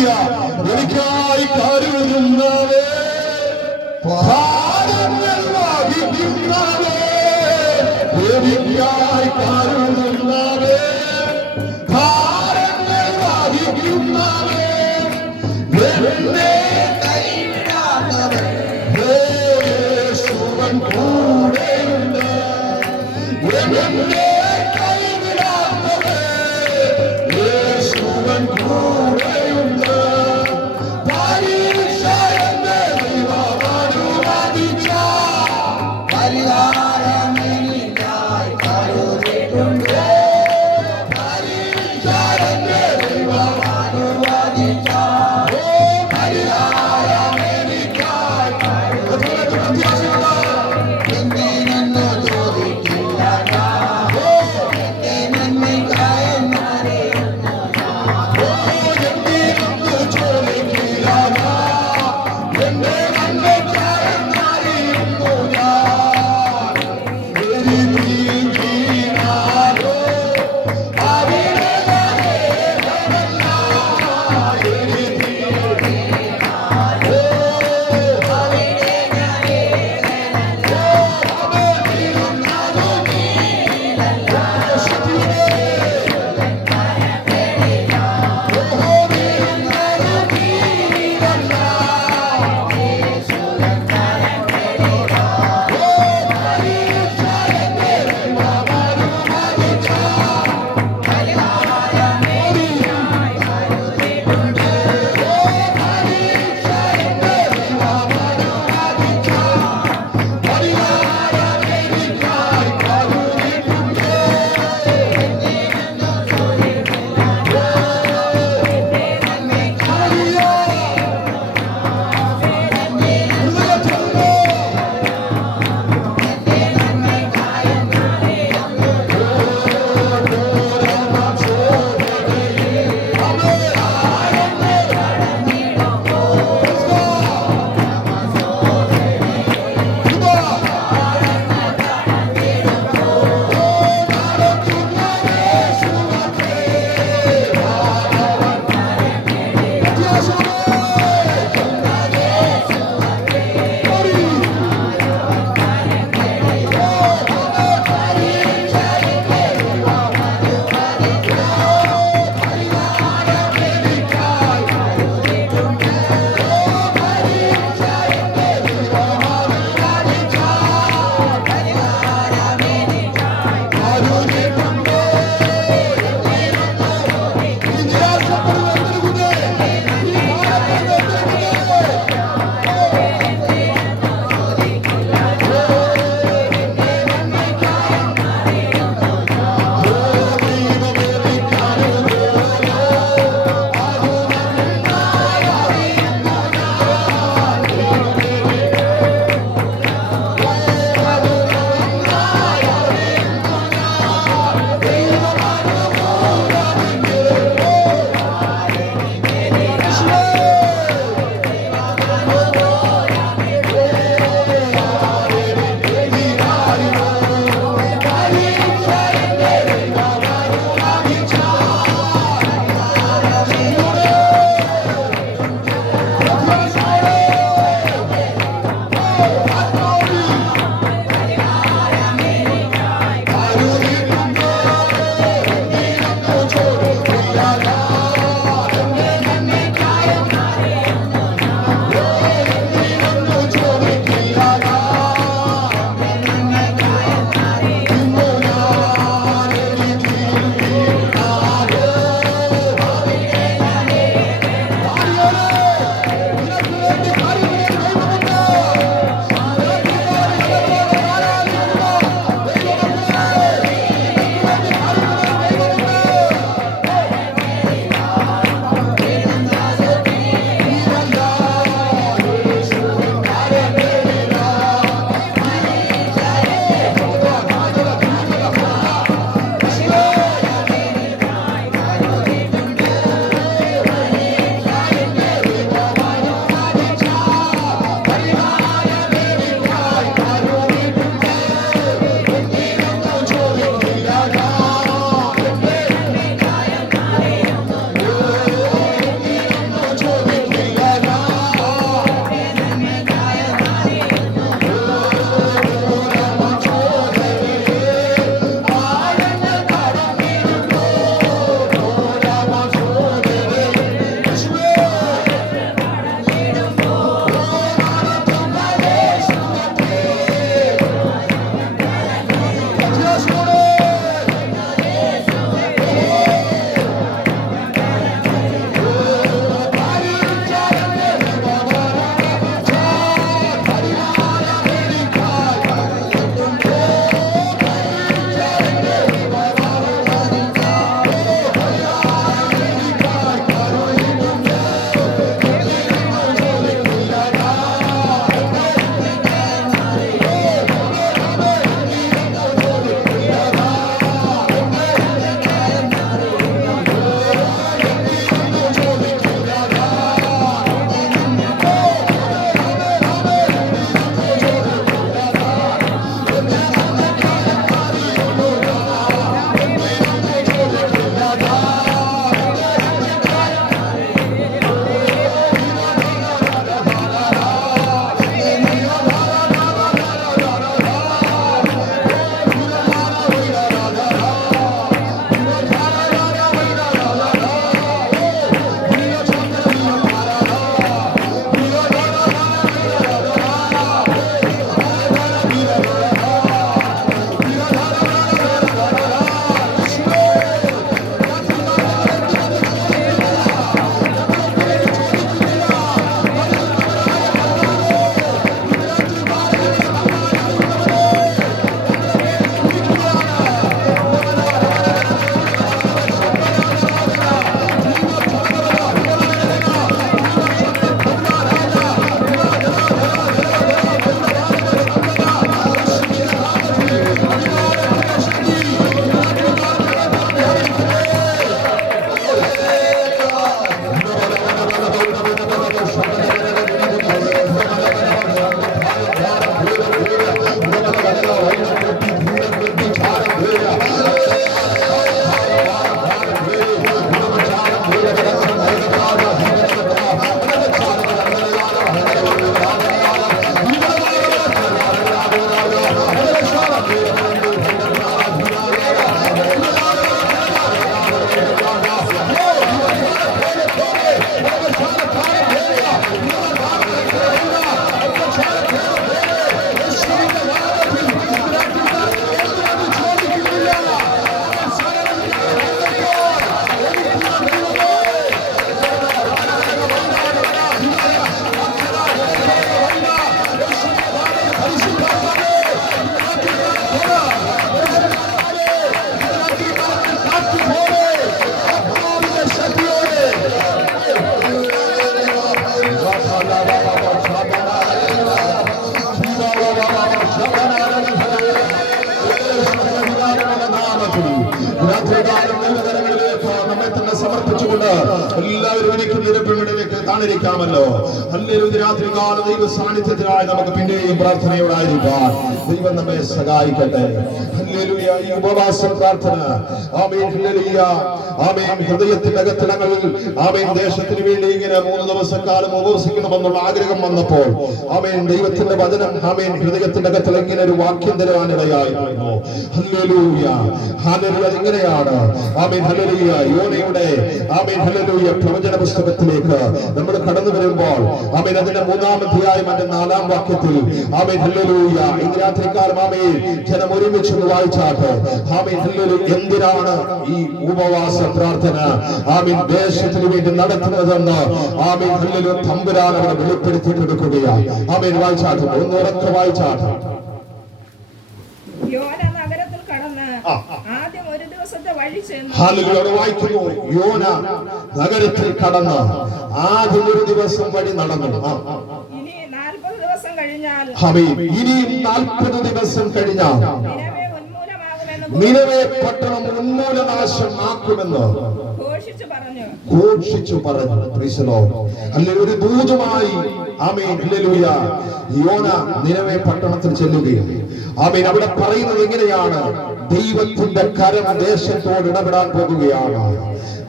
എനിക്കായി കരുതുന്നവേ, ഭാരങ്ങൾ വഹിക്കുന്നവേ, എനിക്കായി കരുതുന്നവേ, ഭാരങ്ങൾ വഹിക്കുന്നവേ, എന്നെ കൈവിടാത്തവൻ യേശുവൻ കൂടെയുണ്ട്. എന്നെ കൈവിടാത്തവൻ യേശുവൻ കൂടെയുണ്ട്. പരീക്ഷ എന്നെ ദൈവം അനുവദിച്ച പരിഹാരം എനിക്കായി കരുതിയിട്ടുണ്ട്. തിരുപ്പിടലേക്ക് താണിരിക്കാമല്ലോ. ഹല്ലേലൂയ. രാത്രികാല ദൈവ സാന്നിധ്യത്തിനായി നമുക്ക് പിന്നെയും പ്രാർത്ഥനയോടായിരിക്കാൻ ദൈവം നമ്മെ സഹായിക്കട്ടെ. ഹല്ലേലൂയ. ഈ ഉപവാസ പ്രാർത്ഥന ആമേൻ ഹല്ലേലൂയ ആമേൻ ഹൃദയത്തിന്റെ അകത്തളങ്ങളിൽ ആമേൻ ദേശത്തിന് വേണ്ടി ഇങ്ങനെ 3 ദിവസക്കാലം ഉപവസിക്കണമെന്നുള്ള ആഗ്രഹം വന്നപ്പോൾ ആമേൻ ദൈവത്തിന്റെ വചനം ആമേൻ ഹൃദയത്തിന്റെ അകത്തള ഇങ്ങനെ ഒരു വാക്യം തരാനിടയായിരുന്നു. Hallelujah hallelujah. ഇങ്ങനെയാണ് ആമേൻ ഹല്ലേലൂയ യോനയുടെ ആമേൻ ഹല്ലേലൂയ പ്രവചന പുസ്തകത്തിലേക്ക് നമ്മൾ കടന്നു വരുമ്പോൾ ആമേൻ അതിന്റെ 3-ാം അധ്യായം അതിന്റെ 4-ാം വാക്യത്തിൽ ആമേൻ ഹല്ലേലൂയ ഇന്ന് രാത്രികാലം ആമേൻ ജനം ഒരുമിച്ച് വായിച്ചാട്ടെ. Amen hallelujah. എന്തിനാണ് ഈ ഉപവാസ പ്രാർത്ഥന ആമേൻ ദേശത്തിന് വേണ്ടി നടത്തുന്നതെന്ന് ആമേൻ ഹല്ലേലൂയ തമ്പുരാൻ അവിടെ വെളിപ്പെടുത്തി കൊടുക്കുകയാണ്. ആമേൻ വായിച്ചാട്ടെ. ഒന്ന് ഉറക്കെ വായിച്ചാട്ടെ. യോന നഗരത്തിൽ കടന്ന് ആദ്യം ഒരു ദിവസത്തെ വഴി ചെന്നു. ഹല്ലേലൂയ. വായിക്കുന്നു. യോന നഗരത്തിൽ കടന്ന് ആദ്യം ഒരു ദിവസം വഴി നടന്നു. ഇനി 40 ദിവസം കഴിഞ്ഞാൽ ഇനിയും 40 ദിവസം കഴിഞ്ഞാൽ നിനവേ പട്ടണം ഉന്മൂലനാശം ആക്കുമെന്ന് ഘോഷിച്ചു പറഞ്ഞു. അല്ലെ ഒരു ദൂതുമായി ആമേൻ ഹല്ലേലൂയ യോന നിനവേ പട്ടണത്തിൽ ചെല്ലുകയും ആമേൻ അവിടെ പറയുന്നത് എങ്ങനെയാണ്? ദൈവത്തിന്റെ കരം ദേശത്തോട് ഇടപെടാൻ പോകുകയാണ്.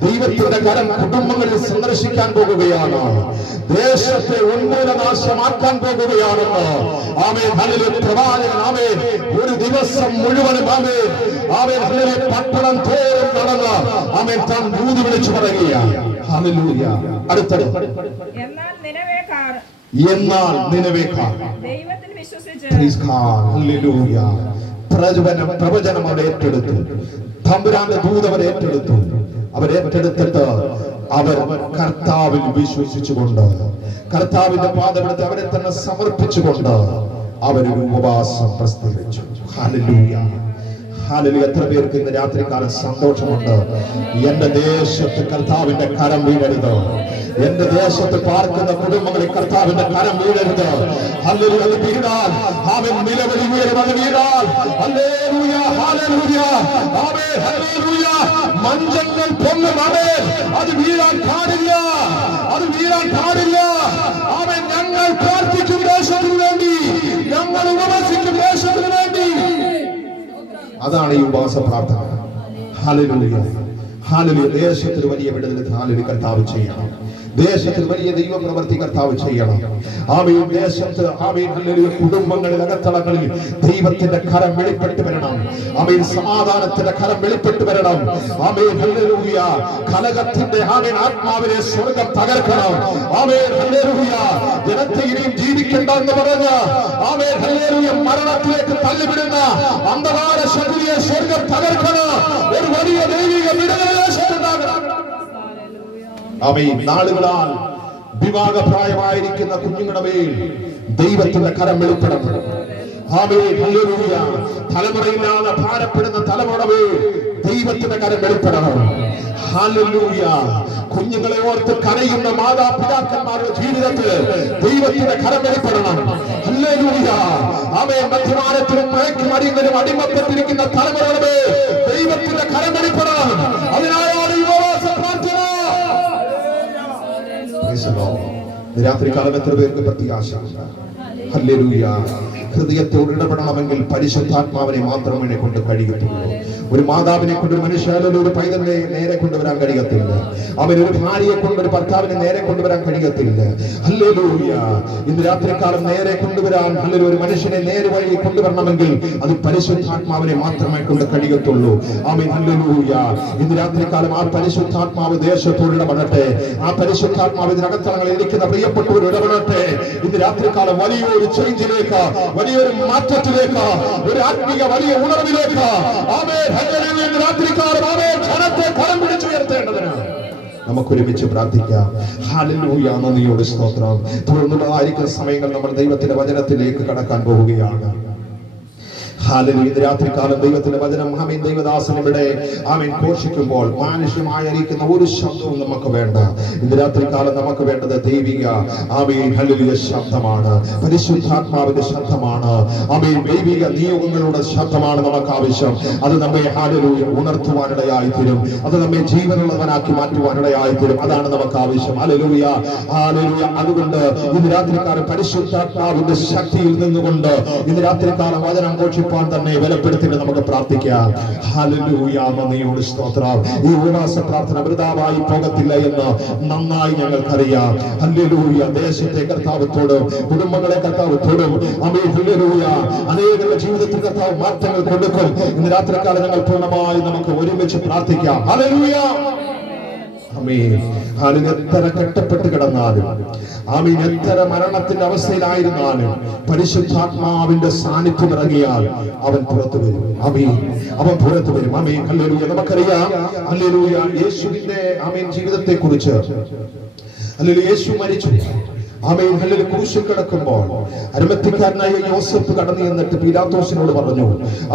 ദൈവത്തിന്റെ കരം കുടുംബങ്ങളിൽ സന്ദർശിക്കാൻ പോകുകയാണ്. ദേശത്തെ ഉന്മൂലനാശമാക്കാൻ പോകുകയാണെന്ന് ആമേൻ ഹല്ലേലൂയ പ്രവാചകൻ ആമേൻ ഒരു ദിവസം മുഴുവനും ആമേൻ ആമേൻ ഹല്ലേലൂയ പട്ടണം തോറും നടന്ന് ആമേൻ താൻ ദൂത് വിളിച്ചു പറയുകയാണ്. ഹല്ലേലൂയ. അടുത്തത് എന്നാൽ നിനവേക്കാർ ദൈവത്തിൽ വിശ്വസിച്ച് ഹല്ലേലൂയ പ്രവചനം അവർ ഏറ്റെടുത്തു. തമ്പുരാന്റെ ദൂത് അവർ ഏറ്റെടുത്തു. അവരേറ്റെടുത്തിട്ട് അവർ കർത്താവിൽ വിശ്വസിച്ചുകൊണ്ട് കർത്താവിന്റെ പാദമെടുത്ത് അവരെ തന്നെ സമർപ്പിച്ചുകൊണ്ട് അവരൊരു ഉപവാസം പ്രസ്താവിച്ചു. Hallelujah hallelujah. എത്ര പേർക്ക് ഇന്ന് രാത്രികാലം സന്തോഷമുണ്ട്? എന്റെ ദേശത്ത് കർത്താവിന്റെ കരം വീഴരുത്. എന്റെ ദേശത്ത് പാർക്കുന്ന കുടുംബങ്ങളിൽ കർത്താവിന്റെ കരം വീഴരുത്. ഹല്ലേലൂയ. അത് വീണാൽ അവൻ നിലവിളി വീഴും. അത് വീണാൽ ഹല്ലേലൂയ ഹല്ലേലൂയ ആമേൻ ഹല്ലേലൂയ മഞ്ചങ്ങൾ പൊങ്ങും. ആമേൻ. അത് വീഴാൻ പാടില്ല. അത് വീഴാൻ പാടില്ല. ആമേൻ. ഞങ്ങൾ പ്രാർത്ഥിക്കും ദേശത്തിന് വേണ്ടി. ഞങ്ങൾ ഉപവസിക്കും ദേശത്തിന് വേണ്ടി. അതാണ് ഈ ഉപവാസ പ്രാർത്ഥന. Hallelujah hallelujah. ദേശത്തിന് വലിയ വിടുതൽ ഹല്ലേലൂയ കർത്താവ് ചെയ്യണം. ദേശത്തിൽ വലിയ ദൈവ പ്രവൃത്തി കർത്താവ് ചെയ്യണം. ആമേൻ. ദേശത്ത് ആമേൻ ഹല്ലേലൂയ കുടുംബങ്ങളിൽ അകത്തളങ്ങളിൽ ദൈവത്തിന്റെ കരം വെളിപ്പെട്ട് വരണം. ആമേൻ. സമാധാനത്തിന്റെ കരം വെളിപ്പെട്ട് വരണം. Amen hallelujah. കലഹത്തിന്റെ ആമേൻ ആത്മാവിനെ സ്വർഗ്ഗം തകർക്കണം. Amen hallelujah. ജനത്തെ ഇനിയും ജീവിക്കണ്ട എന്ന് പറഞ്ഞ് ആമേൻ ഹല്ലേലൂയ മരണത്തിലേക്ക് തള്ളിവിടുന്ന അന്ധകാര ശക്തിയെ സ്വർഗ്ഗം തകർക്കണം. ഒരു വലിയ ദൈവിക വിടുതൽ ദേശത്തുണ്ടാകണം. ആമേൻ. നാളുകളാൽ വിവാഹപ്രായമായിരിക്കുന്ന കുഞ്ഞുങ്ങളുടെ മേൽ ദൈവത്തിന്റെ കരം വെളിപ്പെടണം. Amen hallelujah. തലമുറയില്ലാതെ ഭാരപ്പെടുന്ന തലമുറയുടെ മേൽ ദൈവത്തിന്റെ കരം വെളിപ്പെടണം. ഹല്ലേലൂയ. കുഞ്ഞുങ്ങളെ ഓർത്ത് കരയുന്ന മാതാപിതാക്കന്മാരുടെ ജീവിതത്തിൽ ദൈവത്തിന്റെ കരം വെളിപ്പെടണം. ഹല്ലേലൂയ. ആമേൻ. മദ്യപാനത്തിലും മയക്കുമരുന്നിലും അടിമപ്പെട്ടിരിക്കുന്ന തലമുറയുടെ മേൽ ദൈവത്തിന്റെ കരം വെളിപ്പെടണം. അതിനായാണ് ഈ ഉപവാസ പ്രാർത്ഥന. രാത്രികാലം എത്ര പേർക്ക് പ്രത്യാശ? ഹല്ലേലൂയ. ഹൃദയത്തോട് ഇടപെടണമെങ്കിൽ പരിശുദ്ധാത്മാവിനെ മാത്രമേ കൊണ്ട് കഴിയത്തുള്ളൂ. ഒരു മാതാവിനെ കൊണ്ട് ഒരു മനുഷ്യനെ ഒരു പൈതലിനെ നേരെ കൊണ്ടുവരാൻ കഴിയത്തില്ല. അവനൊരു ഭാര്യയെ കൊണ്ട് ഒരു ഭർത്താവിനെ നേരെ കൊണ്ടുവരാൻ കഴിയത്തില്ല. ഹല്ലേലൂയ. ഇന്ന് രാത്രികാലം നേരെ കൊണ്ടുവരാൻ ഹല്ലേലൂയ ഒരു മനുഷ്യനെ നേരെ വഴി കൊണ്ടുവരണമെങ്കിൽ അത് പരിശുദ്ധാത്മാവിനെ മാത്രമേ കൊണ്ട് കഴിയത്തുള്ളൂ. ആമേൻ ഹല്ലേലൂയ. ഇന്ന് രാത്രികാലം ആ പരിശുദ്ധാത്മാവ് ദേശത്തോട് ഇടപെടട്ടെ. ആ പരിശുദ്ധാത്മാവ് ഇതിനകത്തളങ്ങളിൽ ഇരിക്കുന്ന പ്രിയപ്പെട്ടവർ ഇടപെടട്ടെ. ഇന്ന് രാത്രികാലം വലിയൊരു ചേഞ്ചിലേക്ക്, വലിയൊരു മാറ്റത്തിലേക്ക്, ഒരു ആത്മീയ വലിയ ഉണർവിലേക്ക് ആമേൻ ഹല്ലേലൂയ ഇന്ന് രാത്രികാലം ആമേൻ ജനത്തെ കരം പിടിച്ചുയർത്തേണ്ടതിന് നമുക്ക് ഒരുമിച്ച് പ്രാർത്ഥിക്കാം. ഹല്ലേലൂയ. നന്ദിയോട് സ്തോത്രം. തുടർന്നുള്ളതായിരിക്കുന്ന സമയങ്ങൾ നമ്മൾ ദൈവത്തിന്റെ വചനത്തിലേക്ക് കടക്കാൻ പോവുകയാണ്. ഹല്ലേലൂയ. രാത്രികാലം ദൈവത്തിന്റെ വചനം ആമേൻ ദൈവദാസൻ ഇവിടെ ആമേൻ ഘോഷിക്കുമ്പോൾ മാനുഷ്യമായിരിക്കുന്ന ഒരു ശബ്ദവും നമുക്ക് വേണ്ട. ഇന്ന് രാത്രികാലം നമുക്ക് വേണ്ടത് ദൈവിക ആമേൻ ഹല്ലേലൂയ ശബ്ദമാണ്, പരിശുദ്ധാത്മാവിന്റെ ശബ്ദമാണ്, ആമേൻ ദൈവിക നിയോഗങ്ങളുടെ ശബ്ദമാണ് നമുക്ക് ആവശ്യം. അത് നമ്മെ ഹല്ലേലൂയ ഉണർത്തുവാനിടയായി തീരും, അത് നമ്മെ ജീവനുള്ളവനാക്കി മാറ്റുവാനിടയായി തീരും. അതാണ് നമുക്ക് ആവശ്യം. Hallelujah hallelujah. അതുകൊണ്ട് ഇന്ന് രാത്രികാലം പരിശുദ്ധാത്മാവിന്റെ ശക്തിയിൽ നിന്നുകൊണ്ട് ഇന്ന് രാത്രികാലം വചനം ഘോഷിപ്പാൻ തന്നെ ബലപ്പെടുത്തിയിട്ട് നമുക്ക് പ്രാർത്ഥിക്കാം. ഹല്ലേലൂയ. നന്ദിയോട് സ്തോത്രം. ഈ ഉപവാസ പ്രാർത്ഥന വൃഥാവായി പോകത്തില്ല എന്ന് നന്നായി ഞങ്ങൾക്കറിയാം. ഹല്ലേലൂയ. ദേശത്തെ കർത്താവത്തോടും കുടുംബങ്ങളെ കർത്താവത്തോടും ആമേൻ ഹല്ലേലൂയ അനേകരുടെ ജീവിതത്തിൽ കർത്താവ് മാറ്റങ്ങൾ കൊടുക്കും. ഇന്ന് രാത്രികാലം ഞങ്ങൾ പൂർണ്ണമായി നമുക്ക് ഒരുമിച്ച് പ്രാർത്ഥിക്കാം. ഹല്ലേലൂയ. ആമേൻ. എത്ര കെട്ടപ്പെട്ട് കിടന്നാലും ആമേൻ, എത്ര മരണത്തിന്റെ അവസ്ഥയിലായിരുന്നാലും പരിശുദ്ധാത്മാവിന്റെ സാന്നിധ്യം ഇറങ്ങിയാൽ അവൻ പുറത്തു വരും. ആമേൻ. അവൻ പുറത്തു വരും. ആമേൻ. ഹല്ലേലൂയ. നമുക്കറിയാം ഹല്ലേലൂയ യേശുവിന്റെ ആമേൻ ജീവിതത്തെ കുറിച്ച്. ഹല്ലേലൂയ. യേശു മരിച്ചു. Amen hallelujah. ക്രൂശിൽ കിടക്കുമ്പോൾ അരിമത്യക്കാരനായ യോസേഫ് കടന്നു ചെന്നിട്ട് പീലാത്തോസിനോട് പറഞ്ഞു,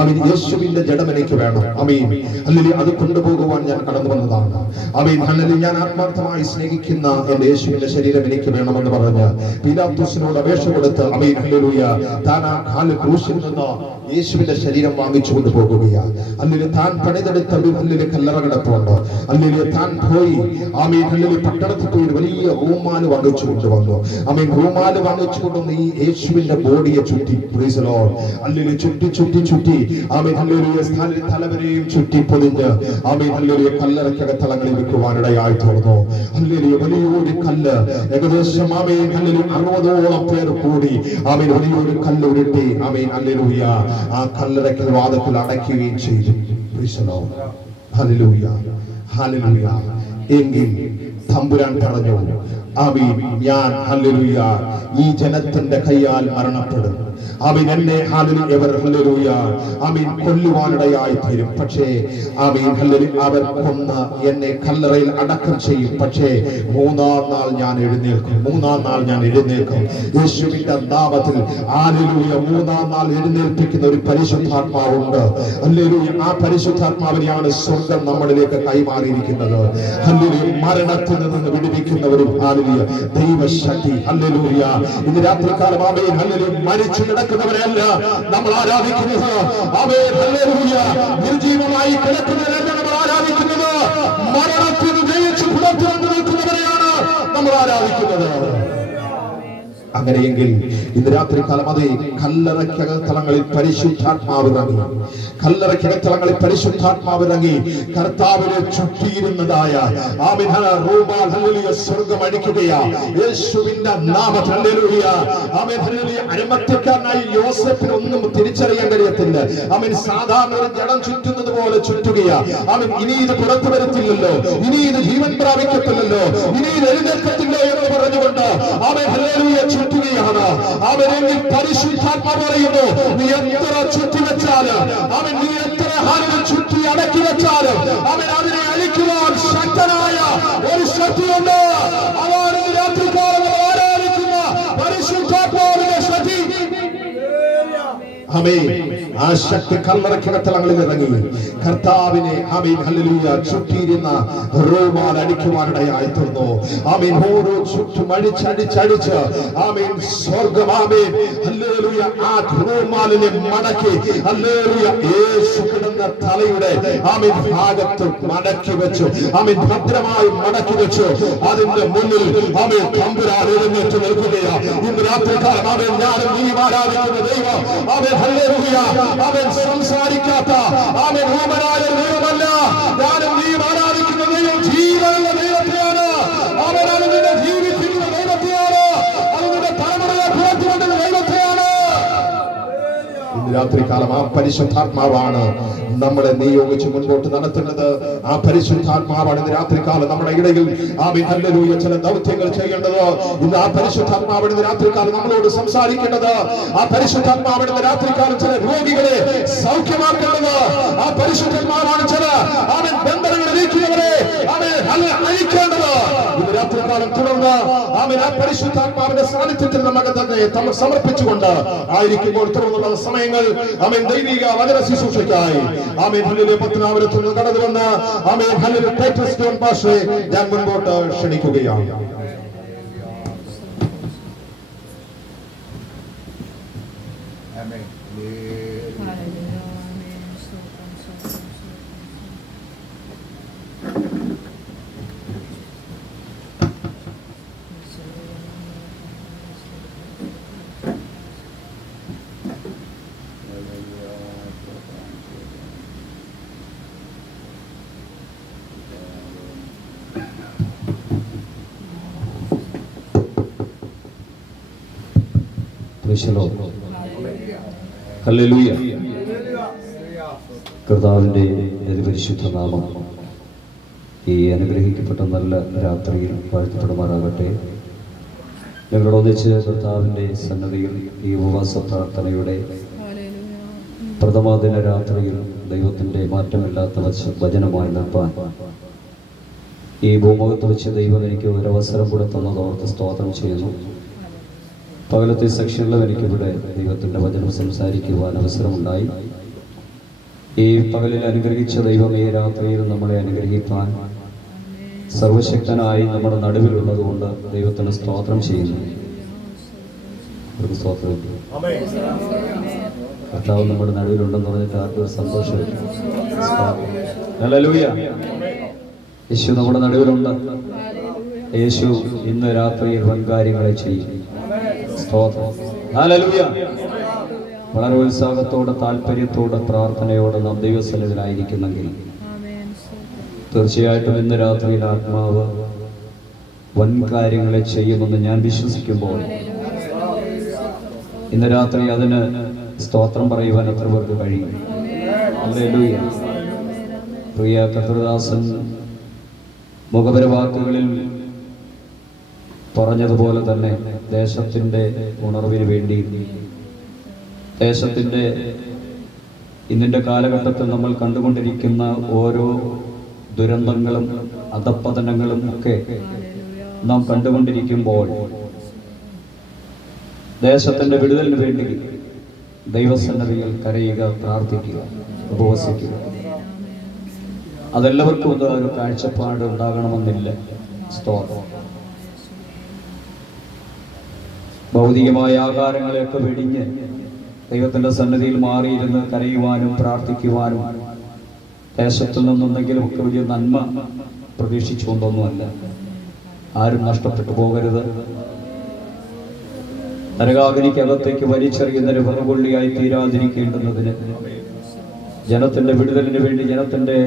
ആമേൻ യേശുവിന്റെ ജഡം എനിക്ക് വേണം. Amen hallelujah. അത് കൊണ്ടുപോകുവാൻ ഞാൻ കടന്നു വന്നതാണ്. Amen hallelujah. ഞാൻ ആത്മാർത്ഥമായി സ്നേഹിക്കുന്ന എന്റെ യേശുവിന്റെ ശരീരം എനിക്ക് വേണമെന്ന് പറഞ്ഞ് പീലാത്തോസിനോട് അപേക്ഷ കൊടുത്ത് ആമേൻ ഹല്ലേലൂയ താൻ ആ കാല് ക്രൂശിൽ നിന്ന് യേശുവിന്റെ ശരീരം വാങ്ങിച്ചു കൊണ്ടുപോകുകയാണ്. ഹല്ലേലൂയ. താൻ പണിതെടുത്ത ഹല്ലേലൂയ കല്ലറ കിടപ്പുണ്ട്. ഹല്ലേലൂയ. താൻ പോയി ആമേൻ ഹല്ലേലൂയ പട്ടണത്തിൽ പോയി വലിയ റൂമാല് വാങ്ങിച്ചു കൊണ്ടുവന്നു. ആമേൻ. റൂമാല് വാങ്ങിച്ചുകൊണ്ട് ഈ യേശുവിന്റെ ബോഡിയെ ചുറ്റി. Praise the Lord. ഹല്ലേലൂയ. ചുറ്റി ചുറ്റി ചുറ്റി ആമേൻ ഹല്ലേലൂയ തലവരെയും ചുറ്റി പൊതിഞ്ഞ് ആമേൻ ഹല്ലേലൂയ കല്ലറക്കകത്തളങ്ങളിൽ വെക്കുവാനിടയായി തീർന്നു. ഹല്ലേലൂയ. വലിയൊരു കല്ല് ഏകദേശം ആമേൻ ഹല്ലേലൂയ 60ഓളം പേർ കൂടി ആമേൻ വലിയൊരു കല്ല് ഉരുട്ടി ആമേൻ ഹല്ലേലൂയ ആ കല്ലറയ്ക്കൽ വാദത്തിൽ അടയ്ക്കുകയും ചെയ്തു. Praise the Lord. Hallelujah. Hallelujah. എങ്കിൽ തമ്പുരാൻ പറഞ്ഞു, ആമേൻ ഞാൻ ഹല്ലേലൂയ ഈ ജനത്തിന്റെ കയ്യാൽ മരണപ്പെടും. ആമേൻ എന്നെ ഹല്ലേലൂയ ആമേൻ കൊല്ലുവാനിടയായി തീരും. പക്ഷേ ആമേൻ ഹല്ലേലൂയ അവർ കൊന്ന് എന്നെ കല്ലറയിൽ അടക്കം ചെയ്യും. പക്ഷേ മൂന്നാം നാൾ ഞാൻ എഴുന്നേൽക്കും. മൂന്നാം നാൾ ഞാൻ എഴുന്നേൽക്കും. യേശുവിന്റെ നാമത്തിൽ ഹല്ലേലൂയ. മൂന്നാം നാൾ എഴുന്നേൽപ്പിക്കുന്ന ഒരു പരിശുദ്ധാത്മാവുണ്ട്. ഹല്ലേലൂയ. ആ പരിശുദ്ധാത്മാവിനെയാണ് സ്വർഗ്ഗം നമ്മളിലേക്ക് കൈമാറിയിരിക്കുന്നത്. ഹല്ലേലൂയ. മരണത്തിൽ നിന്ന് വിടുവിക്കുന്നവരും ഹല്ലേലൂയ ദൈവശക്തി. ഹല്ലേലൂയ. ഇന്ന് രാത്രികാലം ആമേൻ ഹല്ലേലൂയ മരിച്ചു കിടക്കുന്നവരെയല്ല നമ്മൾ ആരാധിക്കുന്നത്. Amen hallelujah. നിർജീവമായി കിടക്കുന്നവരെയല്ല നമ്മൾ ആരാധിക്കുന്നത്. മരണത്തിന് ജയിച്ച് പുറത്തു വന്നു നിൽക്കുന്നവരെയാണ് നമ്മൾ ആരാധിക്കുന്നത്. അങ്ങനെയെങ്കിൽ ഇന്ന് രാത്രികാലം അതേ കല്ലറയ്ക്കകത്തളങ്ങളിൽ പരിശുദ്ധാത്മാവ് ഇറങ്ങി. കല്ലറയ്ക്കകത്തളങ്ങളിൽ പരിശുദ്ധാത്മാവ് ഇറങ്ങി കർത്താവിനെ ചുറ്റിയിരുന്നതായ ആമേൻ റൂമാൽ ഹല്ലേലൂയ സ്വർഗ്ഗം അടിക്കുകയാ യേശുവിന്റെ നാമത്തിൽ. ഹല്ലേലൂയ. Amen hallelujah. അരിമത്യക്കാരനായ യോസേഫിന് ഒന്നും തിരിച്ചറിയാൻ കഴിയത്തില്ല. ആമേൻ സാധാരണ ഒരു ജഡം ചുറ്റുന്നത് പോലെ ചുറ്റുകയാ. ആമേൻ ഇനി ഇത് പുറത്തു വരത്തില്ലല്ലോ, ഇനി ഇത് ജീവൻ പ്രാപിക്കത്തില്ലല്ലോ, ഇനി ഇത് എഴുന്നേൽക്കത്തില്ലോ എന്ന് പറഞ്ഞുകൊണ്ട് ആമേൻ ഹല്ലേലൂയ ചുറ്റുകയാണ്. അവരെങ്കിൽ പരിശുദ്ധാത്മാവ് പറയുന്നു, നീ എത്ര ചുറ്റി വെച്ചാലും അവൻ നീ എത്ര ഹാലുകൾ ചുറ്റി അടക്കി വെച്ചാലും അവൻ അതിനെ അഴിക്കുവാൻ ശക്തനായ ഒരു ശക്തിയുണ്ട്. അവർ രാത്രികാലം ആരാധിക്കുന്ന പരിശുദ്ധാത്മാവിന്റെ ശക്തി. ആമേൻ. ആ ശക്തി കല്ലറയ്ക്കകത്തളങ്ങളിൽ ഇറങ്ങി കർത്താവിനെ ആമേൻ ഹല്ലേലൂയ ചുറ്റിയിരുന്ന റൂമാൽ അടിക്കുവാനിടയായി തീർന്നു. ആമേൻ. ഓരോ ചുറ്റും അടിച്ചടിച്ചടിച്ച് ആമേൻ സ്വർഗ്ഗം ആമേൻ ഹല്ലേലൂയ ആ റൂമാലിനെ മടക്കി ഹല്ലേലൂയ യേശു കിടന്ന തലയുടെ ആമേൻ ഭാഗത്ത് മടക്കി വെച്ചു. ആമേൻ ഭദ്രമായി മടക്കി വെച്ചു. അതിന്റെ മുന്നിൽ ആമേൻ തമ്പുരാൻ എഴുന്നേറ്റ് നിൽക്കുകയാണ്. ഇന്ന് രാത്രികാലം ആമേൻ ഞാനും നീ ആരാധിക്കുന്ന ദൈവം ആമേൻ ഹല്ലേലൂയ അവൻ സംസാരിക്കാത്ത അവൻ ഹോമനായ ദൈവമല്ല. ഞാനും നീ ആരാധിക്കുന്ന ദൈവം ജീവനുള്ള ദൈവത്തെയാണ്. അവൻ അതിന്റെ ജീവിക്കുന്ന ദൈവത്തെയാണ്. അതിന്റെ തലമുറയെ പുറത്തുകൊണ്ടുള്ള ദൈവത്തെയാണ്. ഇന്ന് രാത്രികാലം ആ പരിശുദ്ധാത്മാവാണ് നമ്മളെ നിയോഗിച്ച് മുൻപോട്ട് നടത്തുന്നത്. ആ പരിശുദ്ധാത്മാവാണ് ഇന്ന് രാത്രികാലം നമ്മുടെ ഇടയിൽ ആമേൻ ഹല്ലേലൂയ ചില ദൗത്യങ്ങൾ ചെയ്യേണ്ടത്. ഇന്ന് ആ പരിശുദ്ധാത്മാവാണ് ഇന്ന് രാത്രികാലം നമ്മളോട് സംസാരിക്കേണ്ടത്. ആ പരിശുദ്ധാത്മാവാണ് ഇന്ന് രാത്രികാലം ചില രോഗികളെ സൗഖ്യമാക്കേണ്ടത്. ആ പരിശുദ്ധാത്മാവാണ് ചില ആമേൻ ബന്ധനങ്ങൾ നീക്കിയവരെ ആമേൻ അഴിക്കേണ്ടത്. ഇന്ന് രാത്രികാലം രാത്രികാലം തുടർന്ന് ആമേൻ ആ പരിശുദ്ധാത്മാവിന്റെ സാന്നിധ്യത്തിൽ നമുക്ക് തന്നെ സമർപ്പിച്ചുകൊണ്ട് ആയിരിക്കുമ്പോൾ തുടർന്നുള്ള സമയങ്ങൾ ആമേൻ ദൈവിക വചന ശുശ്രൂഷയ്ക്കായി ആമേൻ ഹല്ലേലൂയ പത്തനാപുരത്ത് നിന്ന് കടന്നു വന്ന് ആമേൻ ഹല്ലേലൂയ ടൈറ്റസ് ജോൺ പാസ്റ്ററെ ഞാൻ മുൻപോട്ട് ക്ഷണിക്കുകയാണ്. ഹല്ലേലൂയ. കർത്താവിന്റെ അതിപരിശുദ്ധ നാമം ഈ അനുഗ്രഹിക്കപ്പെട്ട നല്ല രാത്രിയിൽ വാഴ്ത്തപ്പെടുമാറാകട്ടെ. ഞങ്ങളൊന്നിച്ച് കർത്താവിന്റെ സന്നദ്ധിയിൽ ഈ ഉപവാസ പ്രാർത്ഥനയുടെ പ്രഥമ ദിന രാത്രിയിൽ ദൈവത്തിന്റെ മാറ്റമില്ലാത്ത വചനമായി നിർത്താൻ ഈ ഭൂമുഖത്ത് വെച്ച് ദൈവം എനിക്ക് ഒരവസരം കൂടെ തന്നതോർത്ത് സ്തോത്രം ചെയ്യുന്നു. പകലത്തെ സെക്ഷനിലും എനിക്കിവിടെ ദൈവത്തിൻ്റെ വചനം സംസാരിക്കുവാൻ അവസരമുണ്ടായി. ഈ പകലിൽ അനുഗ്രഹിച്ച ദൈവം ഈ രാത്രിയിൽ നമ്മളെ അനുഗ്രഹിക്കാൻ സർവശക്തനായി നമ്മുടെ നടുവിലുള്ളതുകൊണ്ട് ദൈവത്തിന് സ്തോത്രം ചെയ്യുന്നു. ഒരു സ്തോത്രം. കർത്താവ് നമ്മുടെ നടുവിലുണ്ടെന്ന് പറഞ്ഞിട്ട് ആർക്കും സന്തോഷമില്ല. ഹല്ലേലൂയ. യേശു നമ്മുടെ നടുവിലുണ്ട്. യേശു ഇന്ന് രാത്രിയിൽ വൻകാര്യങ്ങളെ ചെയ്യും. ഹല്ലേലൂയ. വളരെ ഉത്സാഹത്തോടെ താല്പര്യത്തോടെ പ്രാർത്ഥനയോടെ നാം ദൈവസന്നിധിയിലായിരിക്കുന്നെങ്കിൽ തീർച്ചയായിട്ടും ഇന്ന് രാത്രിയിൽ ആത്മാവ് വൻകാര്യങ്ങളെ ചെയ്യുമെന്ന് ഞാൻ വിശ്വസിക്കുമ്പോൾ ഇന്ന് രാത്രി അതിന് സ്തോത്രം പറയുവാൻ എത്ര പേർക്ക് കഴിയും? ഹല്ലേലൂയ. പ്രിയ കർത്തൃദാസൻ മുഖപരവാക്കുകളിൽ പറഞ്ഞതുപോലെ തന്നെ ദേശത്തിൻ്റെ ഉണർവിന് വേണ്ടി, ദേശത്തിൻ്റെ ഇന്നിൻ്റെ കാലഘട്ടത്തിൽ നമ്മൾ കണ്ടുകൊണ്ടിരിക്കുന്ന ഓരോ ദുരന്തങ്ങളും അധപ്പതനങ്ങളും ഒക്കെ നാം കണ്ടുകൊണ്ടിരിക്കുമ്പോൾ ദേശത്തിൻ്റെ വിടുതലിന് വേണ്ടി ദൈവസന്നിധിയിൽ കരയുക, പ്രാർത്ഥിക്കുക, ഉപവസിക്കുക. അതെല്ലാവർക്കും ഒരു കാഴ്ചപ്പാട് ഉണ്ടാകണമെന്നില്ല. സ്തോത്രം. ഭൗതികമായ ആകാരങ്ങളെയൊക്കെ വെടിഞ്ഞ് ദൈവത്തിൻ്റെ സന്നിധിയിൽ മാറിയിരുന്ന് കരയുവാനും പ്രാർത്ഥിക്കുവാനും ദേശത്തു നിന്നെന്തെങ്കിലുമൊക്കെ വലിയ നന്മ പ്രതീക്ഷിച്ചുകൊണ്ടൊന്നുമല്ല. ആരും നഷ്ടപ്പെട്ടു പോകരുത്. നരകാഗ്നിക്കകത്തേക്ക് വലിച്ചെറിയുന്നൊരു വെറുകൊള്ളിയായി തീരാതിരിക്കേണ്ടുന്നതിന്, ജനത്തിൻ്റെ വിടുതലിന് വേണ്ടി, ജനത്തിൻ്റെ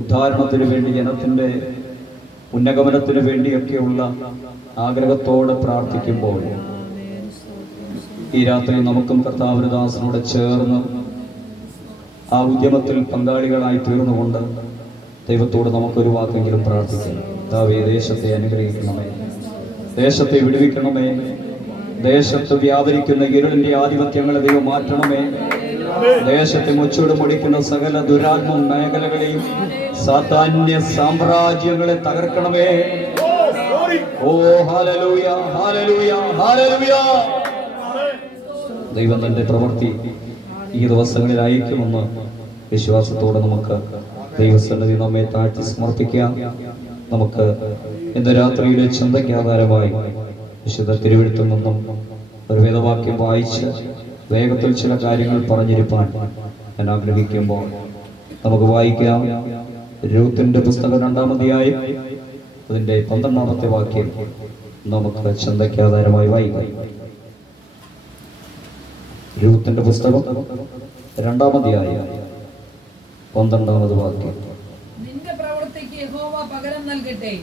ഉദ്ധാരണത്തിന് വേണ്ടി, ജനത്തിൻ്റെ ഉന്നഗമനത്തിന് വേണ്ടിയൊക്കെയുള്ള ആഗ്രഹത്തോടെ പ്രാർത്ഥിക്കുമ്പോൾ ഈ രാത്രി നമുക്കും കർത്താവിന്റെ ദാസനോട് ചേർന്ന് ആ ഉദ്യമത്തിൽ പങ്കാളികളായി തീർന്നുകൊണ്ട് ദൈവത്തോട് നമുക്കൊരു വാക്കെങ്കിലും പ്രാർത്ഥിക്കാം. കർത്താവേ, ദേശത്തെ അനുഗ്രഹിക്കണമേ, ദേശത്തെ വിടുവിക്കണമേ, ദേശത്ത് വ്യാപരിക്കുന്ന ഇരുളിന്റെ ആധിപത്യങ്ങളെ ദൈവം മാറ്റണമേ, ദേശത്തെ മുച്ചൂട് മുടിക്കുന്ന സകല ദുരാത്മ മേഖലകളെയും സാധാന്യ സാമ്രാജ്യങ്ങളെ തകർക്കണമേ. ഓ ഹല്ലേലൂയ, ഹല്ലേലൂയ, ഹല്ലേലൂയ. ദൈവം തന്റെ പ്രവൃത്തി ഈ ദിവസങ്ങളിൽ അയക്കുമെന്ന് വിശ്വാസത്തോടെ നമുക്ക് ദൈവസന്നിധി നമ്മെ താഴ്ത്തി സമർപ്പിക്കാം. നമുക്ക് ഇന്ന് രാത്രിയിലെ ചിന്തയ്ക്ക് ആധാരമായി വിശുദ്ധ തിരുവെഴുത്തിൽ നിന്നും ഒരു വേദവാക്യം വായിച്ച് വേഗത്തിൽ ചില കാര്യങ്ങൾ പറഞ്ഞിരിപ്പാൻ ഞാൻ ആഗ്രഹിക്കുമ്പോൾ നമുക്ക് വായിക്കാം. രൂത്തിന്റെ പുസ്തകം 2-ാം അധ്യായം അതിന്റെ 12-ാമത്തെ വാക്യം നമുക്ക് ചിന്തയ്ക്ക് ആധാരമായി വായിക്കാം. രൂത്തിന്റെ പുസ്തകം 2-ാം അധ്യായം 12-ാമത് വാക്യം. നിന്റെ പ്രവൃത്തിക്ക് യഹോവ പകരം നൽകട്ടെ.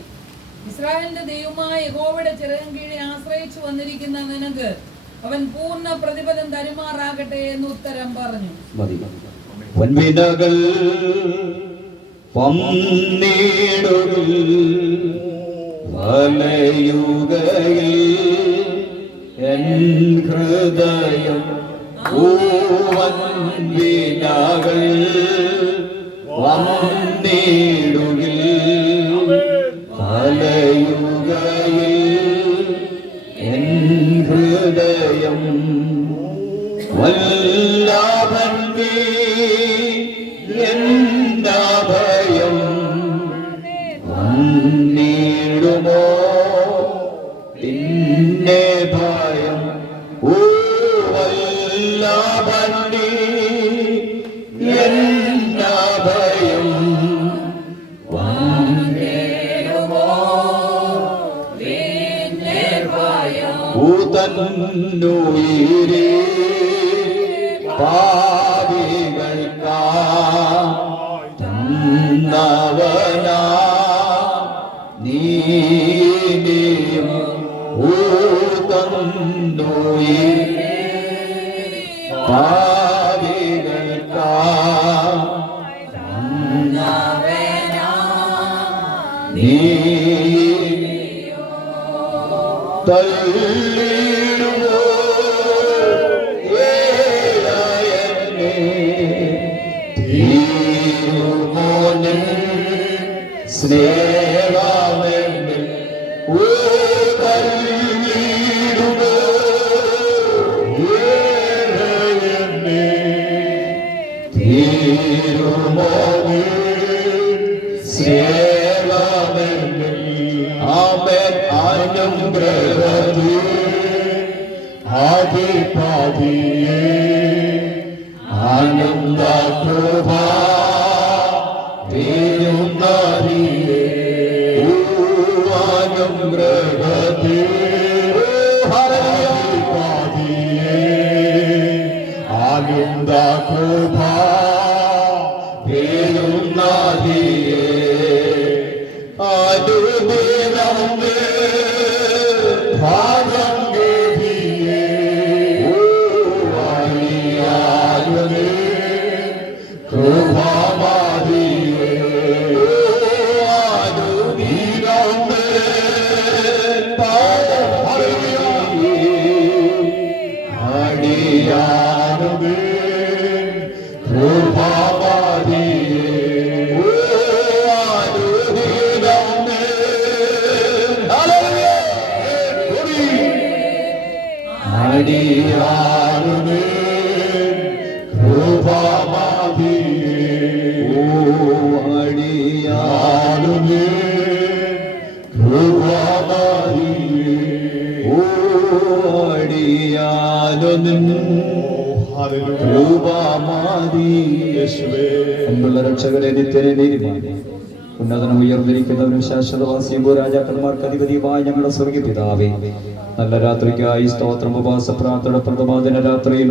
ഇസ്രായേലിന്റെ ദൈവമായ യഹോവയുടെ ചിറകിൻ കീഴിൽ ആശ്രയിച്ചു വന്നിരിക്കുന്ന നിനക്ക് അവൻ പൂർണ്ണ പ്രതിഫലം തരുമാറാകട്ടെ എന്ന് ഉത്തരം പറഞ്ഞു. വൻവിനകൾ വന്നിടുകിൽ വലയുകയിൽ എൻ ഹൃദയം വൻവിനകൾ വന്നിടുകിൽ വലയുകയിൽ വല്ലഭൻ നീ എന്നഭയം വന്നിടുമോ നിന്നെ ഭയം ഓ വല്ലഭൻ നീ എന്നഭയം തന്നുയിരേ പാപികൾക്കാ തന്നവനാ നീയും ഓ തന്നുയിരേ പാപികൾക്കാ തന്നവനാ നീ തള്ളിടുമോ ഏഴയനെ തീരുമോനിൽ സ്നേഹമെന്നിൽ ഓ തള്ളിടുമോ ഏഴയനെ തീരുമോനിൽ സ്നേഹമെന്നിൽ ആമേൻ അനുഗ്രഹത്തിൽ ആദിപാദിയേ ആനന്ദ കൃപ തീരുന്നതിയേ അനുഗ്രഹത്തിൽ ആദിപാദിയേ ആനന്ദ കൃപ തീരുന്നതിയേ അനുദിനമേ ഭാഗം ഗതിയേ വാരിയാലുമേ കൃപാമാരിയേ അനുദിനമേ ഭാഗം അടിയാലുമേ കൃപാമാരിയേ അടിയാനുമേ കൃപാമാരിയേ ഓ അടിയാനുമേ കൃപാമാരിയേ ഓ അടിയാനും കൃപാമാരിയേ എന്നുള്ള രക്ഷകരെ നിത്യനെ നീതിമാനെ ഉന്നതനം ഉയർന്നിരിക്കുന്നവരും ശാശ്വതവാസിയും രാജാക്കന്മാർക്ക് അധിപതിയുമായ ഞങ്ങളുടെ സ്വർഗീയ പിതാവേ, നല്ല രാത്രിക്കായി സ്തോത്രം. ഉപവാസ പ്രാർത്ഥന പ്രഥമാദിന രാത്രിയിൽ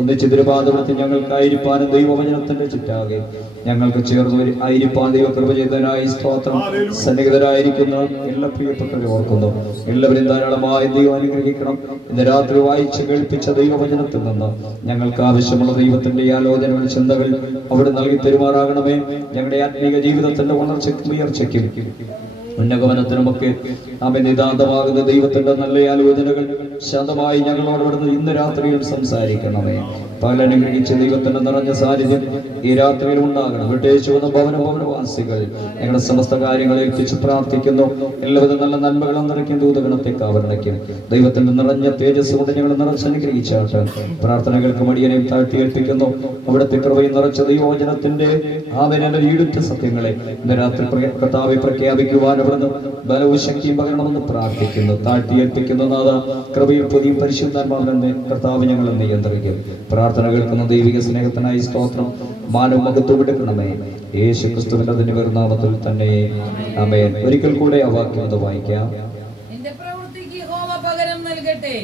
ഒന്നിച്ച് തിരുപാദത്തിൽ ഞങ്ങൾക്കായിരിക്കാനും ദൈവവചനത്തിന്റെ ചുറ്റാകെ ഞങ്ങൾക്ക് ചേർന്ന് ആയിരിക്കാൻ ദൈവകൃപ ചെയ്തതിനായി സ്തോത്രം. സന്നിഹിതരായിരിക്കുന്ന എല്ലാ പ്രിയപ്പെട്ടവരെ ഓർക്കുന്നു. എല്ലാവരും ധാരാളമായി ദൈവം അനുഗ്രഹിക്കണം. ഇന്ന് രാത്രി വായിച്ച് കേൾപ്പിച്ച ദൈവവചനത്തിൽ നിന്ന് ഞങ്ങൾക്ക് ആവശ്യമുള്ള ദൈവത്തിന്റെ ആലോചനകൾ, ചിന്തകൾ അവിടെ നൽകി പെരുമാറാകണമേ. ഞങ്ങളുടെ ആത്മീയ ജീവിതത്തിന്റെ വളർച്ചയ്ക്കും ഉയർച്ചയ്ക്കും ഉന്നഗമനത്തിനുമൊക്കെ നാം നിതാന്തമാകുന്ന ദൈവത്തിന്റെ നല്ല ആലോചനകൾ ശാന്തമായി ഞങ്ങളോട് ഇവിടുന്ന് ഇന്ന് രാത്രിയിൽ സംസാരിക്കണമേ. പകലനുഗ്രഹിച്ച് ദൈവത്തിന്റെ നിറഞ്ഞ സാന്നിധ്യം ഈ രാത്രിയിൽ ഉണ്ടാകണം. വിട്ടേച്ചു വന്ന ഭവനവാസികൾ ഞങ്ങളുടെ സമസ്ത കാര്യങ്ങൾ ഏൽപ്പിച്ച് പ്രാർത്ഥിക്കുന്നു. എല്ലാവരും നല്ല നന്മകളും നിറയ്ക്കും ദൂതഗണത്തെ കാവരണയ്ക്കും ദൈവത്തിന്റെ നിറഞ്ഞ തേജസ് കൊണ്ട് ഞങ്ങൾ നിറച്ചനുഗ്രഹിച്ചാട്ട് പ്രാർത്ഥനകൾക്ക് മടിയനെയും താഴ്ത്തി ഏൽപ്പിക്കുന്നു. അവിടുത്തെ കൃപയും നിറച്ച ദൈവവചനത്തിന്റെ ആവേന ഈടുറ്റ സത്യങ്ങളെ ഇന്ന് രാത്രി കർത്താവെ പ്രഖ്യാപിക്കുവാൻ അവിടുന്ന് ബലവും ശക്തിയും പകരണമെന്ന് പ്രാർത്ഥിക്കുന്നു. താഴ്ത്തി ഏൽപ്പിക്കുന്നു. നാഥ കൃപയും പുതിയ പരിശുദ്ധാത്മാവിനെ കർത്താവ് ഞങ്ങളെ നിയന്ത്രിക്കും. പ്രാർത്ഥന കേൾക്കുന്ന ദൈവിക സ്നേഹത്തിനായി സ്തോത്രം. മാനവും മഹത്വം എടുക്കണമേ. യേശു ക്രിസ്തുവിന്റെ നാമത്തിൽ തന്നെ ആമേൻ. ഒരിക്കൽ കൂടെ ആ വാക്യം അത് വായിക്കാം. എന്റെ പ്രവൃത്തിക്ക് യഹോവ പകരം നൽകട്ടെ.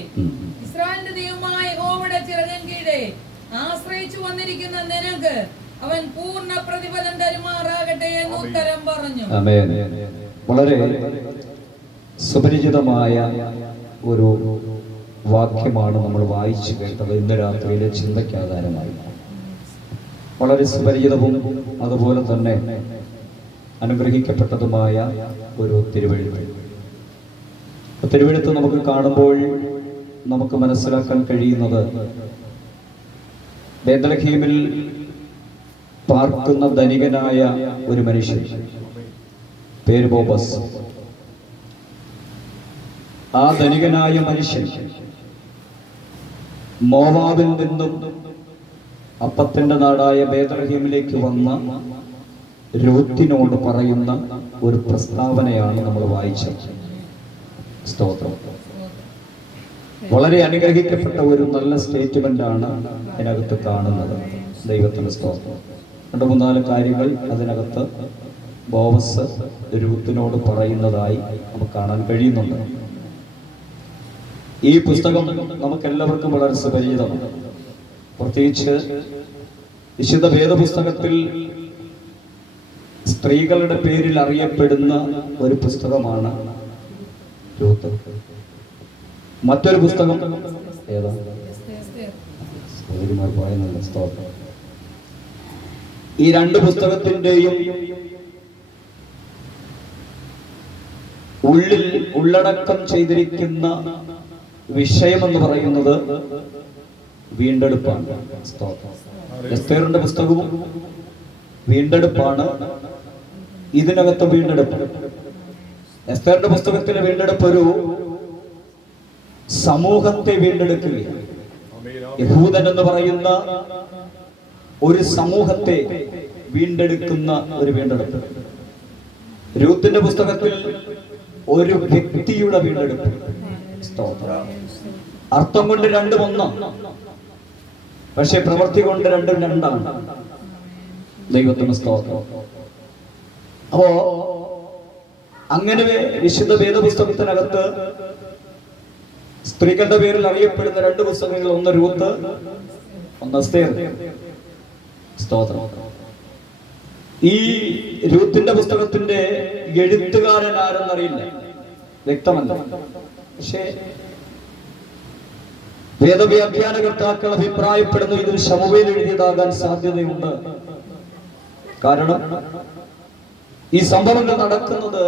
ഇസ്രായേലിന്റെ ദൈവമായ യഹോവയുടെ ചിറകിൻ കീഴെ ആശ്രയിച്ചു വന്നിരിക്കുന്ന നിനക്ക് അവൻ പൂർണ്ണ പ്രതിഫലം തരുമാറാകട്ടെ എന്ന് ഉത്തരം പറഞ്ഞു. ആമേൻ. വളരെ സുപരിചിതമായ ഒരു വാക്യമാണ് നമ്മൾ വായിച്ചു കേട്ടത്. ഇന്ന് രാത്രിയിലെ ചിന്തയ്ക്ക് ആധാരമായി വളരെ സുപരിചിതവും അതുപോലെ തന്നെ അനുഗ്രഹിക്കപ്പെട്ടതുമായ ഒരു തിരുവെഴുത്ത്. തിരുവെഴുത്ത് നമുക്ക് കാണുമ്പോൾ നമുക്ക് മനസ്സിലാക്കാൻ കഴിയുന്നത് ബേത്ലഹേമിൽ പാർക്കുന്ന ധനികനായ ഒരു മനുഷ്യൻ, പേര് ബോബസ്. ആ ധനികനായ മനുഷ്യൻ മോവാബിൽ നിന്നും അപ്പത്തിന്റെ നാടായ ബേത്ലഹേമിലേക്ക് വന്ന രൂത്തിനോട് പറയുന്ന ഒരു പ്രസ്താവനയാണ് നമ്മൾ വായിച്ചത്. സ്തോത്രം. വളരെ അനുഗ്രഹിക്കപ്പെട്ട ഒരു നല്ല സ്റ്റേറ്റ്മെന്റ് ആണ് അതിനകത്ത് കാണുന്നത്. ദൈവത്തിന്റെ സ്തോത്രം. 2-3 കാര്യങ്ങൾ അതിനകത്ത് ബോവസ് രൂത്തിനോട് പറയുന്നതായി നമുക്ക് കാണാൻ കഴിയുന്നുണ്ട്. ഈ പുസ്തകം നമുക്കെല്ലാവർക്കും വളരെ സുപരിചിതമാണ്. പ്രത്യേകിച്ച് വിശുദ്ധ വേദപുസ്തകത്തിൽ സ്ത്രീകളുടെ പേരിൽ അറിയപ്പെടുന്ന ഒരു പുസ്തകമാണ് രൂത്ത്. മറ്റൊരു പുസ്തകം ഏതാ? ഈ 2 പുസ്തകത്തിന്റെയും ഉള്ളിൽ ഉള്ളടക്കം ചെയ്തിരിക്കുന്ന വിഷയം എന്ന് പറയുന്നത് വീണ്ടെടുപ്പാണ്. എസ്തേറിന്റെ പുസ്തകവും വീണ്ടെടുപ്പാണ്. ഇതിനകത്ത് വീണ്ടെടുപ്പ്. എസ്തേറിന്റെ പുസ്തകത്തിലെ വീണ്ടെടുപ്പ് ഒരു സമൂഹത്തെ വീണ്ടെടുക്കുകയാണ്. യഹൂദൻ എന്ന് പറയുന്ന ഒരു സമൂഹത്തെ വീണ്ടെടുക്കുന്ന ഒരു വീണ്ടെടുപ്പ്. രൂത്തിന്റെ പുസ്തകത്തിൽ ഒരു വ്യക്തിയുടെ വീണ്ടെടുപ്പ്. അർത്ഥം കൊണ്ട് 2 ഒന്നാണ്, പക്ഷെ പ്രവൃത്തി കൊണ്ട് 2 രണ്ടാണ്. ദൈവത്തിന് സ്തോത്രം. അപ്പോ അങ്ങനെ വിശുദ്ധ വേദപുസ്തകത്തിനകത്ത് സ്ത്രീകളുടെ പേരിൽ അറിയപ്പെടുന്ന 2 പുസ്തകങ്ങൾ, ഒന്ന് രൂത്ത്, ഒന്ന് എസ്തേർ. സ്തോത്രം. ഈ രൂത്തിന്റെ പുസ്തകത്തിന്റെ എഴുത്തുകാരൻ ആരെന്നറിയില്ല, വ്യക്തമല്ല. പക്ഷേ വേദവ്യാഖ്യാനകർത്താക്കൾ അഭിപ്രായപ്പെടുന്നു ഇത് ശമൂവേൽ എഴുതിയതാകാൻ സാധ്യതയുണ്ട്. കാരണം ഈ സംഭവങ്ങൾ നടക്കുന്നത്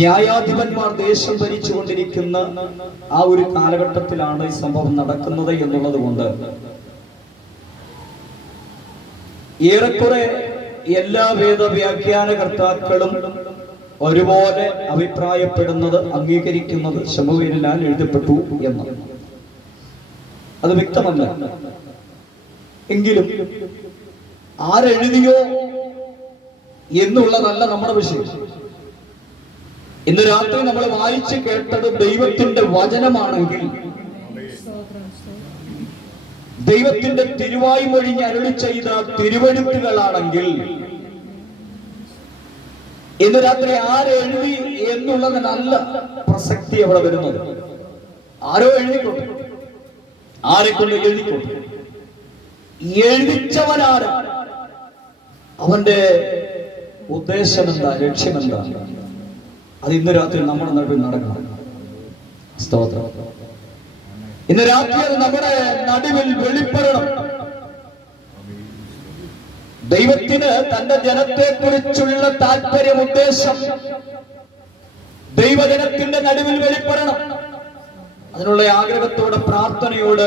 ന്യായാധിപന്മാർ ദേശം ഭരിച്ചുകൊണ്ടിരിക്കുന്ന ആ ഒരു കാലഘട്ടത്തിലാണ് ഈ സംഭവം നടക്കുന്നത് എന്നുള്ളത് കൊണ്ട് ഏറെക്കുറെ എല്ലാ വേദവ്യാഖ്യാനകർത്താക്കളും ഒരുപോലെ അഭിപ്രായപ്പെടുന്നത്, അംഗീകരിക്കുന്നത് ശമൂവേലിനാൽ എഴുതപ്പെട്ടു എന്ന്. അത് വ്യക്തമല്ല. എങ്കിലും ആരെഴുതിയോ എന്നുള്ളതല്ല നമ്മുടെ വിഷയം. ഇന്ന് രാത്രി നമ്മൾ വായിച്ചു കേട്ടത് ദൈവത്തിന്റെ വചനമാണെങ്കിൽ, ദൈവത്തിന്റെ തിരുവായി മൊഴിഞ്ഞ് അരുളി ചെയ്ത തിരുവെഴുത്തുകളാണെങ്കിൽ, ഇന്ന് രാത്രി ആരെഴുതി എന്നുള്ളതിനല്ല പ്രസക്തി അവിടെ വരുന്നത്. ആരോ എഴുതിക്കൊണ്ട്, ആരെക്കൊണ്ട് എഴുതിക്കൊണ്ട്, എഴുതിച്ചവനാര്, അവന്റെ ഉദ്ദേശം എന്താ, ലക്ഷ്യമെന്താ, അത് ഇന്ന് രാത്രി നമ്മുടെ നടുവിൽ നടക്കണം. സ്തോത്രം. ഇന്ന് രാത്രി അത് നമ്മുടെ നടുവിൽ വെളിപ്പെടണം. ദൈവത്തിന് തന്റെ ജനത്തെ കുറിച്ചുള്ള താല്പര്യം, ഉദ്ദേശം ദൈവജനത്തിന്റെ നടുവിൽ വെളിപ്പെടണം. അതിനുള്ള ആഗ്രഹത്തോടെ, പ്രാർത്ഥനയോട്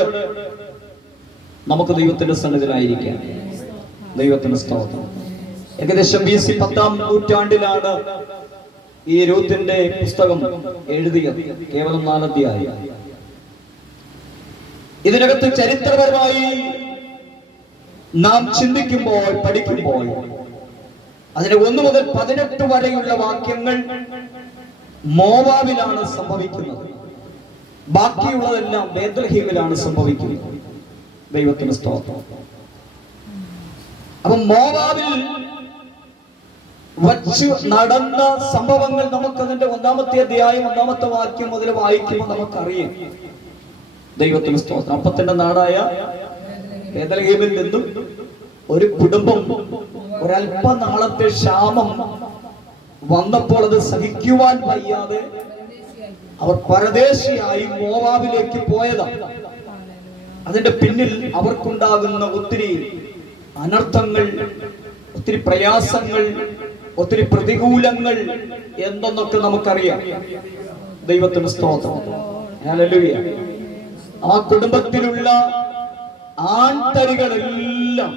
നമുക്ക് ദൈവത്തിന്റെ സന്നിധിയിലായിരിക്കാം. ദൈവത്തിന്റെ സ്തോത്രം. ഏകദേശം BC 10-ാം നൂറ്റാണ്ടിലാണ് ഈ രൂത്തിന്റെ പുസ്തകം എഴുതിയത്. കേവലം 4 അധ്യായം. ഇതിനകത്ത് ചരിത്രപരമായി നാം ചിന്തിക്കുമ്പോൾ, പഠിക്കുമ്പോൾ അതിന് 1 മുതൽ 18 വരെയുള്ള വാക്യങ്ങൾ മോവാബിലാണ് സംഭവിക്കുന്നത്. ബാക്കിയുള്ളതെല്ലാം ബേത്ലഹേമിലാണ് സംഭവിക്കുന്നത്. ദൈവത്തിന് സ്തോത്രം. അപ്പൊ മോവാബിൽ വച്ച് നടന്ന സംഭവങ്ങൾ നമുക്കതിന്റെ 1-ാമത്തെ അധ്യായം 1-ാമത്തെ വാക്യം മുതൽ വായിക്കുമ്പോൾ നമുക്കറിയാം. ദൈവത്തിന് സ്തോത്രം. അപ്പത്തിന്റെ നാടായ ബേത്ലഹേമിൽ നിന്നും ഒരു കുടുംബം ഒരല്പനാളത്തെ ക്ഷാമം വന്നപ്പോൾ അത് സഹിക്കുവാൻ വയ്യാതെ അവർ പരദേശിയായി മോവാബിലേക്ക് പോയതാണ്. അതിന്റെ പിന്നിൽ അവർക്കുണ്ടാകുന്ന ഒത്തിരി അനർത്ഥങ്ങൾ, ഒത്തിരി പ്രയാസങ്ങൾ, ഒത്തിരി പ്രതികൂലങ്ങൾ എന്തെന്നൊക്കെ നമുക്കറിയാം. ദൈവത്തിന് സ്തോത്രം. ഹല്ലേലൂയ. ആ കുടുംബത്തിലുള്ള ആൺതരികളെല്ലാം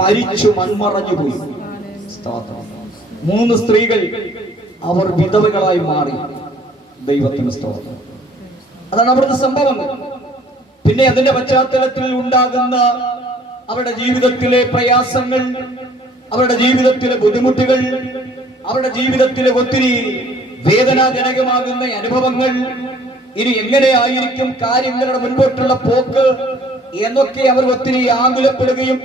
മരിച്ചു, മൺമറഞ്ഞു പോയി. സ്തോത്രം. 3 സ്ത്രീകൾ അവർ വിധവകളായി മാറി. ദൈവത്തിന് സ്തോത്രം. അതാണ് അവിടുത്തെ സംഭവങ്ങൾ. പിന്നെ അതിന്റെ പശ്ചാത്തലത്തിൽ ഉണ്ടാകുന്ന അവരുടെ ജീവിതത്തിലെ പ്രയാസങ്ങൾ, അവരുടെ ജീവിതത്തിലെ ബുദ്ധിമുട്ടുകൾ, അവരുടെ ജീവിതത്തിലെ ഒത്തിരി വേദനാജനകമാകുന്ന അനുഭവങ്ങൾ, ഇനി എങ്ങനെയായിരിക്കും കാര്യങ്ങളുടെ മുൻപോട്ടുള്ള പോക്ക് എന്നൊക്കെ അവർ ഒത്തിരി ആകുലപ്പെടുകയും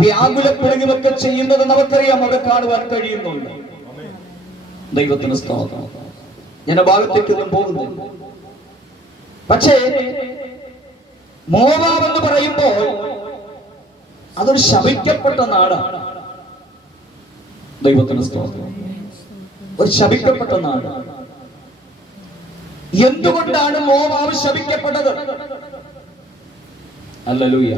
വ്യാകുലപ്പെടുകയും ഒക്കെ ചെയ്യുന്നത് നമുക്കറിയാം, അവിടെ കാണുവാൻ കഴിയുന്നുണ്ട്. ദൈവത്തിന് സ്തോത്രം. ഞാൻ ആ ഭാഗത്തേക്കൊന്നും പോകുന്നു. പക്ഷേ മോവാബ് എന്ന് പറയുമ്പോൾ അതൊരു ശപിക്കപ്പെട്ട നാടാണ്. ദൈവത്തിന് സ്തോത്രം. ഒരു ശപിക്കപ്പെട്ട നാട്. എന്തുകൊണ്ടാണ് മോവാബ് ശപിക്കപ്പെട്ടത്? ഹല്ലേലൂയ.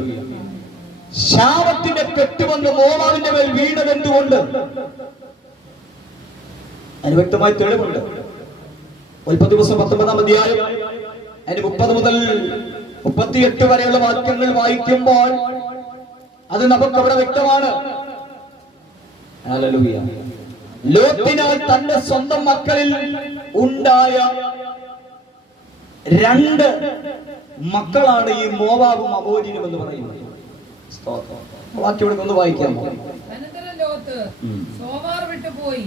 ശാപത്തിന്റെ കെട്ടുവന്ന് മോവാബിന്റെ മേൽ വീണത് എന്തുകൊണ്ട്? അതിന് വ്യക്തമായി തെളിവുണ്ട്. ഉൽപ്പത്തി പുസ്തകം 19-ാം അധ്യായം അതിന് 30 മുതൽ 38 വരെയുള്ള വാക്യങ്ങൾ വായിക്കുമ്പോൾ അത് നമുക്ക് അവിടെ വ്യക്തമാണ്. ഹല്ലേലൂയ. ലോത്തിനാൽ തന്റെ സ്വന്തം മക്കളിൽ ഉണ്ടായ 2 മക്കളാണ് ഈ മോവാബും അമോര്യനും എന്ന് പറയുന്നത്. വാക്യം ഒന്ന് വായിക്കാമോ? അനന്തരം ലോത്ത് സോവാർ വിട്ടുപോയി.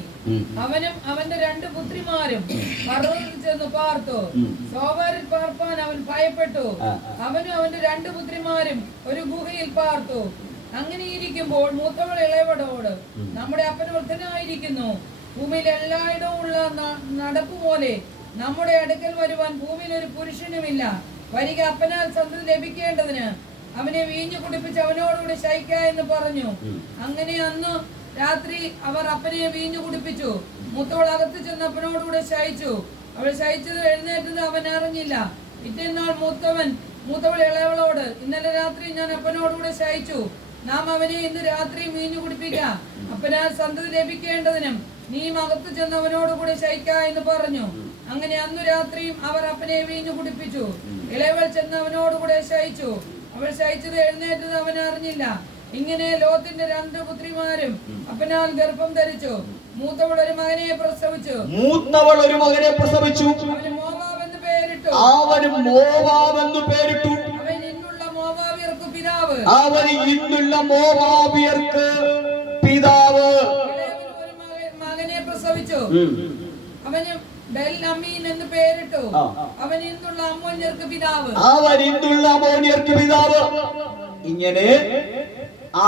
അവനും അവന്റെ 2 പുത്രിമാരും പർവ്വതത്തിൽ ചെന്ന് പാർത്തു. സോവാറിൽ പാർപ്പാൻ അവൻ ഭയപ്പെട്ടു. അവനും അവന്റെ 2 പുത്രിമാരും ഒരു ഗുഹയിൽ പാർത്തു. അങ്ങനെ ഇരിക്കുമ്പോൾ മൂത്തവൾ ഇളയവളോട്, നമ്മുടെ അപ്പൻ വൃദ്ധനായിരിക്കുന്നു, ഭൂമിയിൽ എല്ലായിടവും ഉള്ള നടപ്പ് പോലെ നമ്മുടെ അടുക്കൽ വരുവാൻ ഭൂമിയിൽ ഒരു പുരുഷനുമില്ല. വരിക, അപ്പനാൽ സന്തതി ലഭിക്കേണ്ടതിന് അവനെ വീഞ്ഞു കുടിപ്പിച്ച് അവനോടുകൂടി ശയിക്ക എന്ന് പറഞ്ഞു. അങ്ങനെ അന്ന് രാത്രി അവർ അപ്പനെ വീഞ്ഞു കുടിപ്പിച്ചു. മൂത്തവൾ അകത്ത് ചെന്ന് അപ്പനോടുകൂടെ ശയിച്ചു. അവൾ ശയിച്ചത് എഴുന്നേറ്റത് അവൻ അറിഞ്ഞില്ല. പിറ്റേന്നാൾ മൂത്തവൾ ഇളയവളോട്, ഇന്നലെ രാത്രി ഞാൻ അപ്പനോടുകൂടെ ശയിച്ചു. നാം അവനെ ഇന്ന് രാത്രി വീഞ്ഞു കുടിപ്പിക്കാം, അപ്പനാൽ സന്തതി ലഭിക്കേണ്ടതിനും നീ അകത്ത് ചെന്ന് അവനോടുകൂടെ ശയിക്ക എന്ന് പറഞ്ഞു. അങ്ങനെ അന്നു രാത്രിയും അവർ അപ്പനെ വീഞ്ഞു കുടിപ്പിച്ചു. ഇളയവൾ ചെന്ന് അവനോടുകൂടെ ശയിച്ചു. അവൾ ശയിച്ചത് എഴുന്നേറ്റത് അവൻ അറിഞ്ഞില്ല. ഇങ്ങനെ ലോത്തിന്റെ 2 പുത്രിമാരും അപ്പനാൽ ഗർഭം ധരിച്ചു. മൂത്തവൾ ഒരു മകനെ പ്രസവിച്ചു. അവന് മോവാബ് എന്ന് പേരിട്ടു. അവൻ ഇന്നുള്ള മോവാബിയർക്ക് പിതാവ്. ഒരു മകനെ പ്രസവിച്ചു. അവന് ബെൽ-അമീൻ എന്ന് പേരിട്ടു. അവൻ ഇന്നുള്ള അമ്മോന്യർക്ക് പിതാവ്. ഇങ്ങനെ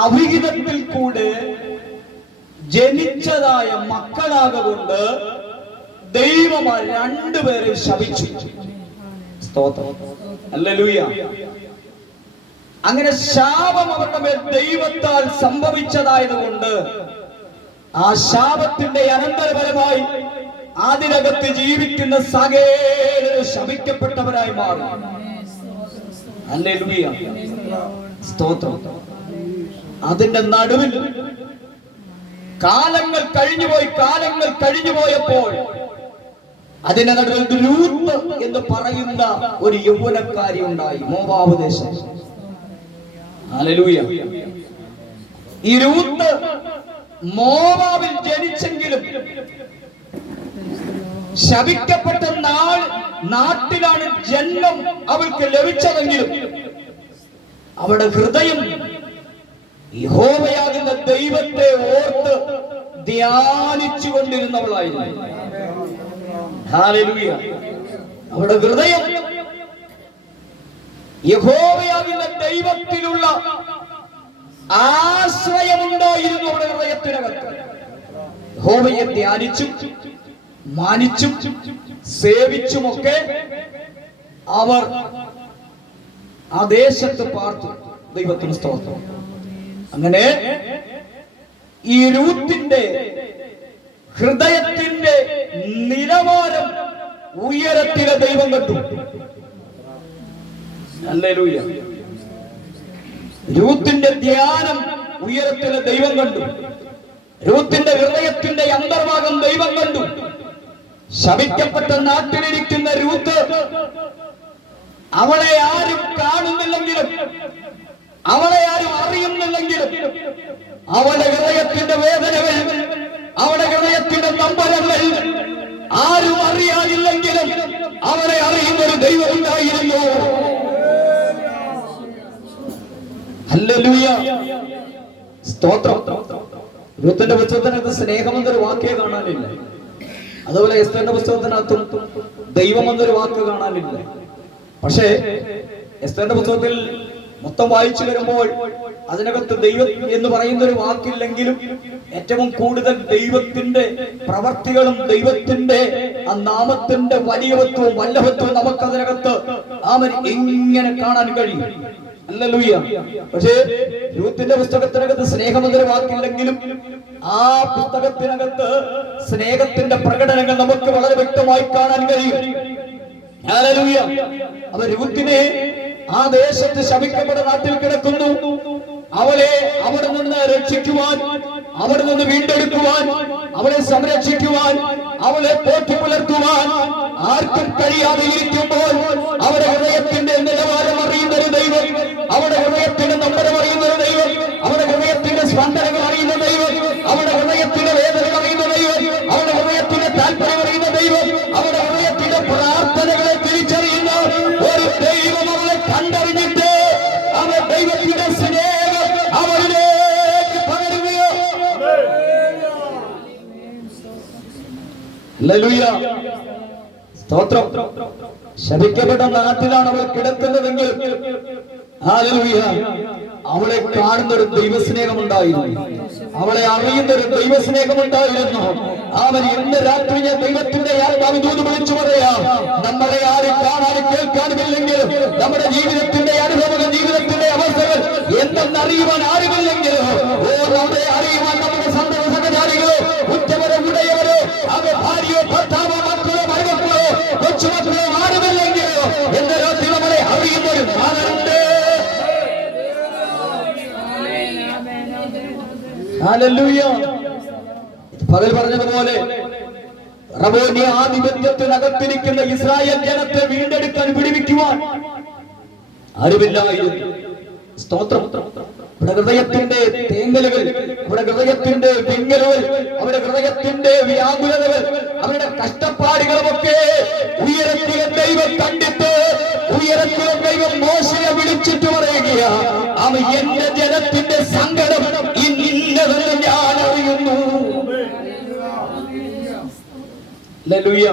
അവിഹിതത്തിൽ കൂടെ ജനിച്ചതായ മക്കളാകൊണ്ട് ദൈവം 2 പേരെ ശപിച്ചു. സ്തോത്രം. ഹല്ലേലൂയ. അങ്ങനെ ശാപം അവരുടെ മേൽ ദൈവത്താൽ സംഭവിച്ചതായതുകൊണ്ട് ആ ശാപത്തിന്റെ അനന്തരഫലമായി അതിനകത്ത് ജീവിക്കുന്ന സകലരും ശപിക്കപ്പെട്ടവരായി മാറി. ഹല്ലേലൂയ. സ്തോത്രം. അതിന്റെ നടുവിൽ കാലങ്ങൾ കഴിഞ്ഞുപോയപ്പോൾ അതിന്റെ നടുവിൽ രൂത്ത് എന്ന് പറയുന്ന ഒരു യൗവനക്കാരി ഉണ്ടായി മോവാബ് ദേശം. ഹല്ലേലൂയ. ഈ രൂത്ത് മോവാബിൽ ജനിച്ചെങ്കിലും ശപിക്കപ്പെട്ട നാട്ടിലാണ് ജന്മം അവൾക്ക് ലഭിച്ചതെങ്കിലും അവളുടെ ഹൃദയം യഹോവയാകുന്ന ദൈവത്തെ ഓർത്ത് ധ്യാനിച്ചു കൊണ്ടിരുന്നവളായിരുന്നു. ഹല്ലേലൂയ. അവളുടെ ഹൃദയം യഹോവയാകുന്ന ദൈവത്തിലുള്ള ആശ്രയമുണ്ടായിരുന്നു. അവളുടെ ഹൃദയത്തിനകത്ത് യഹോവയെ ധ്യാനിച്ചും മാനിച്ചും സേവിച്ചുമൊക്കെ അവർ ആ ദേശത്ത് പാർത്തു. ദൈവത്തിന് സ്തോത്രം. അങ്ങനെ ഈ രൂത്തിന്റെ ഹൃദയത്തിന്റെ നിലവാരം ഉയരത്തിലെ ദൈവം കണ്ടു. ഹല്ലേലൂയ. രൂത്തിന്റെ ധ്യാനം ഉയരത്തിലെ ദൈവം കണ്ടു. രൂത്തിന്റെ ഹൃദയത്തിന്റെ അന്തർഭാഗം ദൈവം കണ്ടു. ശപിക്കപ്പെട്ട നാട്ടിലിരിക്കുന്ന രൂത്ത് അവളെ ആരും കാണുന്നില്ലെങ്കിലും അവളെ ആരും അറിയുന്നില്ലെങ്കിലും അവളുടെ ഹൃദയത്തിന്റെ വേദനകൾ, അവളുടെ ഹൃദയത്തിന്റെ നമ്പരങ്ങൾ ആരും അറിയാനില്ലെങ്കിലും അവളെ അറിയുന്ന ഒരു ദൈവമുണ്ടായിരുന്നു. ഹല്ലേലൂയ, സ്തോത്രം. രൂത്തിന്റെ പുസ്തകത്തിനകത്ത് സ്നേഹമെന്നൊരു വാക്കേ കാണാനില്ല. അതുപോലെ എസ്തേറിന്റെ പുസ്തകത്തിനകത്തും ദൈവമെന്നൊരു വാക്ക് കാണാനില്ല. പക്ഷേ എസ്തേറിന്റെ പുസ്തകത്തിൽ മൊത്തം വായിച്ചു വരുമ്പോൾ അതിനകത്ത് ദൈവം എന്ന് പറയുന്ന ഒരു വാക്കില്ലെങ്കിലും ഏറ്റവും കൂടുതൽ ദൈവത്തിന്റെ പ്രവർത്തികളും ദൈവത്തിന്റെ ആ നാമത്തിന്റെ വലിയവത്വവും വല്ലഭത്വവും നമുക്കതിനകത്ത് ഇങ്ങനെ കാണാൻ കഴിയും. ഹല്ലേലൂയ. പക്ഷേ രൂത്തിന്റെ പുസ്തകത്തിനകത്ത് സ്നേഹമെന്നൊരു വാക്കില്ലെങ്കിലും ആ പുസ്തകത്തിനകത്ത് സ്നേഹത്തിന്റെ പ്രകടനങ്ങൾ നമുക്ക് വളരെ വ്യക്തമായി കാണാൻ കഴിയും. ഹല്ലേലൂയ. അവ രൂത്തിനെ ആ ദേശത്ത് ശപിക്കപ്പെട്ട നാട്ടിൽ കിടക്കുന്നു. അവളെ അവിടെ നിന്ന് രക്ഷിക്കുവാൻ, അവിടെ നിന്ന് വീണ്ടെടുക്കുവാൻ, അവളെ സംരക്ഷിക്കുവാൻ, അവളെ പോറ്റി പുലർത്തുവാൻ ആർക്കും കഴിയാതെ ഇരിക്കുമ്പോൾ അവരുടെ ഹൃദയത്തിന്റെ നിലവാരം അറിയുന്ന ഒരു ദൈവം, അവരുടെ ഹൃദയത്തിന്റെ നമ്പരം അറിയുന്ന ഒരു ദൈവം, അവരുടെ ഹൃദയത്തിന്റെ സ്പന്ദനങ്ങൾ അറിയുന്ന ദൈവം, അവരുടെ ഹൃദയത്തിന്റെ വേദന അറിയുന്ന ദൈവം, അവരുടെ ഹൃദയത്തിന്റെ താല്പര്യം അറിയുന്ന ദൈവം, അവരുടെ ഹൃദയത്തിന്റെ പ്രാർത്ഥനകളെ തിരിച്ചറിയുന്ന ഒരു ദൈവം അവളെ കണ്ടറിഞ്ഞിട്ട് അവർ ദൈവത്തിന്റെ സ്നേഹം അവരിലേക്ക് പകരുകയോ. ഹല്ലേലൂയ, സ്തോത്രം. ശപിക്കപ്പെട്ട നാട്ടിലാണ് അവൾ കിടക്കുന്നതെങ്കിൽ ഹല്ലേലൂയ അവളെ കാണുന്ന ഒരു ദൈവസ്നേഹമുണ്ടായിരുന്നു, അവളെ അറിയുന്ന ഒരു ദൈവസ്നേഹമുണ്ടായിരുന്നു. അവൻ ഇന്ന് രാത്രി ഞാൻ ദൈവത്തിന്റെ ആത്മാവ് ദൂത് വിളിച്ചു പറയാം, നമ്മളെ ആരും കാണാനും കേൾക്കാനുമില്ലെങ്കിലും നമ്മുടെ ജീവിതത്തിന്റെ അനുഭവങ്ങൾ, ജീവിതത്തിന്റെ അവസ്ഥകൾ എന്തെന്നറിയുവാൻ ആരുമില്ലെങ്കിലും നമ്മളെ അറിയുവാൻ നമ്മുടെ സഹചാരികളോ ഉറ്റവരോ ഉടയവരോ അവർ ഭാര്യയോ ഭർത്താവോ മക്കളോ മരുമക്കളോ കൊച്ചുമക്കളോ ആരുമില്ലെങ്കിലോ എന്റെ രാത്രി നമ്മളെ അറിയുന്ന ഒരു നാളുണ്ട്. ഹല്ലേലൂയ. പകൽ പറഞ്ഞതുപോലെ റബോന്യ ആധിപത്യത്തിനകത്തിരിക്കുന്ന ഇസ്രായേൽ ജനത്തെ വീണ്ടെടുക്കാൻ വിടുവിക്കുവാൻ ആരുമില്ലായിരുന്നു. സ്തോത്രം. അവിടെ ഹൃദയത്തിന്റെ തേങ്ങലുകൾ, അവിടെ ഹൃദയത്തിന്റെ വിങ്ങലുകൾ, അവിടെ ഹൃദയത്തിന്റെ വ്യാകുലതകൾ, അവരുടെ കഷ്ടപ്പാടുകളുമൊക്കെ ഉയരത്തിയ ദൈവം കണ്ടിട്ട് ഉയരത്തിയ ദൈവം മോശയെ വിളിച്ചിട്ട് പറയുക, അവൻ എന്റെ ജനത്തിന്റെ സങ്കടം ഇന്നതെന്ന് ഞാൻ അറിയുന്നു. ഹല്ലേലൂയ.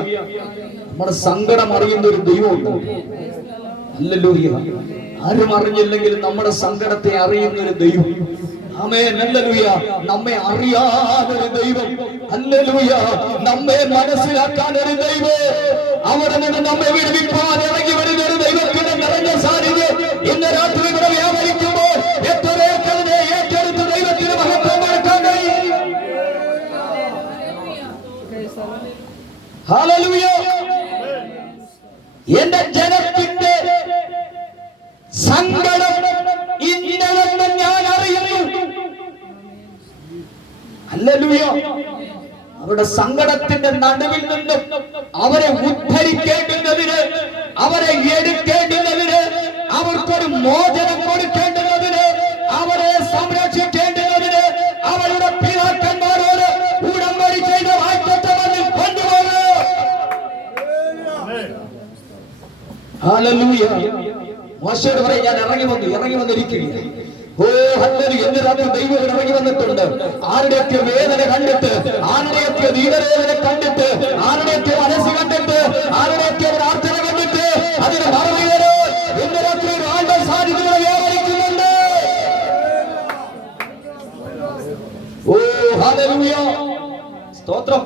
നമ്മുടെ സങ്കടം അറിയുന്ന ഒരു ദൈവമുണ്ട്. ഹല്ലേലൂയ. ആരും അറിഞ്ഞില്ലെങ്കിൽ നമ്മുടെ സങ്കടത്തെ അറിയുന്ന ഒരു ദൈവം. ആമേൻ. ഹല്ലേലൂയ. നമ്മെ അറിയാനൊരു ദൈവം. ഹല്ലേലൂയ. നമ്മെ മനസ്സിലാക്കാൻ ഒരു ദൈവം, അവിടെ നിന്ന് നമ്മെ വിടുവിപ്പാൻ ഇറങ്ങി വരുന്ന ഒരു ദൈവത്തിന്റെ നിറഞ്ഞ സാന്നിധ്യം ഇന്ന് രാത്രി ഇവിടെ വ്യാപരിക്കുമ്പോൾ എത്ര ഏറ്റെടുത്ത് ദൈവത്തിന് മഹത്വം കൊടുക്കാൻ കഴിയും. ഹല്ലേലൂയ. എന്റെ ജനത്തിന്റെ സങ്കടം ഇന്നലെന്ന് ഞാൻ അറിയുന്നു. ഹല്ലേലൂയ. അവരുടെ സങ്കടത്തിന്റെ നടുവിൽ നിന്നും അവരെ ഉദ്ധരിക്കേണ്ടുന്നതിന്, അവരെ എടുക്കേണ്ടുന്നതിന്, അവർക്കൊരു മോചനം കൊടുക്കേണ്ടുന്നതിന്, അവരെ സംരക്ഷിക്കേണ്ടുന്നതിന് അവരുടെ പിതാക്കന്മാരോട് ഉടമ്പടി ചെയ്ത വാഗ്ദത്തത്തിൽ കൊണ്ടുപോകും. ഹല്ലേലൂയ. മോശയോട് പറയും, ഞാൻ ഇറങ്ങി വന്നിരിക്കുകയാണ്. ഓ ഹല്ലേലൂയ. എന്റെ രാത്രി ദൈവം ഇറങ്ങി വന്നിട്ടുണ്ട്. ആരുടെയൊക്കെ വേദന കണ്ടിട്ട്, ആരുടെയൊക്കെ ദീനവേദന കണ്ടിട്ട്, ആരുടെയൊക്കെ മനസ്സ് കണ്ടിട്ട്, ആരുടെയൊക്കെ പ്രാർത്ഥന കണ്ടിട്ട് അതിന് മറുപടി തരാൻ എന്റെ രാത്രി ആളുടെ സാന്നിധ്യം വ്യാപരിക്കുന്നുണ്ട്. ഓ ഹല്ലേലൂയ, സ്തോത്രം.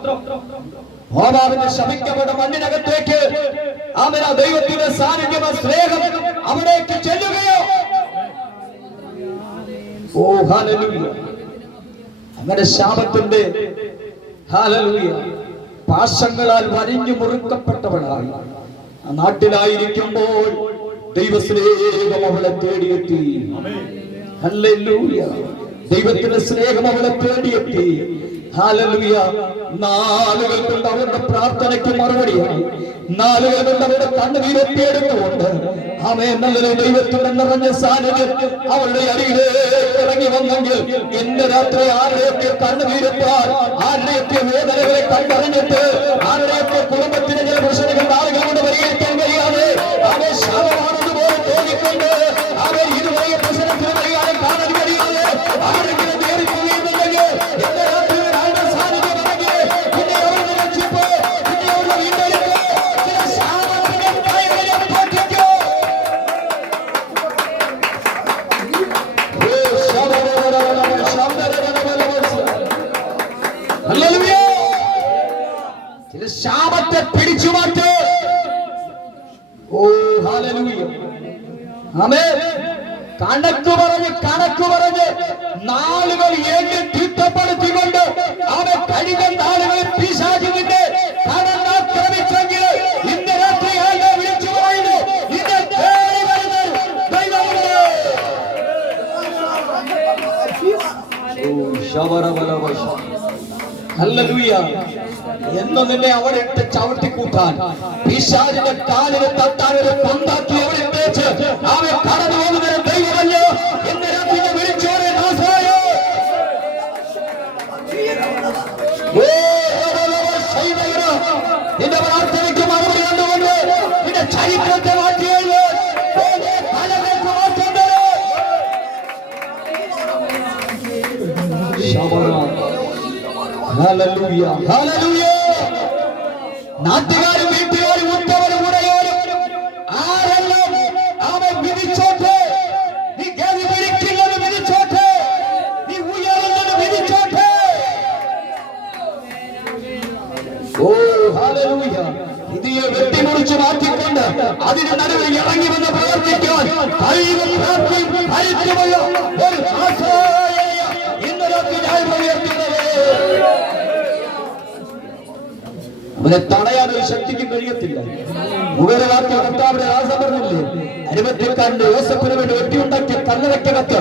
മോവാബിന്റെ ശപിക്കപ്പെട്ട മണ്ണിനകത്തേക്ക് അവൻ ദൈവത്തിന്റെ സാന്നിധ്യം, സ്നേഹം അവിടേക്ക് ചെല്ലുകയോ. ഓ ഹല്ലേലൂയ. അങ്ങനെ ശാപത്തിന്റെ ഹല്ലേലൂയ പാശങ്ങളാൽ വരിഞ്ഞു മുറുക്കപ്പെട്ടവളായി ആ നാട്ടിലായിരിക്കുമ്പോൾ ദൈവസ്നേഹം അവളെ തേടിയെത്തി. ഹല്ലേലൂയ. ദൈവത്തിന്റെ സ്നേഹം അവളെ തേടിയെത്തി. ഹല്ലേലൂയ. നാളുകൾ കൊണ്ട് അവരുടെ പ്രാർത്ഥനയ്ക്ക് മറുപടിയായി, നാളുകൾ കൊണ്ട് അവരുടെ കണ്ണുനീരൊപ്പിയെടുത്തുകൊണ്ട് ആമേൻ നല്ലൊരു ദൈവത്തിന്റെ നിറഞ്ഞ സാന്നിധ്യം അവരുടെ അരികിലേക്ക് ഇറങ്ങി വന്നെങ്കിൽ ഇന്ന് രാത്രി ആരുടെയൊക്കെ കണ്ണുനീരപ്പാൻ, ആരുടെയൊക്കെ വേദനകളെ കണ്ടറിഞ്ഞിട്ട്, ആരുടെയൊക്കെ കുടുംബത്തിന് ചില പ്രശ്നങ്ങൾ ആളുകൾ കൊണ്ട് പരിഹരിക്കാൻ കഴിയാതെ ഹല്ലേലൂയ. ആമേൻ. കണക്ക് പറഞ്ഞ് നാളുകൾ എണ്ണി തിട്ടപ്പെടുത്തിക്കൊണ്ട് അവൻ കഴിഞ്ഞ നാളുകളിൽ പിശാചിന്റെ കടന്നാക്രമിച്ചെങ്കിൽ ഇന്ന് രാത്രിയായി വിളിച്ചു പറയുന്നു, ഇന്ന് തേടി വരുന്നത് ദൈവമുണ്ട്. ഹല്ലേലൂയ. എന്ന് നിന്നെ അവിടെ ഇട്ട് ചവിട്ടിക്കൂട്ടാൻ, പിശാചിന്റെ കാലിന് തട്ടാൻ ഒരു പന്താക്കി അവിടെ തേച്ച് അവൻ കടന്നു പോകുന്ന ദൈവമല്ലോ. ഇന്ന് രാത്രി വിളിച്ചോടെ നാസായോ. നിന്റെ പ്രാർത്ഥനയ്ക്ക് മറുപടി കണ്ടുകൊണ്ട് നിന്റെ ചരിത്രത്തെ മാറ്റിയത് നാട്ടുകാരും വീട്ടുകാരും ഉത്തവരും ഉടയോരും ആരെല്ലാം അവൻ വിധിച്ചോട്ടെ. നീ ഗതി പിടിക്കുന്നത് വിധിച്ചോട്ടെ, നീ ഉയരുന്നത് വിധിച്ചോട്ടെ. ഓ ഹല്ലേലൂയ. ഇതിയെ വെട്ടിമുറിച്ച് മാറ്റിക്കൊണ്ട് അതിന് നടുവിൽ ഇറങ്ങി വന്ന് പ്രവർത്തിക്കാൻ കഴിവും പ്രാപ്തിയും കരുത്തുമുള്ള ഒരു ആശ്രയ ഇന്ന് രാത്രി ഞാൻ ഉയർത്തുന്നത്. അവനെ തടയാൻ ഒരു ശക്തിക്ക് കഴിയത്തില്ല. മുഖരവാക്യ കർത്താവിന്റെ രാസം പറഞ്ഞില്ലേ, അരിമത്യക്കാരന്റെ യോസഫിന് വേണ്ടി വെട്ടിയുണ്ടാക്കിയ കല്ലറയ്ക്കകത്ത്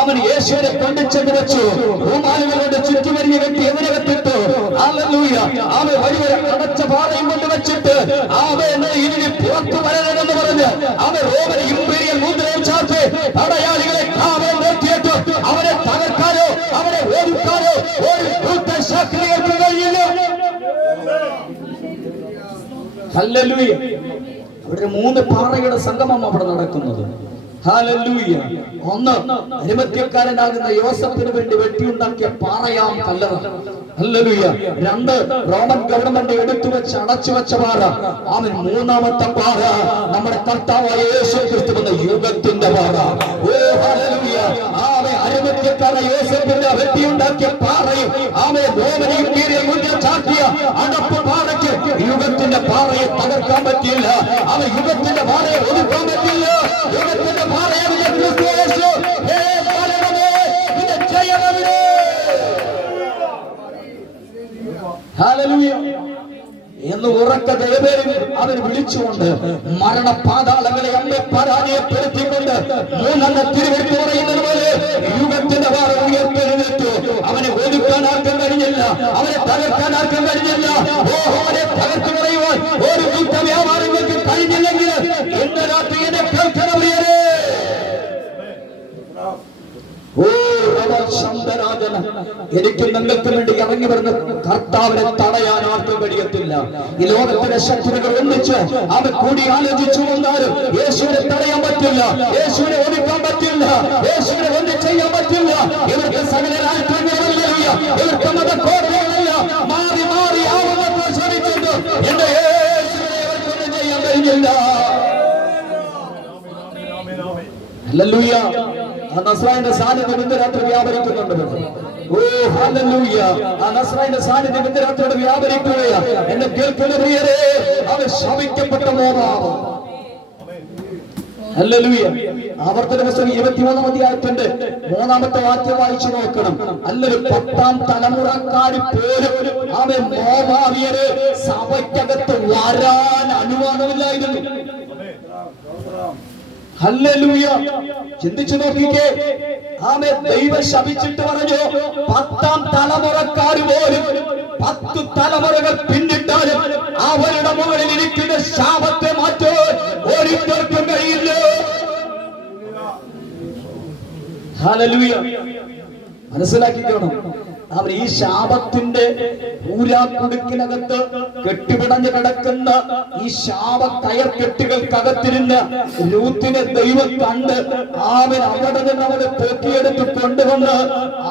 അവൻ യേശുവിനെ കൊണ്ടുചെന്ന് വെച്ചു. റൂമാലുകളുടെ ചുറ്റുവരിഞ്ഞ വ്യക്തി എതിരകത്തിട്ടു. ഹല്ലേലൂയ. അവൻ വലിയൊരു അടച്ച പാതയും കൊണ്ട് വെച്ചിട്ട് അവൻ ഇനി പുറത്തു വരണമെന്ന് പറഞ്ഞ് അവൻ റോമൻ ഇംപീരിയൽ മുദ്രയും ചാർത്തി പടയാളികളെ കാവൽ നിർത്തിയിട്ട് അവനെ തകർക്കാനോ അവനെ ഓടിക്കാനോ ഒരു ശക്തികൾക്ക് കഴിയില്ല. ഹല്ലേലൂയ. അവിടെ 3 പാറയുടെ സംഗമം അവിടെ നടക്കുന്നത്. ഹല്ലേലൂയ. ഒന്ന്, അരിമത്യക്കാരനാകുന്ന യോസഫിന് വേണ്ടി വെട്ടിയുണ്ടാക്കിയ പാറയാം കല്ലറ. ഹല്ലേലൂയ. 2, റോമൻ ഗവൺമെന്റ് എടുത്തു വെച്ച് അടച്ചു വെച്ച പാറ. അവൻ 3ാമത്തെ പാറ നമ്മുടെ കർത്താവായ യേശു ക്രിസ്തു എന്ന യുഗത്തിന്റെ പാറ. ഓ ഹല്ലേലൂയ. അവൻ അരിമത്യക്കാരൻ യോസഫിന്റെ വെട്ടിയുണ്ടാക്കിയ പാറയും അവൻ റോമനെയും മുന്നിൽ ചാർത്തിയ അടപ്പ് പാറയ്ക്ക് യുഗത്തിന്റെ പാറയെ തകർക്കാൻ പറ്റിയില്ല. അവൻ യുഗത്തിന്റെ പാറയെ ഒതുക്കാൻ പറ്റില്ല. യുഗത്തിന്റെ പാറയെ ക്രിസ്തു യേശു ഹല്ലേലൂയ എന്ന് ഉറക്ക ദൈവപേരിൽ അവൻ വിളിച്ചുകൊണ്ട് മരണപാതാളങ്ങളെ അമ്മ പരാജയപ്പെടുത്തിക്കൊണ്ട് 3 തിരുവെടുത്ത് പറയുന്നത് പോലെ യുഗത്തിന്റെ പാറ ഉയർത്തെഴുന്നേറ്റു. അവനെ ഒതുക്കാൻ ആർക്കും കഴിഞ്ഞില്ല, അവനെ തകർക്കാൻ ആർക്കും കഴിഞ്ഞില്ല. അവനെ തകർത്തു കളയുവാൻ ഒരു യുദ്ധ വ്യാപാരങ്ങൾക്ക് കഴിഞ്ഞില്ലെങ്കിൽ ഇന്ന് രാത്രി എന്നെ കേൾക്കണമേ. ഓ ശാന്തരാജന, എനിക്കും നിങ്ങൾക്കും വേണ്ടി ഇറങ്ങി വരുന്ന കർത്താവിനെ തടയാൻ ആർക്കും കഴിയത്തില്ല. ഈ ലോകത്തിന്റെ ശക്തികൾ ഒന്നിച്ച് അവൻ കൂടി ആലോചിച്ചു വന്നാലും യേശുവിനെ തടയാൻ പറ്റില്ല, യേശുവിനെ ഒതുക്കാൻ പറ്റില്ല, യേശുവിനെ ഒന്നും ചെയ്യാൻ പറ്റില്ല. ഇവർക്ക് സകലരാജ്യങ്ങളില്ല, ഇവർക്ക് മതക്കോടതികളില്ല. മാറി മാറി ആവുന്നപ്പോൾ ശ്രമിച്ചിട്ട് എന്റെ യേശുവിനെ ഇവർക്കൊന്നും ചെയ്യാൻ കഴിഞ്ഞില്ല. ഹല്ലേലൂയ. ആ നസ്രായന്റെ സാന്നിധ്യം ഇന്ന് രാത്രി വ്യാപരിക്കുന്നുണ്ട്. ഓ ഹല്ലേലൂയ. ആ നസ്രായന്റെ സാന്നിധ്യം ഇന്ന് രാത്രിയോടെ വ്യാപരിക്കുകയാണ്. എന്നെ കേൾക്കുന്ന പ്രിയരേ, അവൻ ശപിക്കപ്പെട്ട മോവാണ്. ഹല്ലേലൂയ. ആവർത്തന പുസ്തകം 23-ാം അധ്യായത്തിന്റെ 3ാമത്തെ വാക്യം വായിച്ചു നോക്കണം. അല്ലൊരു 10ാം തലമുറക്കാരി പോലും അവൻ മോവാവിയര് സഭയ്ക്കകത്ത് വരാൻ അനുവാദമില്ലായിരുന്നു. ഹല്ലേലൂയ. ചിന്തിച്ചു നോക്കിക്കേ. ആമേൻ. ദൈവം ശപിച്ചിട്ട് പറഞ്ഞു 10ാം തലമുറക്കാർ പോലും 10 തലമുറകൾ പിന്നിട്ടാലും അവരുടെ മുകളിൽ ഇരിക്കുന്ന ശാപത്തെ മാറ്റാൻ ഒരിക്കലും കഴിയില്ല. ഹല്ലേലൂയ. മനസ്സിലാക്കിക്കോണം. അവർ ഈ ശാപത്തിന്റെ ഊരാക്കുടുക്കിനകത്ത് കെട്ടിപിടഞ്ഞു കിടക്കുന്ന ഈ ശാപ കയർക്കെട്ടുകൾക്കകത്തിരുന്ന് രൂത്തിനെ ദൈവം കണ്ട് അവൻ അവിടെ നിന്ന് അവനെ പൊക്കിയെടുത്ത് കൊണ്ടുവന്ന്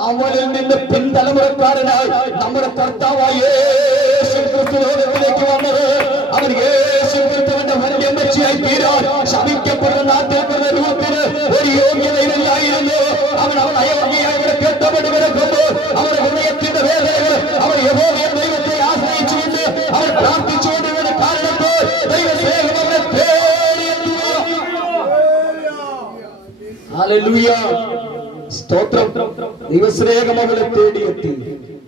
അവനിൽ നിന്ന് പിൻതലമുറക്കാരനായി നമ്മുടെ കർത്താവായ യേശു ക്രിസ്തു ലോകത്തിലേക്ക് വന്നത്. അവൻ യേശു ക്രിസ്തുവിന്റെ വല്യം വെച്ചായി തീരാൻ ശപിക്കപ്പെടുന്ന നാട്ടിൽ രൂത്തിന് ഒരു യോഗ്യതയില്ലായിരുന്നു. അവൻ അയോഗ്യയായി ഇവിടെ കെട്ടപ്പെട്ട് കിടക്കുമ്പോൾ അവരുടെ ഹൃദയത്തിന്റെ വേദനകൾ അവർ യഹോവയെ ദൈവത്തെ ആശ്രയിച്ചുകൊണ്ട് അവർ പ്രാർത്ഥിച്ചുകൊണ്ട് കാരണപ്പോൾ ദൈവസ്നേഹം അവരെ തേടിയെത്തുക. ഹല്ലേലൂയ. സ്തോത്രം. ദൈവസ്നേഹം അവളെ തേടിയെത്തി.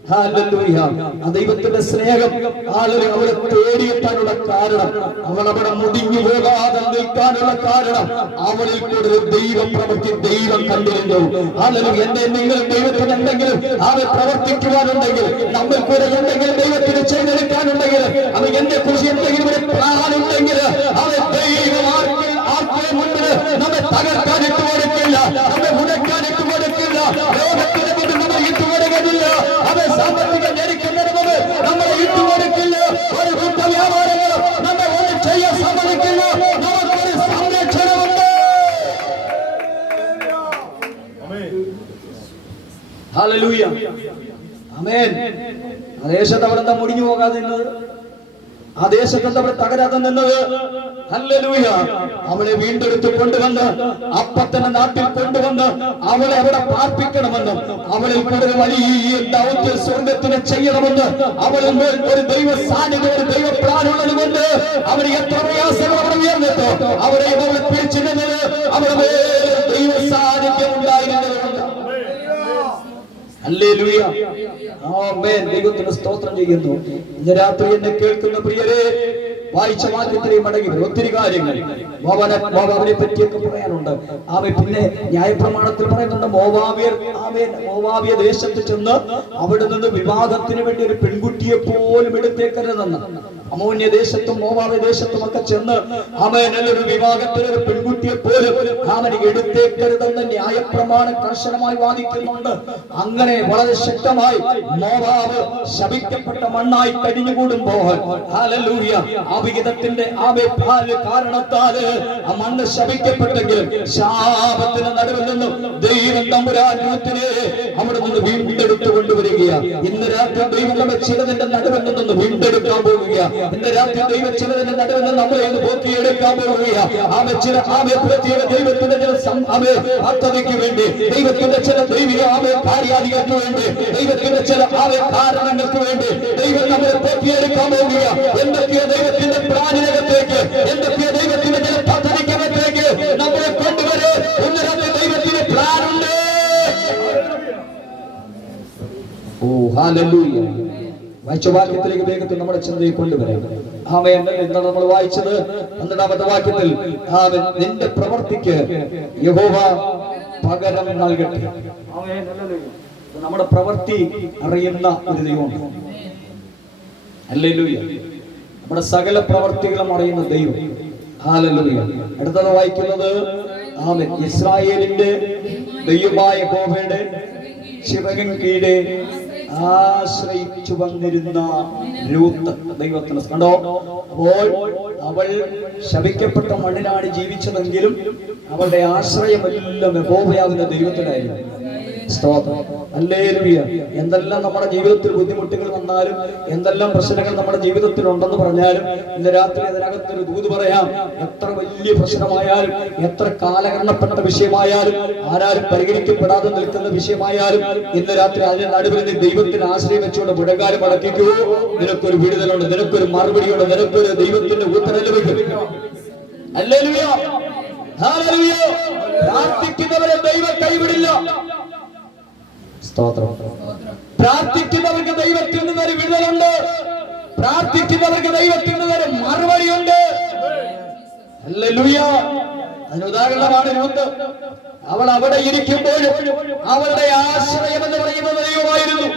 ഹല്ലേലൂയ. ആ ദൈവത്തിന്റെ സ്നേഹം ഹല്ലേലൂയ അവളെ തേടിയെത്താനുള്ള കാരണം, അവൾ അവിടെ മുടിഞ്ഞു പോകാതെ നിൽക്കാനുള്ള കാരണം, അവളിൽ കൂടെ ദൈവം പ്രവർത്തി ദൈവം കണ്ടിരുന്നു. ഹല്ലേലൂയ. എന്റെ നിങ്ങൾ ദൈവത്തിന് എന്തെങ്കിലും അവൻ പ്രവർത്തിക്കുവാനുണ്ടെങ്കിൽ, നമ്മൾ കൂടെ എന്തെങ്കിലും ദൈവത്തിന് ചെയ്തെടുക്കാനുണ്ടെങ്കിൽ, അവൻ എന്നെ കുറിച്ച് എന്തെങ്കിലും ഒരു പ്ലാൻ ഉണ്ടെങ്കിൽ, അവൻ ദൈവം ആർക്കും മുന്നിൽ നമ്മെ തകർക്കാൻ ഇട്ടുകൊടുക്കില്ല, നമ്മെ മുടക്കാൻ ഇട്ടുകൊടുക്കില്ല, ലോകത്തിന് മുന്നിൽ നമ്മൾ ഇട്ടുകൊടുക്കുന്നില്ല, അവൻ സാമ്പത്തിക ഞെരുക്കുന്നതിന് മുമ്പ് നമ്മളെ ഇട്ടുകൊടുക്കില്ല, ഒരു കൂട്ട വ്യാപാരങ്ങൾ നമ്മെ ഒന്നും ചെയ്യാൻ സമ്മതിക്കില്ല. നമുക്കൊരു സംരക്ഷണമുണ്ട്. ഹല്ലേലൂയ. ആമേൻ. ആ ദേശത്ത് അവിടെ എന്താ മുടിഞ്ഞു പോകാതെ നിന്നത്? ആ ദേശത്ത് അവിടെ തകരാതെ നിന്നത്? ഹല്ലേലൂയ. അവളെ വീണ്ടെടുത്ത് കൊണ്ടുവന്ന് അപ്പത്തന്റെ നാട്ടിൽ കൊണ്ടുവന്ന് അവളെ അവിടെ പാർപ്പിക്കണമെന്നും, അവളിൽ കൂടുതൽ വലിയ ദൗത്യ സ്വർഗത്തിന് ചെയ്യണമെന്ന് അവളിൽ മേൽ ഒരു ദൈവ സാന്നിധ്യം, ഒരു ദൈവ പ്ലാനുള്ളത് കൊണ്ട് അവന് എത്ര പ്രയാസങ്ങൾ അവിടെ ഉയർന്നിട്ടോ അവരെ അവൾ പിടിച്ചിരുന്നത്, അവരുടെ മേൽ ദൈവ സാന്നിധ്യം ഉണ്ടായിരുന്നത് കൊണ്ട്. ഹല്ലേലൂയ. ആമേൻ. ദൈവത്തിന് സ്തോത്രം ചെയ്യുന്നു. ഇന്ന് രാത്രി എന്നെ കേൾക്കുന്ന പ്രിയരെ, വായിച്ച വാക്യത്തിലേക്ക് മടങ്ങി ഒത്തിരി കാര്യങ്ങൾ മോവാബിനെ പറ്റിയൊക്കെ പറയാനുണ്ട്. ആമേ. പിന്നെ ന്യായപ്രമാണത്തിൽ പറയുന്നുണ്ട് മോവാബിയ ദേശത്ത് ചെന്ന് അവിടെ നിന്ന് വിവാഹത്തിന് വേണ്ടി ഒരു പെൺകുട്ടിയെ പോലും എടുത്തേക്കരുതെന്ന്. അമോന്യ ദേശത്തും മോവാബ് ദേശത്തും ഒക്കെ ചെന്ന് ഒരു വിവാഹത്തിന് ഒരു പെൺകുട്ടിയെ പോലും അവന് എടുത്തേക്കരുതെന്ന് ന്യായപ്രമാണം കർശനമായി വാദിക്കുന്നുണ്ട്. അങ്ങനെ വളരെ ശക്തമായി മോവാബ് ശപിക്കപ്പെട്ട മണ്ണായി കഴിഞ്ഞുകൂടുമ്പോൾ ഹല്ലേലൂയ ആ വിഹിതത്തിന്റെ കാരണത്താൽ ആ മണ്ണ് ശപിക്കപ്പെട്ടെങ്കിലും ശാപത്തിന് നടുവിൽ നിന്നും ദൈവം തമ്പുരാൻ രൂത്തിനെ അവിടെ നിന്ന് വീണ്ടെടുത്തു കൊണ്ടുവരികയാണ്. ഇന്ന് രാത്രി ദൈവം നമ്മെ ചിലതിന്റെ നടുവിൽ നിന്ന് വീണ്ടെടുക്കാൻ പോവുകയാണ്. ഇന്ന് രാത്രി ദൈവം ചിലതിന്റെ നടുവിൽ നിന്ന് നമ്മളെ പോക്കിയെടുക്കാൻ പോവുകയാണ്. പ്രത്യേക ദൈവത്തിന്റെ ചില പദ്ധതിക്ക് വേണ്ടി, ദൈവത്തിന്റെ ചില ദൈവിക കാര്യാദികൾക്ക് വേണ്ടി, ദൈവത്തിന്റെ ചില കാരണങ്ങൾക്ക് വേണ്ടി ദൈവം നമ്മളെ പോക്കിയെടുക്കാൻ പോവുകയാണ്. എന്തൊക്കെയോ ദൈവത്തിന്റെ പ്ലാനിനകത്തേക്ക്, എന്തൊക്കെയോ ദൈവത്തിന്റെ ചില പദ്ധതിക്കകത്തേക്ക് നമ്മളെ കൊണ്ടുവരെ ഇന്ന് രാത്രി ദൈവത്തിന്റെ പ്ലാനുണ്ട്. ഓ ഹല്ലേലൂയ. വായിച്ച വാക്യത്തിലേക്ക് വേഗത്തിൽ നമ്മുടെ ചിന്തയെ കൊണ്ടുവരാം. ആമേൻ. എന്താണ് നമ്മൾ വായിച്ചത്? 12ാമത്തെ വാക്യത്തിൽ നിന്റെ പ്രവൃത്തിക്ക് യഹോവ പകരം നൽകട്ടെ. ആമേൻ. നമ്മുടെ പ്രവൃത്തി അറിയുന്ന ഒരു ദൈവമുണ്ട്. ഹല്ലേലൂയ. നമ്മുടെ സകല പ്രവൃത്തികളും അറിയുന്ന ദൈവം. ഹല്ലേലൂയ. അടുത്തത് വായിക്കുന്നത് ആമേൻ. ഇസ്രായേലിന്റെ ദൈവമായ യഹോവയുടെ ചിറകിൻ കീഴെ ആശ്രയിച്ചു വന്നിരുന്ന രൂത്ത്. ദൈവത്തിന് കണ്ടോ? അപ്പോൾ അവൾ ശപിക്കപ്പെട്ട മണ്ണിലാണ് ജീവിച്ചതെങ്കിലും അവളുടെ ആശ്രയമെല്ലാം യഹോവയാകുന്ന ദൈവത്തിലായിരുന്നു. സ്തോത്രം. ഹല്ലേലൂയ. എന്തെല്ലാം നമ്മുടെ ജീവിതത്തിൽ ബുദ്ധിമുട്ടുകൾ വന്നാലും, എന്തെല്ലാം പ്രശ്നങ്ങൾ നമ്മുടെ ജീവിതത്തിൽ ഉണ്ടെന്ന് പറഞ്ഞാലും, ഇന്ന് രാത്രി അതിനകത്തൊരു ദൂത് പറയാം. എത്ര വലിയ പ്രശ്നമായാലും, എത്ര കാലഹരണപ്പെട്ട വിഷയമായാലും, ആരാലും പരിഗണിക്കപ്പെടാതെ നിൽക്കുന്ന വിഷയമായാലും, ഇന്ന് രാത്രി അതിന് നടുവിൽ നീ ദൈവത്തിന് ആശ്രയം വെച്ചുകൊണ്ട് മുഴങ്കാലം മടക്കിക്കൂ. നിനക്കൊരു വിടുതലുണ്ട്, നിനക്കൊരു മറുപടിയുണ്ട്, നിനക്കൊരു ദൈവത്തിന്റെ ഉത്തരം ലഭിക്കും. ഹല്ലേലൂയ. ഹല്ലേലൂയ. പ്രാർത്ഥിക്കുന്നവരെ ദൈവം കൈവിടില്ല. സ്തോത്രം. പ്രാർത്ഥിക്കുന്നവർക്ക് ദൈവത്തിൽ നിന്നൊരു വിടുതലുണ്ട്. പ്രാർത്ഥിക്കുന്നവർക്ക് ദൈവത്തിൽ നിന്നൊരു മറുപടിയുണ്ട്. ഹല്ലേലൂയ. അതിന് ഉദാഹരണമാണ് രൂത്ത്. അവൾ അവിടെ ഇരിക്കുമ്പോഴും അവളുടെ ആശ്രയം എന്ന് പറയുന്നത് ദൈവമായിരുന്നു.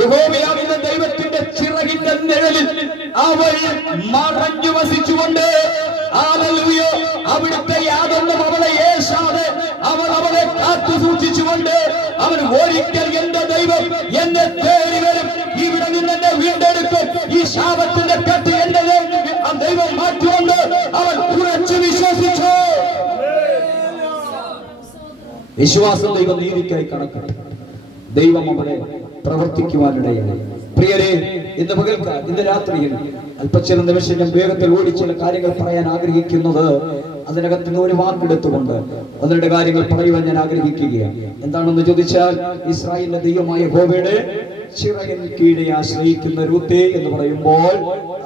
യഹോവയാകുന്ന ദൈവത്തിന്റെ ചിറകിന്റെ നിഴലിൽ അവൾ മറഞ്ഞു വസിച്ചുകൊണ്ട് ഹല്ലേലൂയ അവിടുത്തെ യാതൊന്നും അവളെ ഏശാതെ അവൾ അവളെ കാത്തു സൂക്ഷിച്ചുകൊണ്ട് അവൻ ഒരിക്കൽ എന്റെ ദൈവം എന്നെ തേടി വരും, ഇവിടെ നിന്ന് എന്നെ വീണ്ടെടുക്കും, ഈ ശാപത്തിന്റെ കെട്ട് എന്റെ ദൈവം മാറ്റുകൊണ്ട് അവൻ ഉറച്ചു വിശ്വസിച്ചു. വിശ്വാസം ദൈവം നീതിക്കായി കണക്കാക്കി ദൈവം അവനെ പ്രവർത്തിക്കുവാനിടയായി. പ്രിയരെ, ഇന്ന് പകൽക്കാലം, ഇന്ന് രാത്രിയിൽ അല്പച്ചില നിമിഷം ഞാൻ വേഗത്തിൽ ഓടി ചില കാര്യങ്ങൾ പറയാൻ ആഗ്രഹിക്കുന്നത്, അതിനകത്ത് നിന്ന് ഒരു വാക്കെടുത്തുകൊണ്ട് അതിന്റെ കാര്യങ്ങൾ പറയുവാൻ ഞാൻ ആഗ്രഹിക്കുകയാണ്. എന്താണെന്ന് ചോദിച്ചാൽ, ഇസ്രായേലിന്റെ ദൈവമായ യഹോവയുടെ ചിറകിൻ കീഴെ ആശ്രയിക്കുന്ന രൂത്തേ എന്ന് പറയുമ്പോൾ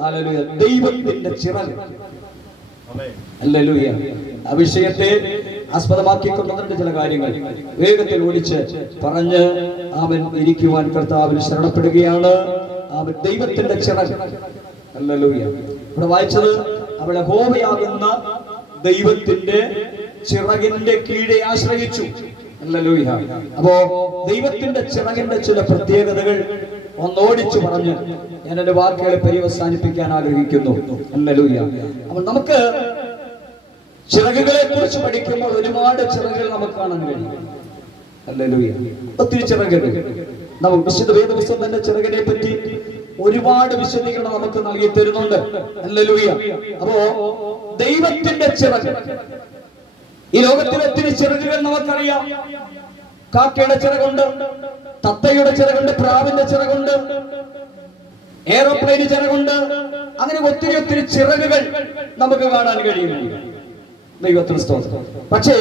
ഹല്ലേലൂയ, ദൈവത്തിന്റെ ചിറക്. ഹല്ലേലൂയ. ആ വിഷയത്തെ ആസ്പദമാക്കിക്കൊണ്ടുവന്നിട്ട് ചില കാര്യങ്ങൾ വേഗത്തിൽ ഓടിച്ച് പറഞ്ഞ് അവൻ ഇരിക്കുവാൻ കർത്താവിൽ ശരണപ്പെടുകയാണ്. അവൻ ദൈവത്തിന്റെ ചിറക്. ഹല്ലേലൂയ. ഇവിടെ വായിച്ചത് അവിടെ യഹോവയാകുന്ന ദൈവത്തിന്റെ ചിറകിന്റെ കീഴെ ആശ്രയിച്ചു. ഹല്ലേലൂയ. അപ്പോ ദൈവത്തിന്റെ ചിറകിന്റെ ചില പ്രത്യേകതകൾ ഒന്നോടിച്ചു പറഞ്ഞ് ഞാൻ എന്റെ വാക്കുകളെ പര്യവസാനിപ്പിക്കാൻ ആഗ്രഹിക്കുന്നു. ഹല്ലേലൂയ. അപ്പോൾ നമുക്ക് ചിറകുകളെ കുറിച്ച് പഠിക്കുമ്പോൾ ഒരുപാട് ചിറകുകൾ നമുക്ക് കാണാൻ കഴിയും. ഹല്ലേലൂയ. ഒത്തിരി ചിറകുകൾ നമുക്ക് വിശുദ്ധ വേദപുസ്തകം തന്നെ ചിറകിനെ പറ്റി ഒരുപാട് വിശദീകരണം നമുക്ക് നൽകി തരുന്നുണ്ട്. ഹല്ലേലൂയ. അപ്പോ ദൈവത്തിന്റെ ചിറക്. ഈ ലോകത്തിലെ ഒത്തിരി ചിറകുകൾ നമുക്കറിയാം. കാക്കയുടെ ചിറകുണ്ട്, തത്തയുടെ ചിറകുണ്ട്, പ്രാവിന്റെ ചിറകുണ്ട്, എയറോപ്ലെയിന് ചിറകുണ്ട്. അങ്ങനെ ഒത്തിരി ഒത്തിരി ചിറകുകൾ നമുക്ക് കാണാൻ കഴിയും. ദൈവത്തിന് സ്തോത്രം. പക്ഷേ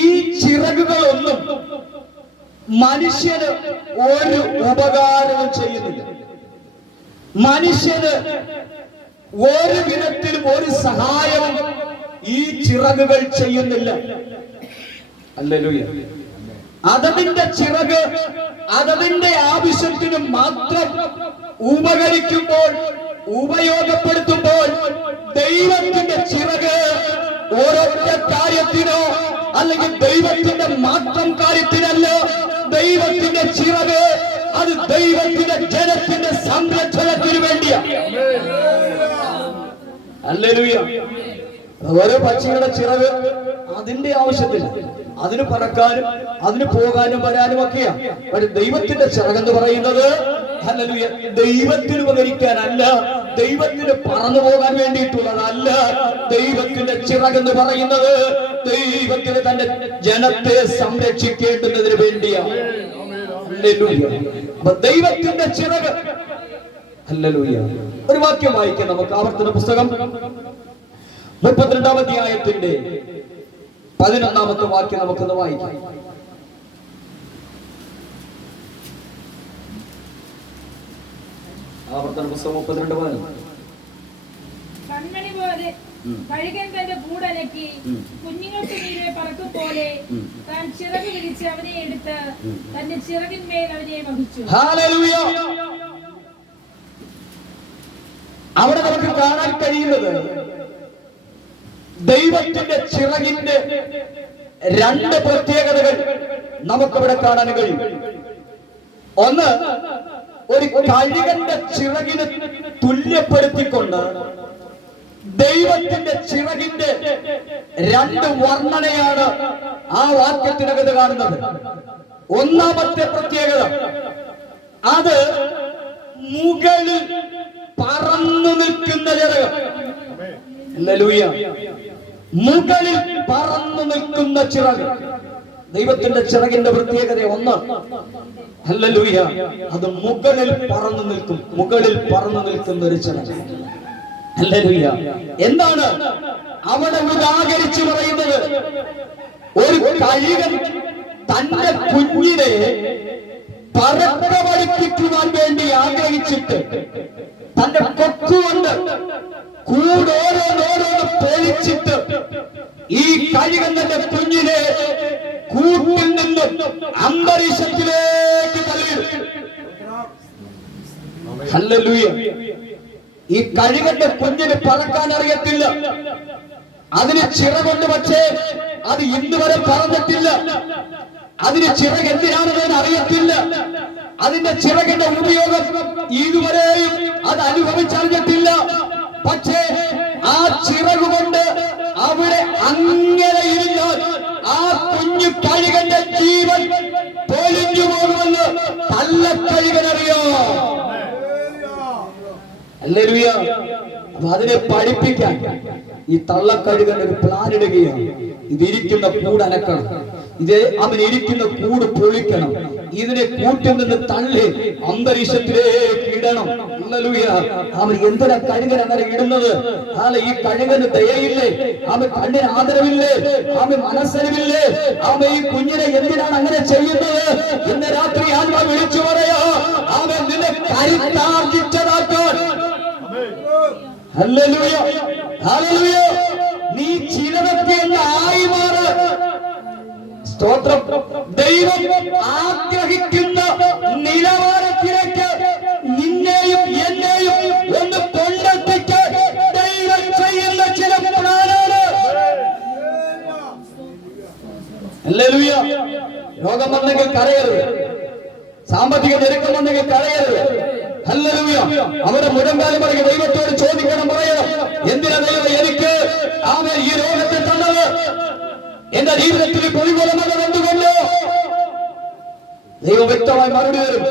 ഈ ചിറകുകളൊന്നും മനുഷ്യന് ഒരു ഉപകാരവും ചെയ്യുന്നില്ല. മനുഷ്യന് ഒരു വിധത്തിലും ഒരു സഹായവും ഈ ചിറകുകൾ ചെയ്യുന്നില്ല. ഹല്ലേലൂയ. അതതിന്റെ ചിറക് അതതിന്റെ ആവശ്യത്തിന് മാത്രം ഉപകരിക്കുമ്പോൾ, ഉപയോഗപ്പെടുത്തുമ്പോൾ, ദൈവത്തിന്റെ ചിറക് ഓരൊറ്റ കാര്യത്തിനോ അല്ലെങ്കിൽ ദൈവത്തിന്റെ മാത്രം കാര്യത്തിനല്ല. ദൈവത്തിന്റെ ചിറക് അത് ദൈവത്തിന്റെ ജനത്തിന്റെ സംരക്ഷണത്തിന് വേണ്ടിയാണ്. ഹല്ലേലൂയ. ഓരോ പക്ഷികളുടെ ചിറക് അതിന്റെ ആവശ്യത്തില്ല, അതിന് പറക്കാനും അതിന് പോകാനും വരാനും ഒക്കെയാ. പക്ഷെ ദൈവത്തിന്റെ ചിറകെന്ന് പറയുന്നത് ഹല്ലേലൂയ ദൈവത്തിന് ഉപകരിക്കാനല്ല, ദൈവത്തിന് പറന്നു പോകാൻ വേണ്ടിയിട്ടുള്ളതല്ല. ദൈവത്തിന്റെ ചിറകെന്ന് പറയുന്നത് ദൈവത്തിന് തന്റെ ജനത്തെ സംരക്ഷിക്കേണ്ടതിന് വേണ്ടിയാണ്. ഹല്ലേലൂയ. അപ്പൊ ദൈവത്തിന്റെ ചിറക്. ഹല്ലേലൂയ. ഒരു വാക്യം വായിക്കാം നമുക്ക്. ആവർത്തന പുസ്തകം 32-ാം അധ്യായത്തിന്റെ 11-ാമത്തെ വാക്യം നമുക്കൊന്ന് വായിക്കാം. ആവർത്തന പുസ്തകം 32:11. കൺമണി പോലെ കഴുകൻ തന്റെ കൂടനക്കി കുഞ്ഞുങ്ങൾക്ക് മീതെ പറക്കും പോലെ താൻ ചിറക് വിരിച്ച് അവനെ എടുത്ത് തന്റെ ചിറകിന്മേൽ അവനെ വഹിച്ചു. ഹല്ലേലൂയ. അവിടെ നമുക്ക് കാണാൻ കഴിയുന്നത് ദൈവത്തിന്റെ ചിറകിന്റെ രണ്ട് പ്രത്യേകതകൾ നമുക്കവിടെ കാണാൻ കഴിയും. ഒന്ന്, ഒരു കഴുകന്റെ ചിറകിന് തുല്യപ്പെടുത്തിക്കൊണ്ട് ദൈവത്തിന്റെ ചിറകിന്റെ രണ്ട് വർണ്ണനയാണ് ആ വാക്യത്തിനകത്ത് കാണുന്നത്. ഒന്നാമത്തെ പ്രത്യേകത, അത് മുകളിൽ പറന്നു നിൽക്കുന്ന ചിറക്. ഹല്ലേലൂയ. മുകളിൽ പറന്നു നിൽക്കുന്ന ചിറക്. ദൈവത്തിന്റെ ചിറകിന്റെ പ്രത്യേകത ഒന്ന്. ഹല്ലേലൂയ. അത് മുകളിൽ പറന്നു നിൽക്കും. മുകളിൽ പറന്നു നിൽക്കുന്ന ഒരു ചിറക്. ഹല്ലേലൂയ. എന്താണ് അവിടെ ഉദാഹരിച്ചു പറയുന്നത്? ഒരു കഴുകൻ തന്റെ കുഞ്ഞിനെ പറക്ക പഠിപ്പിക്കുവാൻ വേണ്ടി ആഗ്രഹിച്ചിട്ട് തന്റെ കൊക്കുകൊണ്ട് കൂടോരോന്നോരോന്ന് പൊളിച്ചിട്ട് ഈ കഴുകൻ തന്റെ കുഞ്ഞിനെ കൂട്ടിൽ നിന്നും അന്തരീക്ഷത്തിലേക്ക് തള്ളിയിടും. ഹല്ലേലൂയ. ഈ കഴുകന്റെ കുഞ്ഞിന് പറക്കാൻ അറിയത്തില്ല. അതിന് ചിറകുണ്ട്, പക്ഷേ അത് ഇന്ന് വരെ പറന്നിട്ടില്ല. അതിന് ചിറക് എന്തിനാണെന്ന് അറിയത്തില്ല. അതിന്റെ ചിറകിന്റെ ഉപയോഗം ഇതുവരെയും അത് അനുഭവിച്ചറിഞ്ഞിട്ടില്ല. പക്ഷേ ആ ചിറകുകൊണ്ട് അവിടെ അങ്ങനെ ഇരുന്നാൽ ആ കുഞ്ഞു കഴുകന്റെ ജീവൻ പൊലിഞ്ഞു പോകുമെന്ന് തള്ളക്കഴുകനറിയോ. ഹല്ലേലൂയ. അപ്പൊ അതിനെ പഠിപ്പിക്കാൻ ഈ തള്ളക്കഴുകൻ ഒരു പ്ലാൻ ഇടുകയാണ്. ഇതിരിക്കുന്ന കൂട് അനക്കണം, അവനിരിക്കുന്ന കൂട് പൊളിക്കണം, ഇതിനെ കൂട്ടിൽ നിന്ന് തള്ളി അന്തരീക്ഷത്തിലേക്ക് ഇടണം. ഹല്ലേലൂയ. അവൻ എന്തിനാ കഴുകൻ അങ്ങനെ ഇടുന്നത്? ഈ കഴുകന് ദയയില്ലേ? അവൻ കണ്ണിന് ആദരവില്ലേ? അവൻ മനസ്സരിവില്ലേ? അവൻ ഈ കുഞ്ഞിനെ എന്തിനാണ് അങ്ങനെ ചെയ്യുന്നത്? ഇന്ന് രാത്രി ആത്മാ വിളിച്ചു പറയാ, അവൻ നിന്നെ കരുത്താർജിച്ചതാക്കാൻ. ഹല്ലേലൂയ. ഹല്ലേലൂയ. നീ ചിലതൊക്കെ ആയി മാറ്. സ്തോത്രം. ദൈവം ആഗ്രഹിക്കുന്ന നിലവാരത്തിലേക്ക് നിന്നെയും എന്നെയും ഒന്ന് കൊണ്ടെത്തിക്കാൻ ദൈവം ചെയ്യുന്ന ചില പ്ലാനാണ്. ഹല്ലേലൂയ. രോഗം വന്നെങ്കിൽ കരയരുത്, സാമ്പത്തിക ഞെരുക്കം വന്നെങ്കിൽ കരയരുത്. ഹല്ലേലൂയ. അവരെ മുഴങ്കാലം പറയും, ദൈവത്തോട് ചോദിക്കണം, പറയണം, എന്തിനാ ദൈവം എനിക്ക് ആമേൻ ഈ രോഗത്തെ തന്നത്? എന്റെ ജീവിതത്തിൽ പ്രതികൂലമത് എന്തുകൊണ്ട്? ദൈവം വ്യക്തമായി മറുപടി തരും.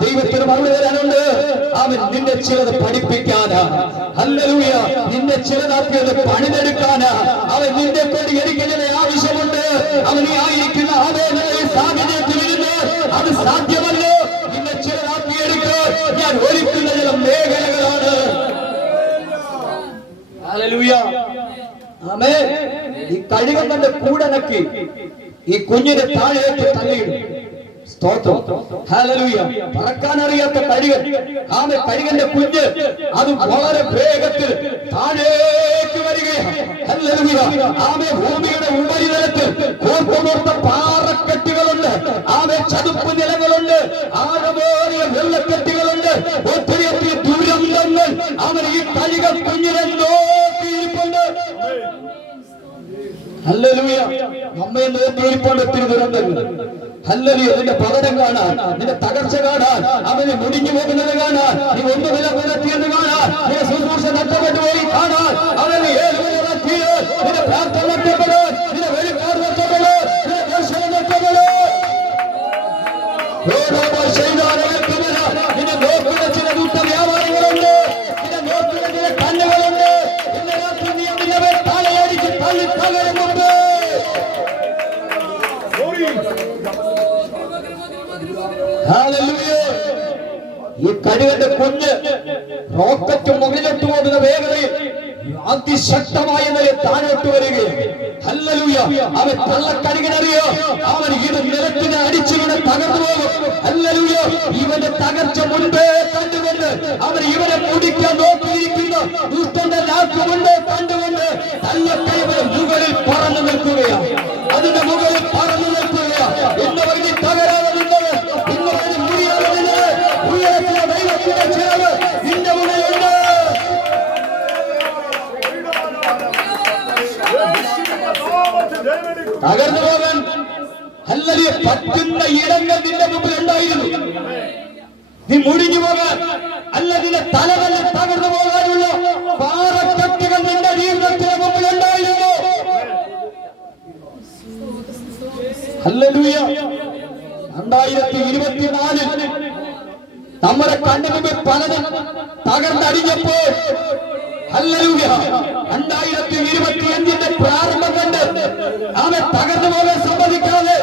ദൈവത്തിന് മറുപടി തരാനുണ്ട്. അവൻ നിന്നെ ചിലത് പഠിപ്പിക്കാനാ. ഹല്ലേലൂയ. നിന്നെ ചിലതാക്കിയത് പണിതെടുക്കാനാ. അവൻ നിന്നെ കൊണ്ട് എനിക്ക് ചില ആവശ്യമുണ്ട്. അവൻ ഈ ആയിരിക്കുന്ന സാഹചര്യത്തിൽ ഇരുന്ന് അത് സാധ്യമല്ലോ. നിന്നെ ചിലതാക്കിയെടുക്കാൻ ഞാൻ ഒരുക്കുന്ന ചില മേഖലകളാണ്. ഹല്ലേലൂയ. ആമേൻ. ഈ കഴുകൻ തന്റെ കൂടനക്കി ഈ കുഞ്ഞിനെ താഴേക്ക് തള്ളിയിടും. സ്തോത്രം. ഹല്ലേലൂയ. പറക്കാനറിയാത്ത കഴുകൻ, ആമേൻ, കഴുകന്റെ കുഞ്ഞ് അത് വളരെ വേഗത്തിൽ താഴേക്ക് വരികയാണ്. ഹല്ലേലൂയ. ആമേൻ. ഭൂമിയുടെ ഉപരിതലത്തിൽ കോർത്ത പാറക്കെട്ടുകളുണ്ട്, ആമേൻ, ചതുപ്പ് നിലങ്ങളുണ്ട്, ആഴമേറിയ വെള്ളക്കെട്ടുകളുണ്ട്, ഒത്തിരി ഒത്തിരി ദുരന്തങ്ങൾ അവൻ ഈ കഴുകൻ കുഞ്ഞിനെ നോക്കിയിരിപ്പുണ്ട്. ഹല്ലേലൂയ. നമ്മെ നോക്കിയിരിപ്പുണ്ട് ഒത്തിരി ദുരന്തങ്ങൾ. ഹല്ലേലൂയ. നിന്റെ പതനം കാണാൻ, നിന്റെ തകർച്ച കാണാൻ, അവന് മുടിഞ്ഞു പോകുന്നത് കാണാൻ, നീ ഒന്നുമില്ല പുലർത്തിയെന്ന് കാണാൻ, നിന്റെ ശുശ്രൂഷ നഷ്ടപ്പെട്ടു പോയി കാണാൻ, അവന് നിന്റെ പ്രാർത്ഥന നഷ്ടപ്പെടും, നിന്റെ വെളിപ്പാട് നഷ്ടപ്പെടും, നിന്റെ ദർശനം നഷ്ടപ്പെടും. നിന്നെ നോക്കുന്ന ചില ദുഷ്ട വ്യാപാരികളുണ്ട്, നിന്നെ നോക്കുന്ന ചില കണ്ണുകളുണ്ട്. ഇന്ന് രാത്രി നീ അതിനെ തലയടിച്ച് തള്ളി തകരുന്നുണ്ട്. ഈ കഴുകന്റെ കുഞ്ഞ് റോക്കറ്റ് മുകളിലോട്ട് പോകുന്ന വേഗതയിൽ അതിശക്തമായ നിലയിൽ താഴോട്ട് വരികയാണ്. ഹല്ലേലൂയ. അവൻ തള്ളക്കഴുകനറിയോ, അവൻ ഇത് നിലത്തിന് അടിച്ചുകൊണ്ട് തകർന്നു പോകും. ഹല്ലേലൂയ. ഇവന്റെ തകർച്ച മുൻപേ കണ്ടുകൊണ്ട് അവൻ ഇവനെ മുടിക്കാൻ നോക്കിയിരിക്കുന്ന ദുഷ്ടന്റെ നാക്ക് മുൻപേ കണ്ടുകൊണ്ട് തള്ളക്കഴുകൻ മുകളിൽ പറന്നു നിൽക്കുകയാണ്. അതിന്റെ മുകളിൽ പറന്നു നിൽക്കുകയാണ്. എന്ന് പറഞ്ഞ് തകരാതെ നിന്നത്, ഇന്ന് പറഞ്ഞ് മുടിയാതെ നിന്നത്, ഉയരത്തിലെ ദൈവത്തിന്റെ ചിറവ് നിന്റെ മുന്നിലുണ്ട്. തകർന്നു പോകാൻ ഹല്ലേലൂയ പറ്റുന്ന ഇടങ്ങൾ നിന്റെ മുമ്പിൽ ഉണ്ടായിരുന്നു. നീ മുടിഞ്ഞു പോകാൻ അല്ല, നിന്റെ തലവല്ല തകർന്നു പോകാനുള്ള പാറക്കെട്ടുകൾ നിന്റെ ജീവിതത്തിന് മുമ്പിൽ ഉണ്ടായിരുന്നു. ഹല്ലേലൂയ. 2024 നമ്മുടെ കണ്ണുമുമ്പിൽ പലതും തകർന്നടിഞ്ഞപ്പോൾ, ഹല്ലേലൂയ, 2025 പ്രാരംഭം കണ്ട് അവൻ തകർന്നു പോകാൻ സമ്മതിക്കാതെ,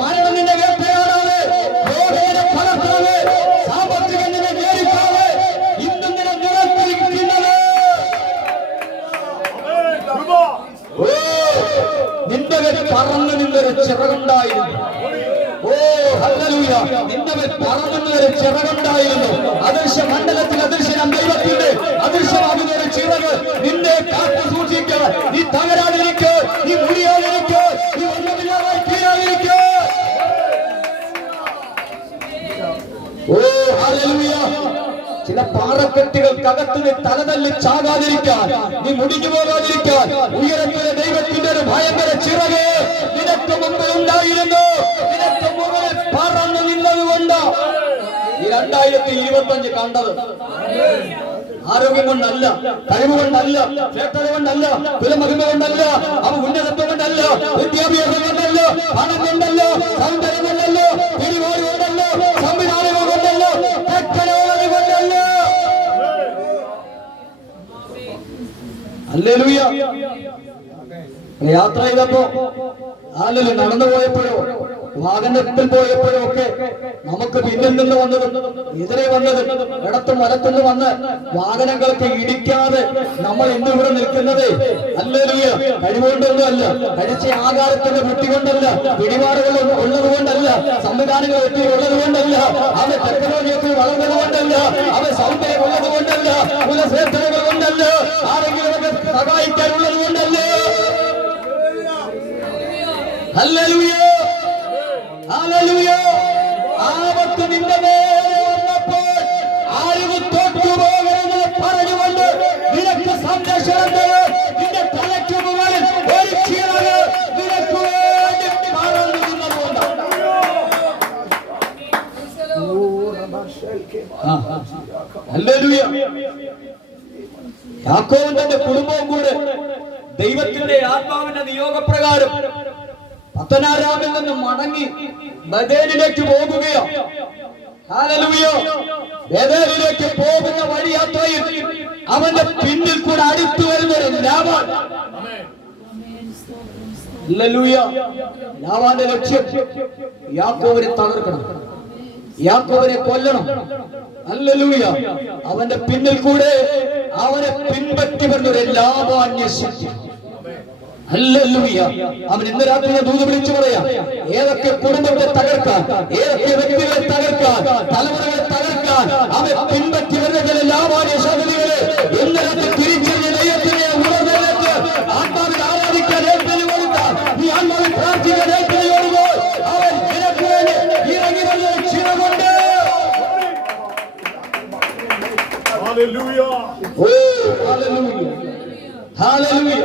മരണം നിന്നെ വേട്ടയാടാതെ, രോഗേനെ പലർത്താതെ, സാമ്പത്തികം നിന്നെ നേരിട്ടാതെ, ഇന്നും നിന്നെ നിലത്തിരിക്കുന്നത് നിന്റെ പറന്നു നിന്നൊരു ചിറകുണ്ടായിരുന്നു. ഓ ഹല്ലേലൂയ. നിന്റെ പറന്നു നിന്നൊരു ചിറകുണ്ടായിരുന്നു. അദൃശ്യ മണ്ഡലത്തിൽ അദൃശ്യം ദൈവത്തിന്റെ അദൃശ്യമാകുന്ന ഒരു ചിറക് നിന്നെ കാത്തു സൂക്ഷിക്കുക. നീ തകരാതിരിക്കുക, നീ മുടിയാതിരിക്കുക, നീ ഒന്നുമില്ലാതെ തീരാതിരിക്കുക. ഓ ഹല്ലേലൂയ. ചില പാറക്കെട്ടുകൾക്കകത്ത് നീ തലതല്ലി ചാകാതിരിക്കാൻ, നീ മുടിഞ്ഞു പോകാതിരിക്കാൻ ഉയരത്തിലെ ദൈവത്തിന്റെ ഒരു ഭയങ്കര ചിറക് നിനക്ക് മുമ്പിൽ ഉണ്ടായിരുന്നു. നിനക്ക് മുകളിൽ പറന്നു നിന്നതുകൊണ്ട് ഈ 2025 കണ്ടത് ആരോഗ്യം കൊണ്ടല്ല, കഴിവ് കൊണ്ടല്ല, ശ്രേഷ്ഠത കൊണ്ടല്ല, കുലമഹിമ കൊണ്ടല്ല, അവ ഉന്നതത്വം കൊണ്ടല്ല, വിദ്യാഭ്യാസം കൊണ്ടല്ല, പണം കൊണ്ടല്ല, സൗന്ദര്യം കൊണ്ടല്ല, പിരിവാട് കൊണ്ടല്ല, സംവിധാനങ്ങൾ കൊണ്ടല്ല, ടെക്നോളജി കൊണ്ടല്ല. ഹല്ലേലൂയ. യാത്ര ചെയ്തപ്പോ ആലല് നടന്നു പോയപ്പോഴോ വാഹനത്തിൽ പോയപ്പോഴും ഒക്കെ നമുക്ക് പിന്നിൽ നിന്ന് വന്നതും എതിരെ വന്നതും ഇടത്തും വലത്തുനിന്ന് വന്ന് വാഹനങ്ങൾക്ക് ഇടിക്കാതെ നമ്മൾ ഇന്ന് ഇവിടെ നിൽക്കുന്നത് ഹല്ലേലൂയ കഴിവുകൊണ്ടൊന്നും അല്ല, കഴിച്ച ആകാരത്തിന്റെ ബുദ്ധി കൊണ്ടല്ല, പിടിപാടുകൾ ഉള്ളത് കൊണ്ടല്ല, സംവിധാനങ്ങൾ ഉള്ളത് കൊണ്ടല്ല, അവ ടെക്നോളജിയൊക്കെ വളർന്നത് കൊണ്ടല്ല, അവ സൗന്ദര്യം ഉള്ളത് കൊണ്ടല്ല, കുലശ്രേഷ്ഠതകൾ കൊണ്ടല്ല, ആരെങ്കിലും സഹായിക്കാനുള്ളത് കൊണ്ടല്ല. Hallelujah, hallelujah. ആപത്ത് നിന്റെ നേരെ വന്നപ്പോൾ ആരും തോറ്റുപോകരുത് പറഞ്ഞുകൊണ്ട് നിനക്ക് സംരക്ഷണം തരാൻ നിന്റെ തലയ്ക്ക് മുകളിൽ ഒരു ചിറക് നിനക്ക് വേണ്ടി പറന്നു നിന്നതുകൊണ്ടാണ്. ഹല്ലേലൂയ. യാക്കോബും തന്റെ കുടുംബവും കൂടെ ദൈവത്തിന്റെ ആത്മാവിന്റെ നിയോഗപ്രകാരം പത്തനാരാമിൽ നിന്ന് മടങ്ങി ബഥേലിലേക്ക് പോകുകയോ. ഹല്ലേലൂയ. ബഥേലിലേക്ക് പോകുന്ന വഴിയാത്രയിൽ അവന്റെ പിന്നിൽ കൂടെ അടുത്തു വരുന്നൊരു ലാബാൻ. ഹല്ലേലൂയ. ലാബാന്റെ ലക്ഷ്യം യാക്കോബിനെ തകർക്കണം, യാക്കോബിനെ കൊല്ലണം. ഹല്ലേലൂയ. അവന്റെ പിന്നിൽ കൂടെ അവനെ പിൻപറ്റി വരുന്നൊരു ലാബാന്യ ശക്തി. ഹല്ലേലൂയ. അവൻ ഇന്ന് രാത്രി ദൂത് വിളിച്ചു പറയാം, ഏതൊക്കെ കുടുംബത്തെ തകർക്കാൻ, ഏതൊക്കെ വ്യക്തികളെ തകർക്കാൻ, തലമുറകളെ തകർക്കാൻ അവൻ പിൻപറ്റി വരുന്ന ചില ലാബാന്യ ശക്തികളെ ഇന്ന് രാത്രി തിരിച്ചറിഞ്ഞ ദൈവത്തിനെ ഉണർന്നേക്ക് ആത്മാവിൽ ആരാധിക്കാൻ ഏൽപ്പലി കൊടുത്താൽ, നീ ആത്മാവിൽ പ്രാർത്ഥിക്കാൻ ഏൽപ്പലി കൊടുക്കുമ്പോൾ അവൻ നിനക്ക് വേണ്ടി ഇറങ്ങി വരുന്ന ചിറകൊണ്ട്. ഓ ഹല്ലേലൂയ, ഹല്ലേലൂയ.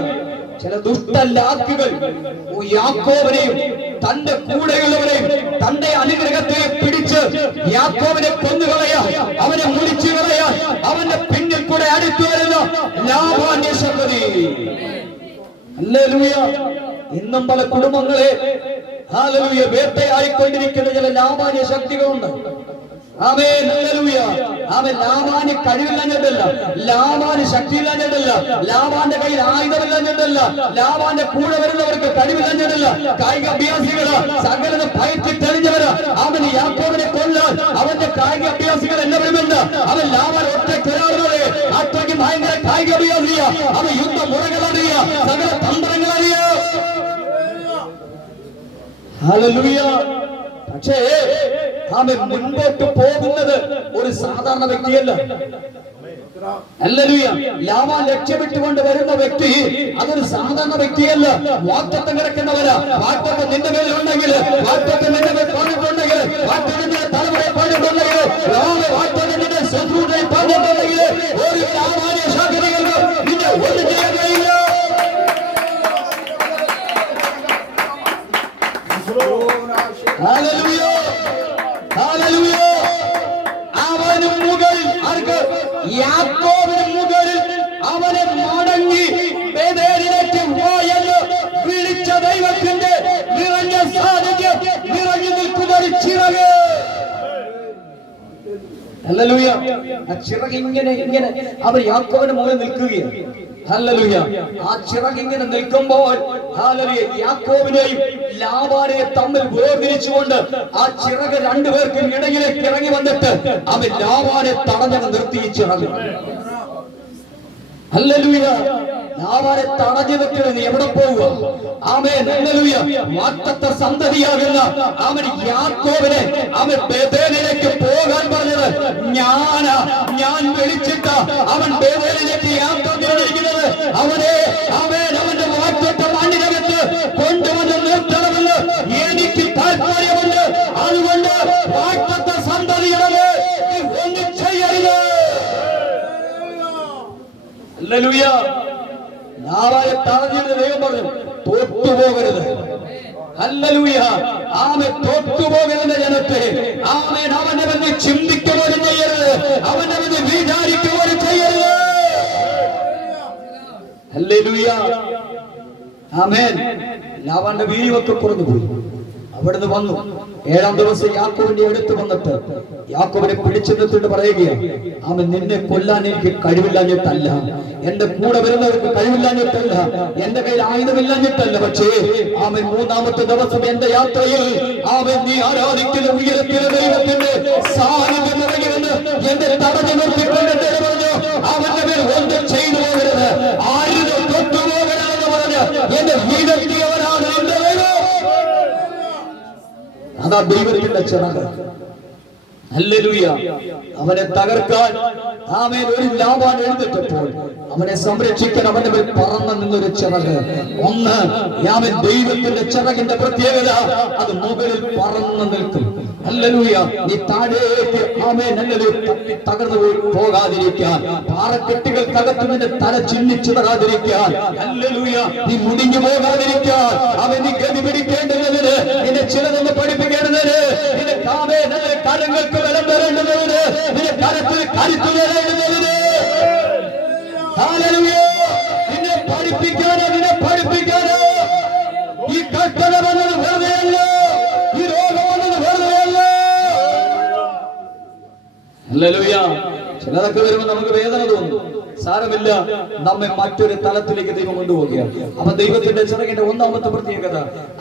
ചില ദുഷ്ടലാക്കുകൾ യാക്കോബിനെയും തന്റെ കൂടെയുള്ളവരെയും തന്റെ അനുഗ്രഹത്തെ പിടിച്ച് യാക്കോബിനെ കൊന്നുകളയാൻ, അവനെ മുടിച്ചു കളയാൻ അവന്റെ പിന്നിൽ കൂടെ അടുത്തു വരുന്ന ലാബാന്യ ശക്തി. ഹല്ലേലൂയ. ഇന്നും പല കുടുംബങ്ങളെ ഹല്ലേലൂയ വേട്ടയായിക്കൊണ്ടിരിക്കുന്ന ചില ലാബാന്യ ശക്തികളുണ്ട്. ആമേൻ, ഹല്ലേലൂയ. ആമേൻ. ലാബാന് കഴിവില്ലാഞ്ഞിട്ടല്ല, ലാബാന് ശക്തിയില്ലാഞ്ഞിട്ടല്ല, ലാബാന്റെ കയ്യിൽ ആയുധമില്ലാഞ്ഞിട്ടല്ല, ലാബാന്റെ കൂടെ വരുന്നവർക്ക് കഴിവില്ലാഞ്ഞിട്ടല്ല. കായിക അഭ്യാസികള് സകലത ഭയത്തിൽ തെളിഞ്ഞവര് അവന് യാക്കോബിനെ കൊല്ലാൻ അവന്റെ കായിക അഭ്യാസികൾ എല്ലാവരുമുണ്ട്. അവൻ ലാബാൻ ഒറ്റക്കൊരാളുകളെ അത്രയ്ക്ക് ഭയങ്കര കായിക അഭ്യാസിയ, അവൻ യുദ്ധമുറകളറിയ, സകല തന്ത്രങ്ങളറിയ. ഹല്ലേലൂയ. പക്ഷേ അവൻ മുൻപോട്ട് പോകുന്നത് ഒരു സാധാരണ വ്യക്തിയല്ല. ഹല്ലേലൂയ. ലാബാൻ ലക്ഷ്യമിട്ടുകൊണ്ട് വരുന്ന വ്യക്തി അതൊരു സാധാരണ വ്യക്തിയല്ല. വാഗ്ദത്തം കിടക്കുന്നവരാ. വാഗ്ദത്തം നിന്റെ മേലുണ്ടെങ്കിൽ, വാഗ്ദത്തം നിന്റെ മേൽ പറഞ്ഞിട്ടുണ്ടെങ്കിൽ, വാഗ്ദത്തം നിന്റെ തലമുറയെ പറഞ്ഞിട്ടുണ്ടെങ്കിൽ, വാഗ്ദത്തം നിന്റെ ശത്രുക്കളെ പറഞ്ഞിട്ടുണ്ടെങ്കിൽ ഒരു ലാബാന്യ ശക്തികൾക്ക് നിന്നെ ഒന്നും ചെയ്യാൻ കഴിയില്ല. Hallelujah, hallelujah. അവന് മുകളിൽ ആർക്ക്? യാക്കോബിന് മുകളിൽ അവനെ മടങ്ങി ബേഥേലിലേക്ക് പോയെന്ന് വിളിച്ച ദൈവത്തിന്റെ നിറഞ്ഞ സാന്നിധ്യം നിറഞ്ഞു നിൽക്കുന്ന ഒരു ചിറക്. ഹല്ലേലൂയ. ആ ചിറക് ഇങ്ങനെ അവർ യാക്കോബിന് മുകളിൽ നിൽക്കുകയാണ്. ഹല്ലേലൂയ. ആ ചിറക് ഇങ്ങനെ നിൽക്കുമ്പോൾ ഹല്ലേലൂയ യാക്കോബിനെയും ലാബാനെയും തമ്മിൽ വേർതിരിച്ചുകൊണ്ട് ആ ചിറക് രണ്ടുപേർക്കും ഇടയിലേക്ക് ഇറങ്ങി വന്നിട്ട് അവൻ ലാബാനെ തടഞ്ഞു നിർത്തി ചിറക്. ഹല്ലേലൂയ. ലാബാനെ തടഞ്ഞു നിർത്തി നീ എവിടെ പോവുക? ആമേൻ, ഹല്ലേലൂയ. വാഗ്ദത്ത സന്തതിയാകുന്ന അവൻ യാക്കോബിനെ അവൻ ബേഥേലിലേക്ക് പോകാൻ പറഞ്ഞത് ഞാൻ വിളിച്ചിട്ട അവൻ ബേഥേലിലേക്ക് യാത്ര തിരിക്കുന്നത് അവനെ അവന്റെ വാഗ്ദത്ത മണ്ണിനകത്ത് കൊണ്ടുവന്ന് നിർത്തണമെന്ന് എനിക്ക് താല്പര്യമുണ്ട്. അതുകൊണ്ട് വാഗ്ദത്ത സന്തതികളെ ഒന്നും ചെയ്യരുത്. ഹല്ലേലൂയ. ലാബാനെ തടഞ്ഞിട്ട് ദൈവം പറഞ്ഞു തോറ്റുപോകരുത്. ഹല്ലേലൂയ. ആമേൻ. തോറ്റുപോകരുത് ജനത്തെ. ആമേൻ. അവനെ വന്ന് ചിന്തിക്കുവാനും ചെയ്യരുത്, അവനെ വന്ന് വിചാരിക്കുവാനും ചെയ്യരുത്. ഹല്ലേലൂയ. ആമേൻ. ലാബാന്റെ വീര്യമൊക്കെ കുറഞ്ഞു പോയി. അവിടുന്ന് വന്നു. ഏഴാം ദിവസം യാക്കോബിന്റെ അടുത്ത് വന്നിട്ട് യാക്കോബിനെ പിടിച്ചു നിർത്തിട്ട് പറയുകയാണ്, അവൻ നിന്നെ കൊല്ലാൻ എനിക്ക് കഴിവില്ലാഞ്ഞിട്ടല്ല, എന്റെ കൂടെ വരുന്നവർക്ക് കഴിവില്ലാഞ്ഞിട്ടല്ല, എന്റെ കയ്യിൽ ആയുധമില്ലാഞ്ഞിട്ടല്ല, പക്ഷേ അവൻ മൂന്നാമത്തെ ദിവസം എന്റെ യാത്രയിൽ അവൻ നീ ആരാധിക്കുന്ന ഉയരത്തിലെ ദൈവത്തിന്റെ സാന്നിധ്യം നിറങ്ങിവെന്ന് എന്റെ തടഞ്ഞു നിർത്തിക്കൊണ്ട് പറഞ്ഞു, അവന്റെ മേൽ ഒന്നും ചെയ്തു പോകരുത്, ആരും തൊട്ടുപോകരുതെന്ന് പറഞ്ഞ് എന്റെ വീടെത്തിയവരാണ് എന്റെ ദൈവം. അതാ ദൈവത്തിന്റെ ചിറക്. ഹല്ലേലൂയ. അവനെ തകർക്കാൻ ആമേൻ ഒരു ലാബാൻ എഴുന്നേറ്റപ്പോൾ അവനെ സംരക്ഷിക്കാൻ അവന്റെ മേൽ പറന്നു നിന്നൊരു ചിറക്. ഒന്ന് ആമേൻ ദൈവത്തിന്റെ ചിറകിന്റെ പ്രത്യേകത, അത് മുകളിൽ പറന്നു നിൽക്കും. ഹല്ലേലൂയ. നീ താഴേക്ക് ആമേൻ ഹല്ലേലൂയ തകർന്നു പോകാതിരിക്കാൻ, പാറക്കെട്ടുകൾ തകർത്തുന്നതിന്റെ തല ചിന്നിച്ചിതറാതിരിക്കാൻ, ഹല്ലേലൂയ നീ മുടിഞ്ഞു പോകാതിരിക്കാൻ, അവൻ നീ ഗതി പിടിക്കേണ്ടതിന്, നിന്നെ ചിലതെന്ന് പഠിപ്പിക്കേണ്ടതിന്, നിന്റെ കരങ്ങൾക്ക് ബലം തരേണ്ടതിന്, നിന്റെ കരത്തിൽ കരുത്തു തരേണ്ടതിന്, ഹല്ലേലൂയ നിന്നെ പഠിപ്പിക്കാനോ, നിന്നെ പഠിപ്പിക്കാനോ. ഈ കഷ്ടത വന്നത് വെറുതെയല്ല, ഈ രോഗം വന്നത് വെറുതെയല്ല. ഹല്ലേലൂയ. ചിലതൊക്കെ വരുമ്പോൾ നമുക്ക് വേദന തോന്നും. സാരമില്ല, നമ്മെ മറ്റൊരു തലത്തിലേക്ക് ദൈവം കൊണ്ടുപോവുകയാണ്. അപ്പൊ ദൈവത്തിന്റെ ചിറകിന്റെ ഒന്നാമത്തെ പ്രത്യേകത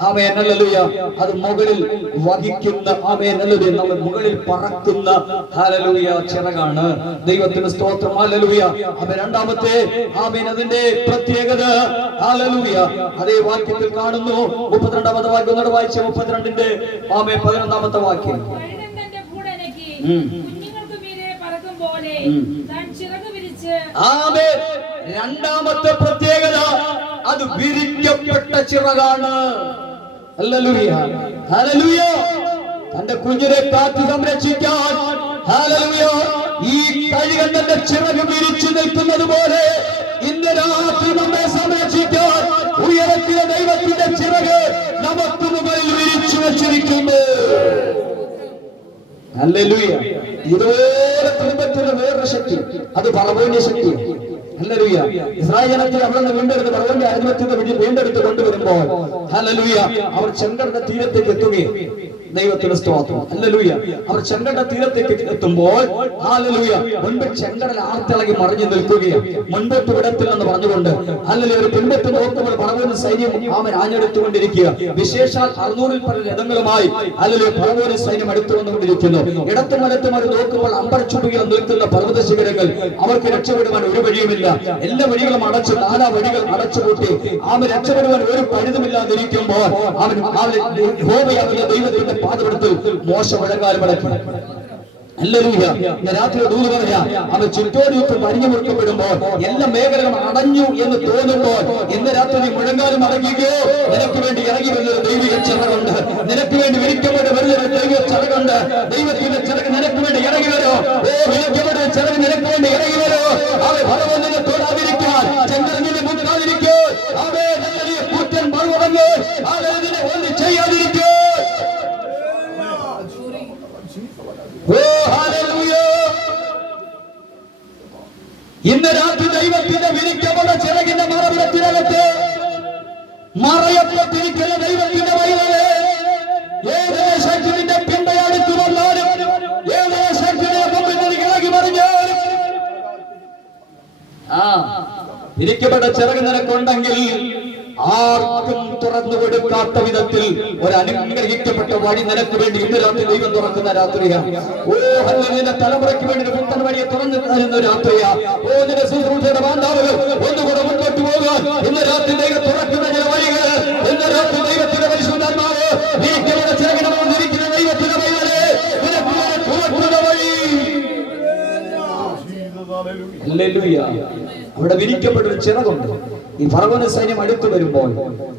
ആമേൻ ഹല്ലേലൂയ, അത് മുകളിൽ വഹിക്കുന്ന ആമേൻ ഹല്ലേലൂയ, നമ്മൾ മുകളിൽ പറക്കുന്ന ഹല്ലേലൂയ ചിറകാണ്. ദൈവത്തിന് സ്തോത്രം. ഹല്ലേലൂയ. അപ്പൊ രണ്ടാമത്തെ ആമേൻ അതിന്റെ പ്രത്യേകത ഹല്ലേലൂയ, അതേ വാക്യത്തിൽ കാണുന്നു. 32ാമത്തെ വാക്യം ഒന്നുകൂടെ വായിച്ച 32ന്റെ ആമേൻ 11ാമത്തെ വാക്യം. ആമേൻ. രണ്ടാമത്തെ പ്രത്യേകത അത് വിരിക്കപ്പെട്ട ചിറകാണ്. ഹല്ലേലൂയ. ഹല്ലേലൂയ. തന്റെ കുഞ്ഞിനെ കാത്തു സംരക്ഷിക്കാൻ ഹല്ലേലൂയ ഈ കഴുകന്റെ ചിറക് വിരിച്ചു നിൽക്കുന്നത് പോലെ ഇന്ന് രാത്രി നമ്മെ സംരക്ഷിക്കാൻ ഉയരത്തിയ ദൈവത്തിന്റെ ചിറക് നമുക്ക് മുകളിൽ വിരിച്ചു വച്ചിരിക്കുന്നു. ഹല്ലേലൂയ. ഇതുപോലെ കുടുംബത്തിന്റെ വേറൊരു ശക്തി, അത് ഫറവോന്റെ ശക്തി. ഹല്ലേലൂയ. ഇസ്രായേൽ ജനത്തെ അവിടെ നിന്ന് വീണ്ടെടുത്ത് ഫറവോന്റെ ആധിപത്യത്തെ വീണ്ടെടുത്ത് കൊണ്ടുവരുമ്പോൾ ഹല്ലേലൂയ അവർ ചെങ്കടലിന്റെ തീരത്തേക്ക് എത്തുകയും, ദൈവത്തിന്റെ സ്തോത്രം. ഹല്ലേലൂയ. അവർ ചെങ്കടലിന്റെ തീരത്തേക്ക് എത്തുമ്പോൾ ഹല്ലേലൂയ മുൻപ് ചെങ്കടൽ ആർത്തിളകി മറിഞ്ഞു നിൽക്കുകയും മുൻപോട്ട് വിടത്തില്ലെന്ന് പറഞ്ഞുകൊണ്ട് ഹല്ലേലൂയ ഒരു പിൻപറ്റ് നോക്കുമ്പോൾ ഫറവോന്റെ സൈന്യം അവൻ ആഞ്ഞെടുത്തുകൊണ്ടിരിക്കുക. വിശേഷാൽ 600-ൽ പല രഥങ്ങളുമായി ഹല്ലേലൂയ ഫറവോന്റെ സൈന്യം അടുത്തു വന്നുകൊണ്ടിരിക്കുന്നു. ഇടത്തും വലത്തും അവർ നോക്കുമ്പോൾ അമ്പരച്ചുടുകിൽ നിൽക്കുന്ന പർവ്വത ശിഖരങ്ങൾ. അവർക്ക് രക്ഷപ്പെടുവാൻ ഒരു വഴിയുമില്ല. എല്ലാ വഴികളും അടച്ചു, നാനാ വഴികൾ അടച്ചുപൂട്ടി അവൻ രക്ഷപ്പെടുവാൻ ഒരു പഴുതുമില്ലാതിരിക്കുമ്പോൾ അവൻ യഹോവയാകുന്ന ദൈവത്തിന്റെ പാദപീഠത്തിൽ മോശ മുഴങ്കാലം മടക്കി. ഹല്ലേലൂയ. രാത്രി ദൂത് പറയാ, അവൻ ചുറ്റോടിയൊട്ടും വരിഞ്ഞു മുറുക്കപ്പെടുമ്പോൾ എല്ലാ മേഖലകളും അടഞ്ഞു എന്ന് തോന്നുമ്പോൾ ഇന്ന് രാത്രി നീ മുഴങ്കാലം അടങ്ങിയോ. നിനക്ക് വേണ്ടി ഇറങ്ങി വരുന്നൊരു ദൈവിക ചിറകുണ്ട്. നിനക്ക് വേണ്ടി വിരിക്കപ്പെട്ട് വരുന്നൊരു ദൈവിക ചിറകുണ്ട്. ദൈവത്തിന്റെ ചിറക് നിനക്ക് വേണ്ടി ഇറങ്ങി വരോ. വിരിക്കപ്പെട്ട ചിറക് നിനക്ക് വേണ്ടി ഇറങ്ങി വരോ. അവൻ ഫറവോനെ തൊടാതിരിക്കാൻ, ചെങ്കടലിനെ മുട്ടാതിരിക്കാൻ, അവൻ ഹല്ലേലൂയ കൂറ്റൻ മറുപടങ്ങ് അവനെ ഒന്നും ചെയ്യാതിരിക്കാൻ. ഇന്ന് രാത്രി ദൈവത്തിന്റെ വിരിക്കപ്പെട്ട ചിറകിന്റെ മറവിടത്തിനകത്ത് മറയപ്പെട്ടിരിക്കുന്ന ദൈവത്തിന്റെ വൈകല് ഏത് ശക്തിന്റെ പിണ്ടയടുത്തു വന്നാലും, ഏത് ശക്തിയുടെ മുമ്പിൽ ഇളകി മറിഞ്ഞാലും വിരിക്കപ്പെട്ട ചിറക് നിനക്കുണ്ടെങ്കിൽ ആർക്കും തുറന്നു കൊടുക്കാത്ത വിധത്തിൽ ഒരു അനുഗ്രഹിക്കപ്പെട്ട വഴി നിനക്ക് വേണ്ടി ഇന്ന് രാത്രി ദൈവം തുറക്കുന്ന രാത്രിയാണ്. ഓ ഹല്ലേലൂയ. നിന്റെ തലമുറയ്ക്ക് വേണ്ടി ഒരു പുത്തൻ വഴിയെ തുറന്നു തരുന്ന രാത്രിയാ. ഓ നിന്റെ ശുശ്രൂഷയുടെ ബാന്ധാവുകൾ ഒന്നുകൂടെ മുൻപോട്ട് പോകാൻ ഇന്ന് രാത്രി ദൈവം തുറക്കുന്ന ചില വഴികൾ. ഇന്ന് രാത്രി ദൈവത്തിന്റെ പരിശുദ്ധാത്മാവ് വിരിക്കപ്പെട്ട ചിറകിനെ വന്നിരിക്കുന്ന ദൈവത്തിന്റെ വഴികളെ നിനക്ക് തുറക്കുന്ന വഴി. ഹല്ലേലൂയ. അവിടെ വിരിക്കപ്പെട്ടൊരു ചിറകുണ്ട്. ഈ ഫറവോന്റെ സൈന്യം അടുത്തു വരുമ്പോൾ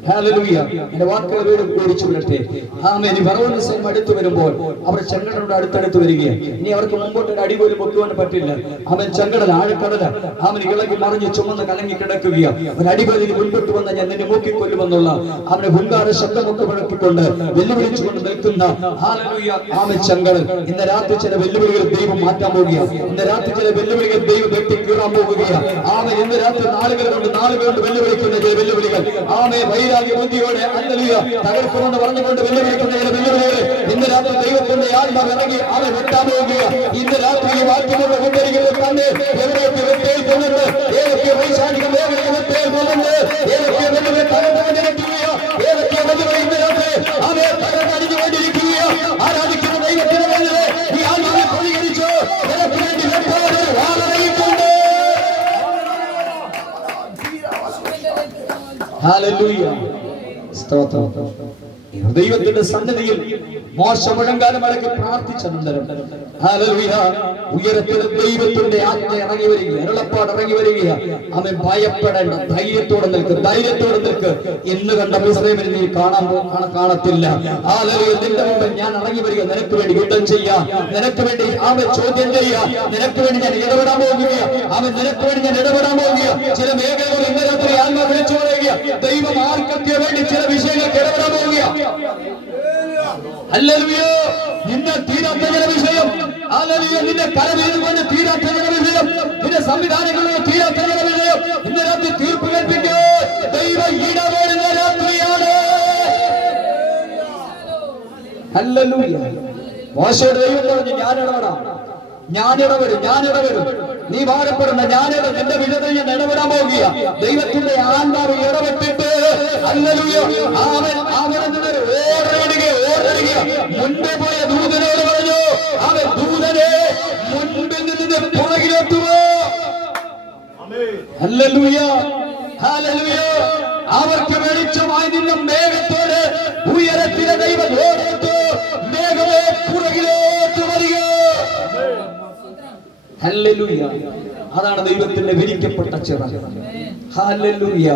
ഹല്ലേലൂയ എന്റെ വാക്കുകൾ ഓടിച്ചു വിടട്ടെ. ആമേൻ. ഈ ഫറവോന്റെ സൈന്യം അടുത്തു വരുമ്പോൾ അവർ ചെങ്കടലിനോട് അടുത്തടുത്ത് വരികയാണ്. ഇനി അവർക്ക് മുമ്പോട്ട് ഒരു അടി പോലും പൊക്കുവാൻ പറ്റില്ല. അവൻ ചെങ്കടൽ ആഴക്കടല അവൻ ഇളകി മറിഞ്ഞ് ചുമന്ന് കലങ്ങി കിടക്കുകയാണ്. അവൻ അടിപൊളി മുൻപോട്ട് വന്ന ഞാൻ നിന്നെ മൂക്കിക്കൊല്ലുമെന്നുള്ള അവനെ ഹുങ്കാര ശബ്ദമൊക്കെ മുഴക്കിക്കൊണ്ട് വെല്ലുവിളിച്ചുകൊണ്ട് നിൽക്കുന്ന ഹല്ലേലൂയ ആമേൻ ചെങ്കടൽ. ഇന്ന് രാത്രി ചില വെല്ലുവിളികൾ ദൈവം മാറ്റാൻ പോവുകയാണ്. ഇന്ന് രാത്രി ചില വെല്ലുവിളികൾ ദൈവം വെട്ടി കീറാൻ പോവുകയാണ്. ആമേൻ. ഇന്ന് രാത്രി നാളുകൾ കൊണ്ട് വെല്ലുവിളിക്കുന്ന ചില വെല്ലുവിളികൾ ആമേ വൈരാഗ്യ ബുദ്ധിയോടെ ഹല്ലേലൂയ തകർക്കുമെന്ന് പറഞ്ഞുകൊണ്ട് വെല്ലുവിളിക്കുന്ന ചില വെല്ലുവിളികൾ ഇന്ന് രാത്രി ദൈവത്തിന്റെ ആത്മാവ് ഇറങ്ങി അവൻ വെട്ടാൻ പോവുകയാണ്. ഇന്ന് രാത്രി ഈ വാക്യങ്ങളുടെ കൊണ്ടിരിക്കുന്നത് തന്നെ എവിടെയൊക്കെ വെട്ടേൽക്കുന്നുണ്ട്, ഏതൊക്കെ വൈശാഖിക മേഖലയിൽ വെട്ടേൽക്കുന്നുണ്ട്, ഏതൊക്കെ വെല്ലുവിളി തകർന്നുകൊണ്ടിരിക്കുകയോ, ഏതൊക്കെ വെല്ലുവിളി ഇന്ന് രാത്രി അവയെ തകർന്നടിഞ്ഞുകൊണ്ടിരിക്കുകയോ. ആരാധിക്കുന്ന ദൈവത്തിന് വേണ്ടി ഈ ആത്മാവിനെ പ്രതികരിച്ചു നിനക്ക് വേണ്ടി വെട്ടാതെ വാളറിയിക്കൊണ്ട്. ഹല്ലേലൂയ. സ്തോത്രം. ദൈവത്തിന്റെ സന്നിധിയിൽ മോശ മുഴങ്കാലം അടക്കി പ്രാർത്ഥിച്ച അനന്തരം ഹല്ലേലൂയ. ഉയരത്തിൽ ദൈവത്തിന്റെ ആജ്ഞ ഇറങ്ങി വരിക, അരുളപ്പാട് ഇറങ്ങി വരിക. അവൻ ഭയപ്പെടേണ്ട, ധൈര്യത്തോടെ നിൽക്ക്, ധൈര്യത്തോടെ നിൽക്ക്. ഇന്ന് കണ്ട മിസ്രൈമിനെ നീ കാണത്തില്ല. ഹല്ലേലൂയ. നിന്റെ മുമ്പിൽ ഞാൻ ഇറങ്ങി വരിക, നിനക്ക് വേണ്ടി യുദ്ധം ചെയ്യാം, നിനക്ക് വേണ്ടി അവൻ ചോദ്യം ചെയ്യാം, നിനക്ക് വേണ്ടി ഞാൻ ഇടപെടാൻ പോകുക, അവൻ നിനക്ക് വേണ്ടി ഞാൻ ഇടപെടാൻ പോകുക. ചില മേഖലകൾ ഇന്ന് രാത്രി ആത്മാ വിളിച്ചു പറയുക, ദൈവം ആർക്കൊക്കെ വേണ്ടി ചില വിഷയങ്ങൾക്ക് ഇടപെടാൻ പോകുക. ഹല്ലേലൂയ. നിന്റെ തീരാത്ത ചില വിഷയം, ഹല്ലേലൂയ, നിന്റെ കരവീട് കൊണ്ട് തീരാത്ത ചില വിഷയം, നിന്റെ സംവിധാനങ്ങളിൽ തീരാത്ത ചില വിഷയം ഇന്ന് രാത്രി തീർപ്പ് കൽപ്പിക്കുക. ദൈവ ഇടപെടുന്ന രാത്രിയാണ്. ഹല്ലേലൂയ. മോശയുടെ ദൈവം പറഞ്ഞു, ഞാൻ ഇടപെടാം, ഞാൻ ഇടപെടും. നീ ഭാരപ്പെടുന്ന ഞാനിടപെടും, നിന്റെ വിഷയത്തിൽ ഞാൻ ഇടപെടാൻ പോകുക. ദൈവത്തിന്റെ ആത്മാവ് ഇടപെട്ടിട്ട് ഹല്ലേലൂയ അവൻ ഓടിടുക. മുൻപേ പോയ ദൂതനോട് പറഞ്ഞു, അവൻ ദൂതനെ മുൻപിൽ നിന്ന് പുറകിലെത്തുമോ. Hallelujah, hallelujah. അവർക്ക് വെളിച്ചമായി നിന്ന മേഘത്തോട് ഉയരത്തിലെ ദൈവം ഓടിയിട്ട് മേഘമേ പുറകിലോട്ട് വരിക. ഹല്ലേലൂയ. അതാണ് ദൈവത്തിന്റെ വിരിക്കപ്പെട്ട ചിറക്. ഹല്ലേലൂയ.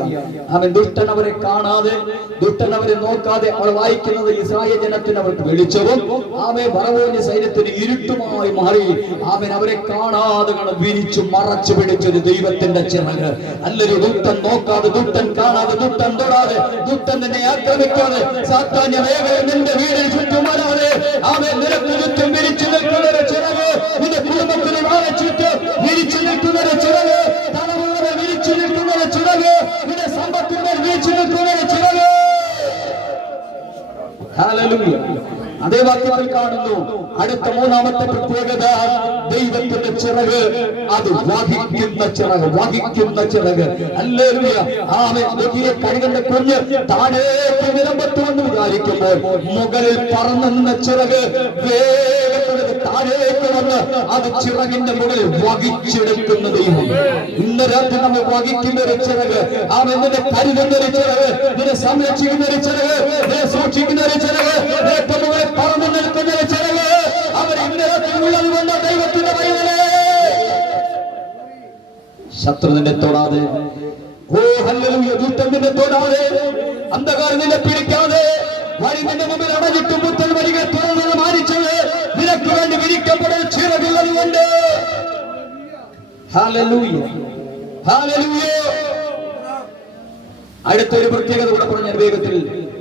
അവൻ ദുഷ്ടൻ അവരെ കാണാതെ, ദുഷ്ടൻ അവരെ നോക്കാതെ. അവൾ വായിക്കുന്നത് ഇസ്രായേൽ ജനത്തിന് അവർക്ക് വെളിച്ചവും അവൻ ഫറവോന്റെ സൈന്യത്തിന് ഇരുട്ടുമായി മാറി. അവൻ അവരെ കാണാതെ വിരിച്ചു മറച്ചു പിടിച്ചൊരു ദൈവത്തിന്റെ ചിറക്. അല്ലെങ്കിൽ ദുഷ്ടൻ നോക്കാതെ, ദുഷ്ടൻ കാണാതെ, ദുഷ്ടൻ തൊടാതെ, ദുഷ്ടൻ നിന്നെ ആക്രമിക്കാതെ, സാത്താന്യ മേഖല നിന്റെ വീടിന് ചുറ്റും വരാതെ അവൻ നിനക്ക് ചുറ്റും വിരിച്ചു നിൽക്കുന്ന ഒരു ചിറക്, നിന്റെ കുടുംബത്തിന് ചുറ്റും വിരിച്ചു നിൽക്കുന്ന ഒരു ചിറക്, തലമുറ വിരിച്ചു നിൽക്കുന്ന ഒരു ചിറക്, നിന്റെ സമ്പത്തിന്റെ വിരിച്ചു നിൽക്കുന്ന ഒരു ചിറക്. ഹല്ലേലൂയ. അതേ വാക്യത്തിൽ കാണുന്നു. അടുത്ത മൂന്നാമത്തെ പ്രത്യേകത, ദൈവത്തിന്റെ ചിറക് അത് വഹിക്കുന്ന ചിറക്. ഹല്ലേലൂയ. ആമേൻ. കഴുകന്റെ കുഞ്ഞ് താഴേക്ക് വിളമ്പത്തുമെന്ന് വിചാരിക്കുമ്പോൾ മുകളിൽ പറന്നുന്ന ചിറക് വേഗത്തിൽ താഴേക്ക് വന്ന് അത് ചിറകിന്റെ മുകളിൽ വഹിച്ചെടുക്കുന്ന ദൈവം. ഇന്ന് രാത്രി നമ്മൾ വഹിക്കുന്ന ഒരു ചിറക്, നിന്നെ കരുതുന്ന ഒരു ചിറക്, നിന്നെ സംരക്ഷിക്കുന്ന ഒരു ചിറക്, നിന്നെ സൂക്ഷിക്കുന്ന ഒരു ചിറക്, നിനക്ക് മുകളിൽ പറന്നു നിൽക്കുന്ന ഒരു ചിറക്. അവർ ഇന്ന് രാത്രി ഉള്ളത് കൊണ്ട് ദൈവത്തിന്റെ പൈതലേ, ശത്രു നിന്നെ തൊടാതെ, ഓ ഹല്ലേലൂയ, ദുഷ്ടൻ നിന്നെ തൊടാതെ, അന്ധകാരം നിന്നെ പിടിക്കാതെ, വഴി നിന്റെ മുമ്പിൽ അടഞ്ഞിട്ടും പുത്തൻ വഴികൾ തുറന്നത് മാനിച്ചത് നിനക്ക് വേണ്ടി വിരിക്കപ്പെടുന്ന ചിറകുള്ളത് കൊണ്ട്. Hallelujah, hallelujah. അടുത്തൊരു പ്രത്യേകത കൂടെ പറഞ്ഞ വേഗത്തിൽ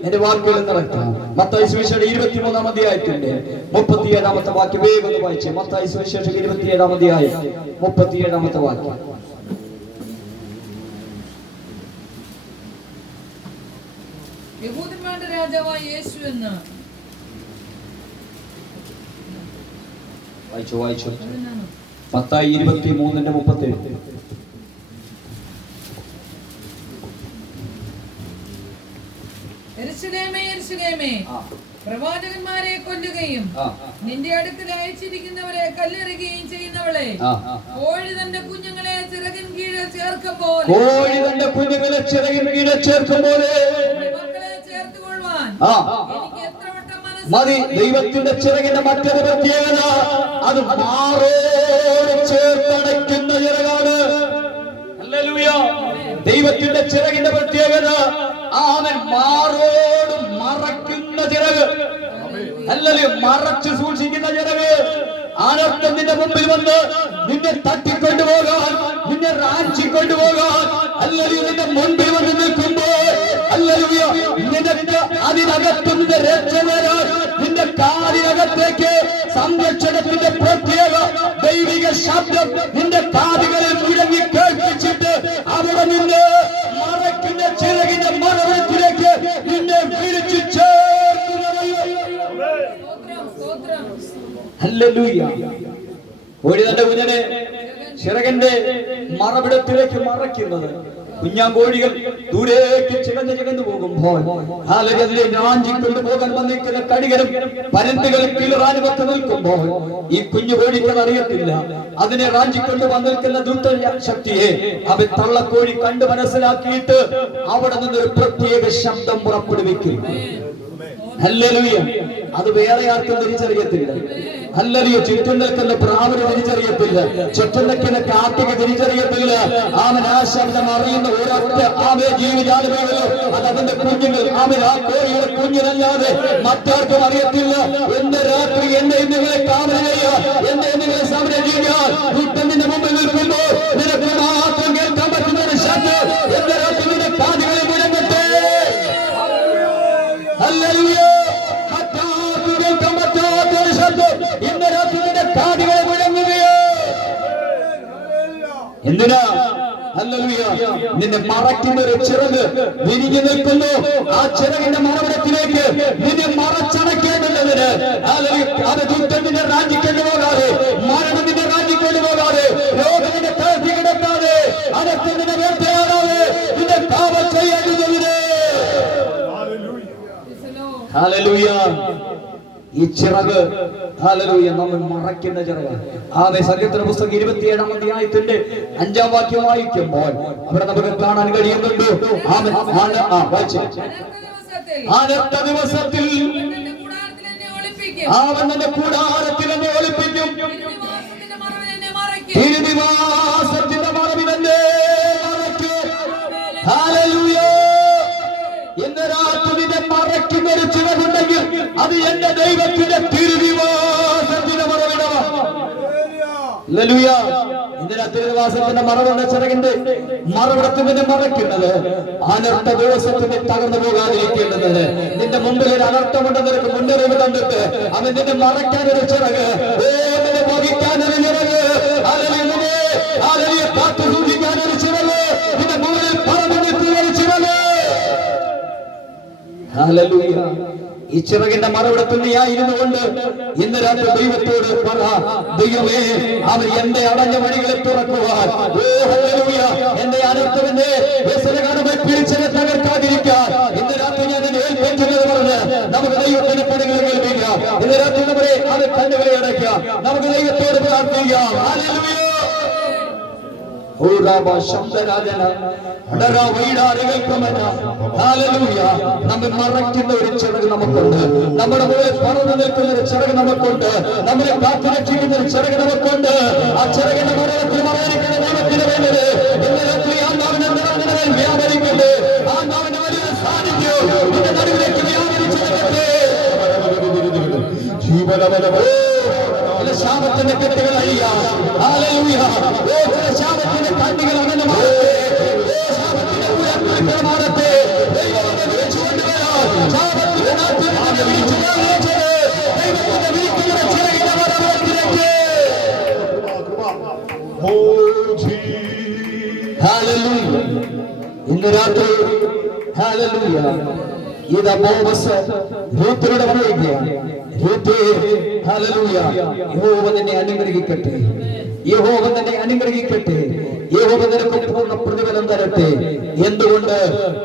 എന്റെ വാക്കുകൾ നടക്കാം. മത്തായി സുവിശേഷം 23-ാം അധ്യായത്തിന്റെ 37-ാമത്തെ വാക്യം വേഗം ഒന്ന് വായിച്ചു. മത്തായി സുവിശേഷം 27-ാം അധ്യായം 37-ാമത്തെ വാക്യം. യഹൂദന്മാരുടെ രാജാവായ യേശു എന്ന് വായിച്ചു. മത്തായി 23:37. യെരൂശലേമേ, പ്രവാചകന്മാരെ കൊല്ലുകയും നിന്റെ അടുക്കൽ അയച്ചിരിക്കുന്നവരെ കല്ലെറിയുകയും ചെയ്യുന്നവളെ, കോഴി തന്റെ കുഞ്ഞുങ്ങളെ ചിറകിൻ കീഴെ ചേർക്കും പോലെ മക്കളെ ചേർത്തുകൊള്ളുവാൻ എനിക്ക് എത്ര വട്ടം മതി. ദൈവത്തിന്റെ ചിറകിന്റെ മറ്റൊരു പ്രത്യേകത, അത് മാറോട് ചേർത്തടയ്ക്കുന്ന ചിറകാണ്. ഹല്ലേലൂയ. ദൈവത്തിന്റെ ചിറകിന്റെ പ്രത്യേകത, അവൻ മാറോട് മറയ്ക്കുന്ന ചിറക്. ഹല്ലേലൂയ. മറച്ചു സൂക്ഷിക്കുന്ന ചിറക്. അനർത്ഥം നിന്റെ മുമ്പിൽ വന്ന് നിന്നെ തട്ടിക്കൊണ്ടുപോകാൻ, നിന്നെ റാഞ്ചിക്കൊണ്ടുപോകാൻ, ഹല്ലേലൂയ, നിന്റെ മുൻപിൽ വന്ന് നിൽക്കുമ്പോൾ, ഹല്ലേലൂയ, നിനക്ക് അതിനകത്തുനിന്ന് രക്ഷ വരാൻ, നിന്റെ കാതിനകത്തേക്ക് സംരക്ഷണത്തിന്റെ പ്രത്യേക ദൈവിക ശബ്ദം നിന്റെ കാതുകളിൽ മുഴങ്ങി കേൾപ്പിച്ചിട്ട് അവിടെ നിന്ന് മറയ്ക്കുന്ന ചിറകിന്റെ മറവിടത്തിലേക്ക് നിന്നെ വിളിച്ചു ചേർക്കുന്നത്. ഹല്ലേലൂയ. കോഴി തന്റെ കുഞ്ഞിനെ ചിറകന്റെ മറവിടത്തിലേക്ക് മറയ്ക്കുന്നത്. കുഞ്ഞാങ്കോഴികൾ ദൂരേക്ക് ചികഞ്ഞു പോകുമ്പോൾ അതിനെ രാഞ്ചിക്കൊണ്ട് പോകാൻ വന്നിരിക്കുന്ന കടികരും പരന്തുകളും കിളറാനുമൊക്കെ നിൽക്കുമ്പോൾ ഈ കുഞ്ഞു കോഴിക്കത് അറിയത്തില്ല. അതിനെ റാഞ്ചിക്കൊണ്ട് വന്നിരിക്കുന്ന ദുഷ്ട ശക്തിയെ അവൻ തള്ളക്കോഴി കണ്ട് മനസ്സിലാക്കിയിട്ട് അവിടെ നിന്നൊരു പ്രത്യേക ശബ്ദം പുറപ്പെടുവിക്കും. ഹല്ലേലൂയ. അത് വേറെ ആർക്കും തിരിച്ചറിയത്തില്ല. ഹല്ലേലൂയ. ചുറ്റും നിൽക്കുന്ന പ്രാവിനെ തിരിച്ചറിയത്തില്ല, ചുറ്റും നിൽക്കുന്ന കാട്ടിക്ക് തിരിച്ചറിയത്തില്ല. അവൻ ആ ശബ്ദം അറിയുന്ന ഒരൊറ്റ ആമേ ജീവിജാലമേയുള്ളൂ, അത് അതിന്റെ കുഞ്ഞുങ്ങൾ. അവൻ ആ കോഴിയുടെ കുഞ്ഞിനല്ലാതെ മറ്റാർക്കും അറിയത്തില്ല. എന്റെ രാത്രി എന്നെ നിങ്ങളെ കാവൽ ചെയ്യാൻ, എന്നെ നിങ്ങളെ സമരം ചെയ്യാൻ യുദ്ധത്തിന്റെ മുമ്പിൽ നിൽക്കുമ്പോൾ നിനക്ക് മാത്രം കേൾക്കാൻ പറ്റുന്ന ഒരു ശബ്ദം എന്റെ രാത്രി നിന്റെ കാതുകളിൽ മുഴങ്ങട്ടെ. ഹല്ലേലൂയ. മറ്റാർക്കും കേൾക്കാൻ പറ്റാത്ത ഒരു ശബ്ദം ഇന്ന് രാത്രി നിന്റെ കാതുകളിൽ മുഴങ്ങുകയോ. എന്തിനാ? ഹല്ലേലൂയ. നിന്നെ മറയ്ക്കുന്ന ഒരു ചിറക് വിരിഞ്ഞു നിൽക്കുന്നു. ആ ചിറകിന്റെ മറവിടത്തിലേക്ക് നിന്നെ മറച്ചടക്കേണ്ടതിന് അത് ദുഃഖം നിന്നെ റാഞ്ചിക്കൊണ്ട് പോകാതെ, മരണം നിന്നെ റാഞ്ചിക്കൊണ്ട് പോകാതെ, രോഗം നിന്നെ തളർത്തി കിടക്കാതെ, അനർത്ഥം നിന്നെ വേട്ടയാടാതെ നിന്നെ കാവൽ ചെയ്യേണ്ടതിന്. ഹല്ലേലൂയ. ഈ ചിറക് ഹല്ലേലൂയ നമ്മെ മറയ്ക്കുന്ന ചിറക്. ആമേ. സങ്കീർത്തന പുസ്തകം 27-ാം അധ്യായത്തിന്റെ 5-ാം വാക്യം വായിക്കുമ്പോൾ അവിടെ നമുക്ക് കാണാൻ കഴിയുന്നുണ്ട്. ആമേ. അനർത്ഥ ദിവസത്തിൽ അവൻ തന്റെ കൂടാരത്തിൽ എന്നെ ഒളിപ്പിക്കും, തിരുനിവാസത്തിന്റെ മറവിൽ എന്നെ മറയ്ക്കും. ഹല്ലേലൂയ. എന്റെ രാത്രിനെ മറയ്ക്കുന്ന ഒരു ചിറകുണ്ടെങ്കിൽ അത് എന്റെ ദൈവത്തിന്റെ തിരുനിവാസത്തിന്റെ മറവിടമാണ്. ഹല്ലേലൂയ. എന്തിനാ തിരുനിവാസത്തിന്റെ മറവുള്ള ചിറകിന്റെ മറവിടത്തിന് മറയ്ക്കുന്നത്? അനർത്ഥ ദിവസത്തിന് തകർന്നു പോകാതിരിക്കേണ്ടത്. നിന്റെ മുമ്പിൽ ഒരു അനർത്ഥമുണ്ടെന്ന് നിനക്ക് മുന്നറിയിപ്പ് തന്നിട്ട് അവൻ നിന്നെ മറയ്ക്കാനൊരു ചിറക്, നിന്നെ വഹിക്കാനൊരു ചിറക്, കാത്തു സൂക്ഷിക്കാനൊരു ചിറക്, നിന്റെ മുകളിൽ പറന്നു നിൽക്കുന്ന ഒരു ചിറക്. ഹല്ലേലൂയ. ഈ ചിറകിന്റെ മറവിടത്തിൽ നീ ആയിരുന്നു കൊണ്ട് ഇന്ന് രാത്രി ദൈവത്തോട് പറ, ദൈവമേ അവൻ എന്റെ അടഞ്ഞ വഴികളെ തുറക്കുവാൻ, എന്റെ അനർത്ഥവന്റെ വ്യസനകാലമായി പിടിച്ചനെ തകർക്കാതിരിക്കാൻ ഇന്ന് രാത്രി ഞാൻ നിന്നെ ഏൽപ്പിക്കുന്നത് പറഞ്ഞ് നമുക്ക് ദൈവത്തിന്റെ പണികളെ കേൾപ്പിക്കാം. ഇന്ന് രാത്രി നമ്മുടെ അത് കണ്ണുകളെ അടയ്ക്കാം, നമുക്ക് ദൈവത്തോട് പ്രാർത്ഥിക്കാം. ഹല്ലേലൂയ. നമ്മെ മറയ്ക്കുന്ന ഒരു ചിറക് നമുക്കുണ്ട്, നമ്മുടെ മുകളിൽ പറന്നു നിൽക്കുന്ന ഒരു ചിറക് നമുക്കുണ്ട്, നമ്മളെ കാത്തുരക്ഷിക്കുന്ന ഒരു ചിറക് നമുക്കുണ്ട്. ആ ചിറകിന്റെ മറവിൽ മറയിരിക്കുന്ന ദൈവത്തിന് വേണ്ടത് ഇന്ന് രാത്രി ആത്മാവിന്റെ നിറവിനെ വ്യാപരിക്കട്ടെ. ആത്മാവിന്റെ വലിയ സാന്നിധ്യം നിന്റെ നടുവിലേക്ക് വ്യാപരിച്ചു ശാപത്തിന്റെ കെട്ടുകൾ അഴിയാം. ഹല്ലേലൂയ. ശാപത്തിന്റെ കണ്ണികൾ അങ്ങനെ മാറട്ടെ, ശാപത്തിന്റെ ഉയർത്തുകൾ മാറട്ടെ. ദൈവത്തെ വിളിച്ചുകൊണ്ടുവരാം. ശാപത്തിന്റെ നാട്ടിൽ വിളിച്ചു ദൈവത്തിന്റെ വിളിക്കുന്ന ചിറകിന്റെ മറവിലേക്ക്. ഹല്ലേലൂയ. ഇന്ന് രാത്രി ഹല്ലേലൂയ ഇതാ ബോവസ് രൂത്തിലൂടെ പറയുകയാണ്. ഹല്ലേലൂയ. യഹോവ നിന്നെ അനുഗ്രഹിക്കട്ടെ, യഹോവ നിന്നെ അനുഗ്രഹിക്കട്ടെ, യഹോവ നിനക്ക് പൂർണ്ണ പ്രതിഫലം തരട്ടെ. എന്തുകൊണ്ട്?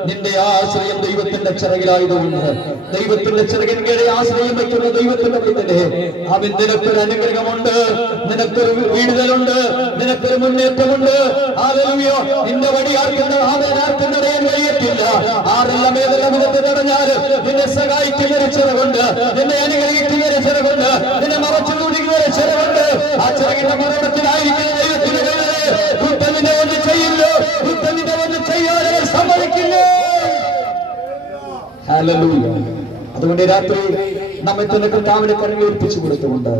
നിന്റെ ആശ്രയം ദൈവത്തിന്റെ ചിറകിലായതുകൊണ്ട്. ദൈവത്തിന്റെ ചിറകിൻ കീഴെ ആശ്രയം വയ്ക്കുന്ന ദൈവത്തിന്റെ പൈതലേ, അവൻ നിനക്കൊരു അനുഗ്രഹമുണ്ട്, നിനക്കൊരു വീടുതലുണ്ട്, നിനക്കൊരു മുന്നേറ്റമുണ്ട്. ഹല്ലേലൂയ. നിന്റെ വഴി ആർക്കും തടയാൻ കഴിയത്തില്ല. ആരെല്ലാം ഏതെല്ലാം വിധത്തെ തടഞ്ഞാലും നിന്നെ സഹായിക്കുന്ന ഒരു ചിറകുണ്ട്, നിന്നെ അനുഗ്രഹിക്കുന്ന ഒരു ചിറകുണ്ട്, നിന്നെ മറച്ചു മൂടിക്കുന്ന ഒരു ചിറകുണ്ട്. ആ ചിറകിന്റെ മറവിടത്തിലായിരിക്കുന്ന ദൈവത്തിന്റെ കുറ്റം നിന്നെ ഒന്ന് ചെയ്യില്ല, കുറ്റം നിന്നെ ഒന്ന് ചെയ്യാതെ സമ്മതിക്കില്ല. ഹല്ലേലൂയ. അതുകൊണ്ട് രാത്രി നമ്മെ തന്നെ കർത്താവിനെ കരമേൽപ്പിച്ചു കൊടുത്തുകൊണ്ട്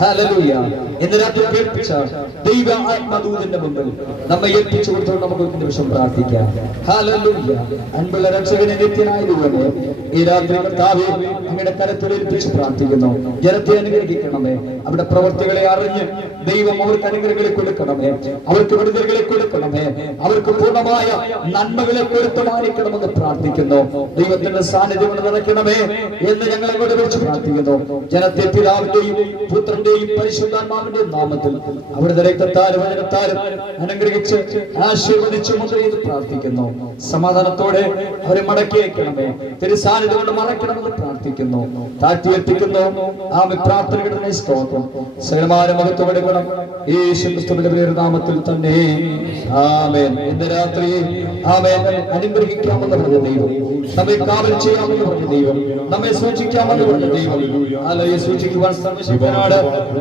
ഹല്ലേലൂയ ഇന്ന് രാത്രി കേൾപ്പിച്ച ദൈവ ആത്മദൂതന്റെ മുമ്പിൽ നമ്മെ ഏൽപ്പിച്ചു കൊടുത്തുകൊണ്ട് നമുക്ക് ഒരു നിമിഷം പ്രാർത്ഥിക്കാം. ഹല്ലേലൂയ. അൻപുള്ള രക്ഷകനെ നിത്യനായ ദൈവമേ, ഈ രാത്രി കർത്താവേ അങ്ങയുടെ കരത്തിൽ ഏൽപ്പിച്ച് പ്രാർത്ഥിക്കുന്നു. ജനത്തെ അനുഗ്രഹിക്കണമേ, അവിടെ പ്രവർത്തികളെ അറിഞ്ഞ് ദൈവം അവർക്ക് അനുഗ്രഹങ്ങളെ കൊടുക്കണമേ, അവർക്ക് വിടുതലുകളെ കൊടുക്കണമേ, അവർക്ക് പൂർണ്ണമായ നന്മകളെ കൊടുത്തു മാനിക്കണമെന്ന് പ്രാർത്ഥിക്കുന്നു. ദൈവത്തിന്റെ സാന്നിധ്യം നിറയ്ക്കണമേ എന്ന് ഞങ്ങൾ അങ്ങോട്ട് വിളിച്ച് പ്രാർത്ഥിക്കുന്നു. ജനത്തെ പിതാവിന്റെയും പുത്രന്റെയും പരിശുദ്ധാത്മാവിന്റെയും നാമത്തിൽ അവിടുത്തെ രക്തത്താലും വചനത്താലും അനുഗ്രഹിച്ച് ആശീർവദിച്ച് മുദ്ര ചെയ്ത് പ്രാർത്ഥിക്കുന്നു. സമാധാനത്തോടെ അവരെ മടക്കി അയക്കണമേ, തിരുസാന്നിധ്യം കൊണ്ട് മറയ്ക്കണമെന്ന് പ്രാർത്ഥിക്കുന്നു. താഴ്ത്തി എത്തിക്കുന്നു. ആമേ. പ്രാർത്ഥനകളുടെ സ്തോത്രം. സ്തോത്രം. സകലമായ മഹത്വം എടുക്കണം യേശു ക്രിസ്തുവിന്റെ പേര് നാമത്തിൽ തന്നെ. ആമേൻ. ഇന്ന് രാത്രി ആമേൻ അനുഗ്രഹിക്കാമെന്ന് പറഞ്ഞ ദൈവം, നമ്മെ കാവൽ ചെയ്യാമെന്ന് പറഞ്ഞ ദൈവം, നമ്മെ സൂക്ഷിക്കാമെന്ന് പറഞ്ഞ ദൈവം, അല്ലയെ സൂക്ഷിക്കുവാൻ സർവശക്തനാണ്.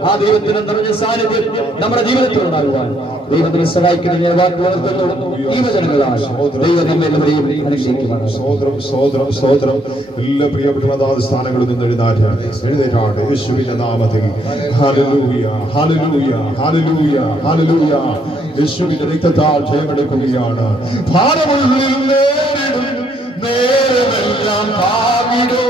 ആ ദൈവത്തിന് നിറഞ്ഞ സാന്നിധ്യം നമ്മുടെ ജീവിതത്തിൽ ഉണ്ടാകുവാൻ ദൈവത്തിന് സഹായിക്കുന്ന ഞാൻ വാക്ക് വളർത്തുന്നു. ജീവജനങ്ങളാൽ ദൈവം നമ്മെ എല്ലാവരെയും അനുഗ്രഹിക്കുവാൻ. സ്തോത്രം. എല്ലാ പ്രിയപ്പെട്ട സ്ഥാനങ്ങളിൽ നിന്ന് എഴുന്നേറ്റാണ് യേശുവിന്റെ നാമത്തിൽ. Hallelujah, hallelujah, hallelujah, hallelujah. യേശുവിന്റെ രക്തത്താൽ ജയമെടുക്കുകയാണ്. ഭാരമുള്ളിൽ നേരിടും നേരമെല്ലാം ഭാവിടോ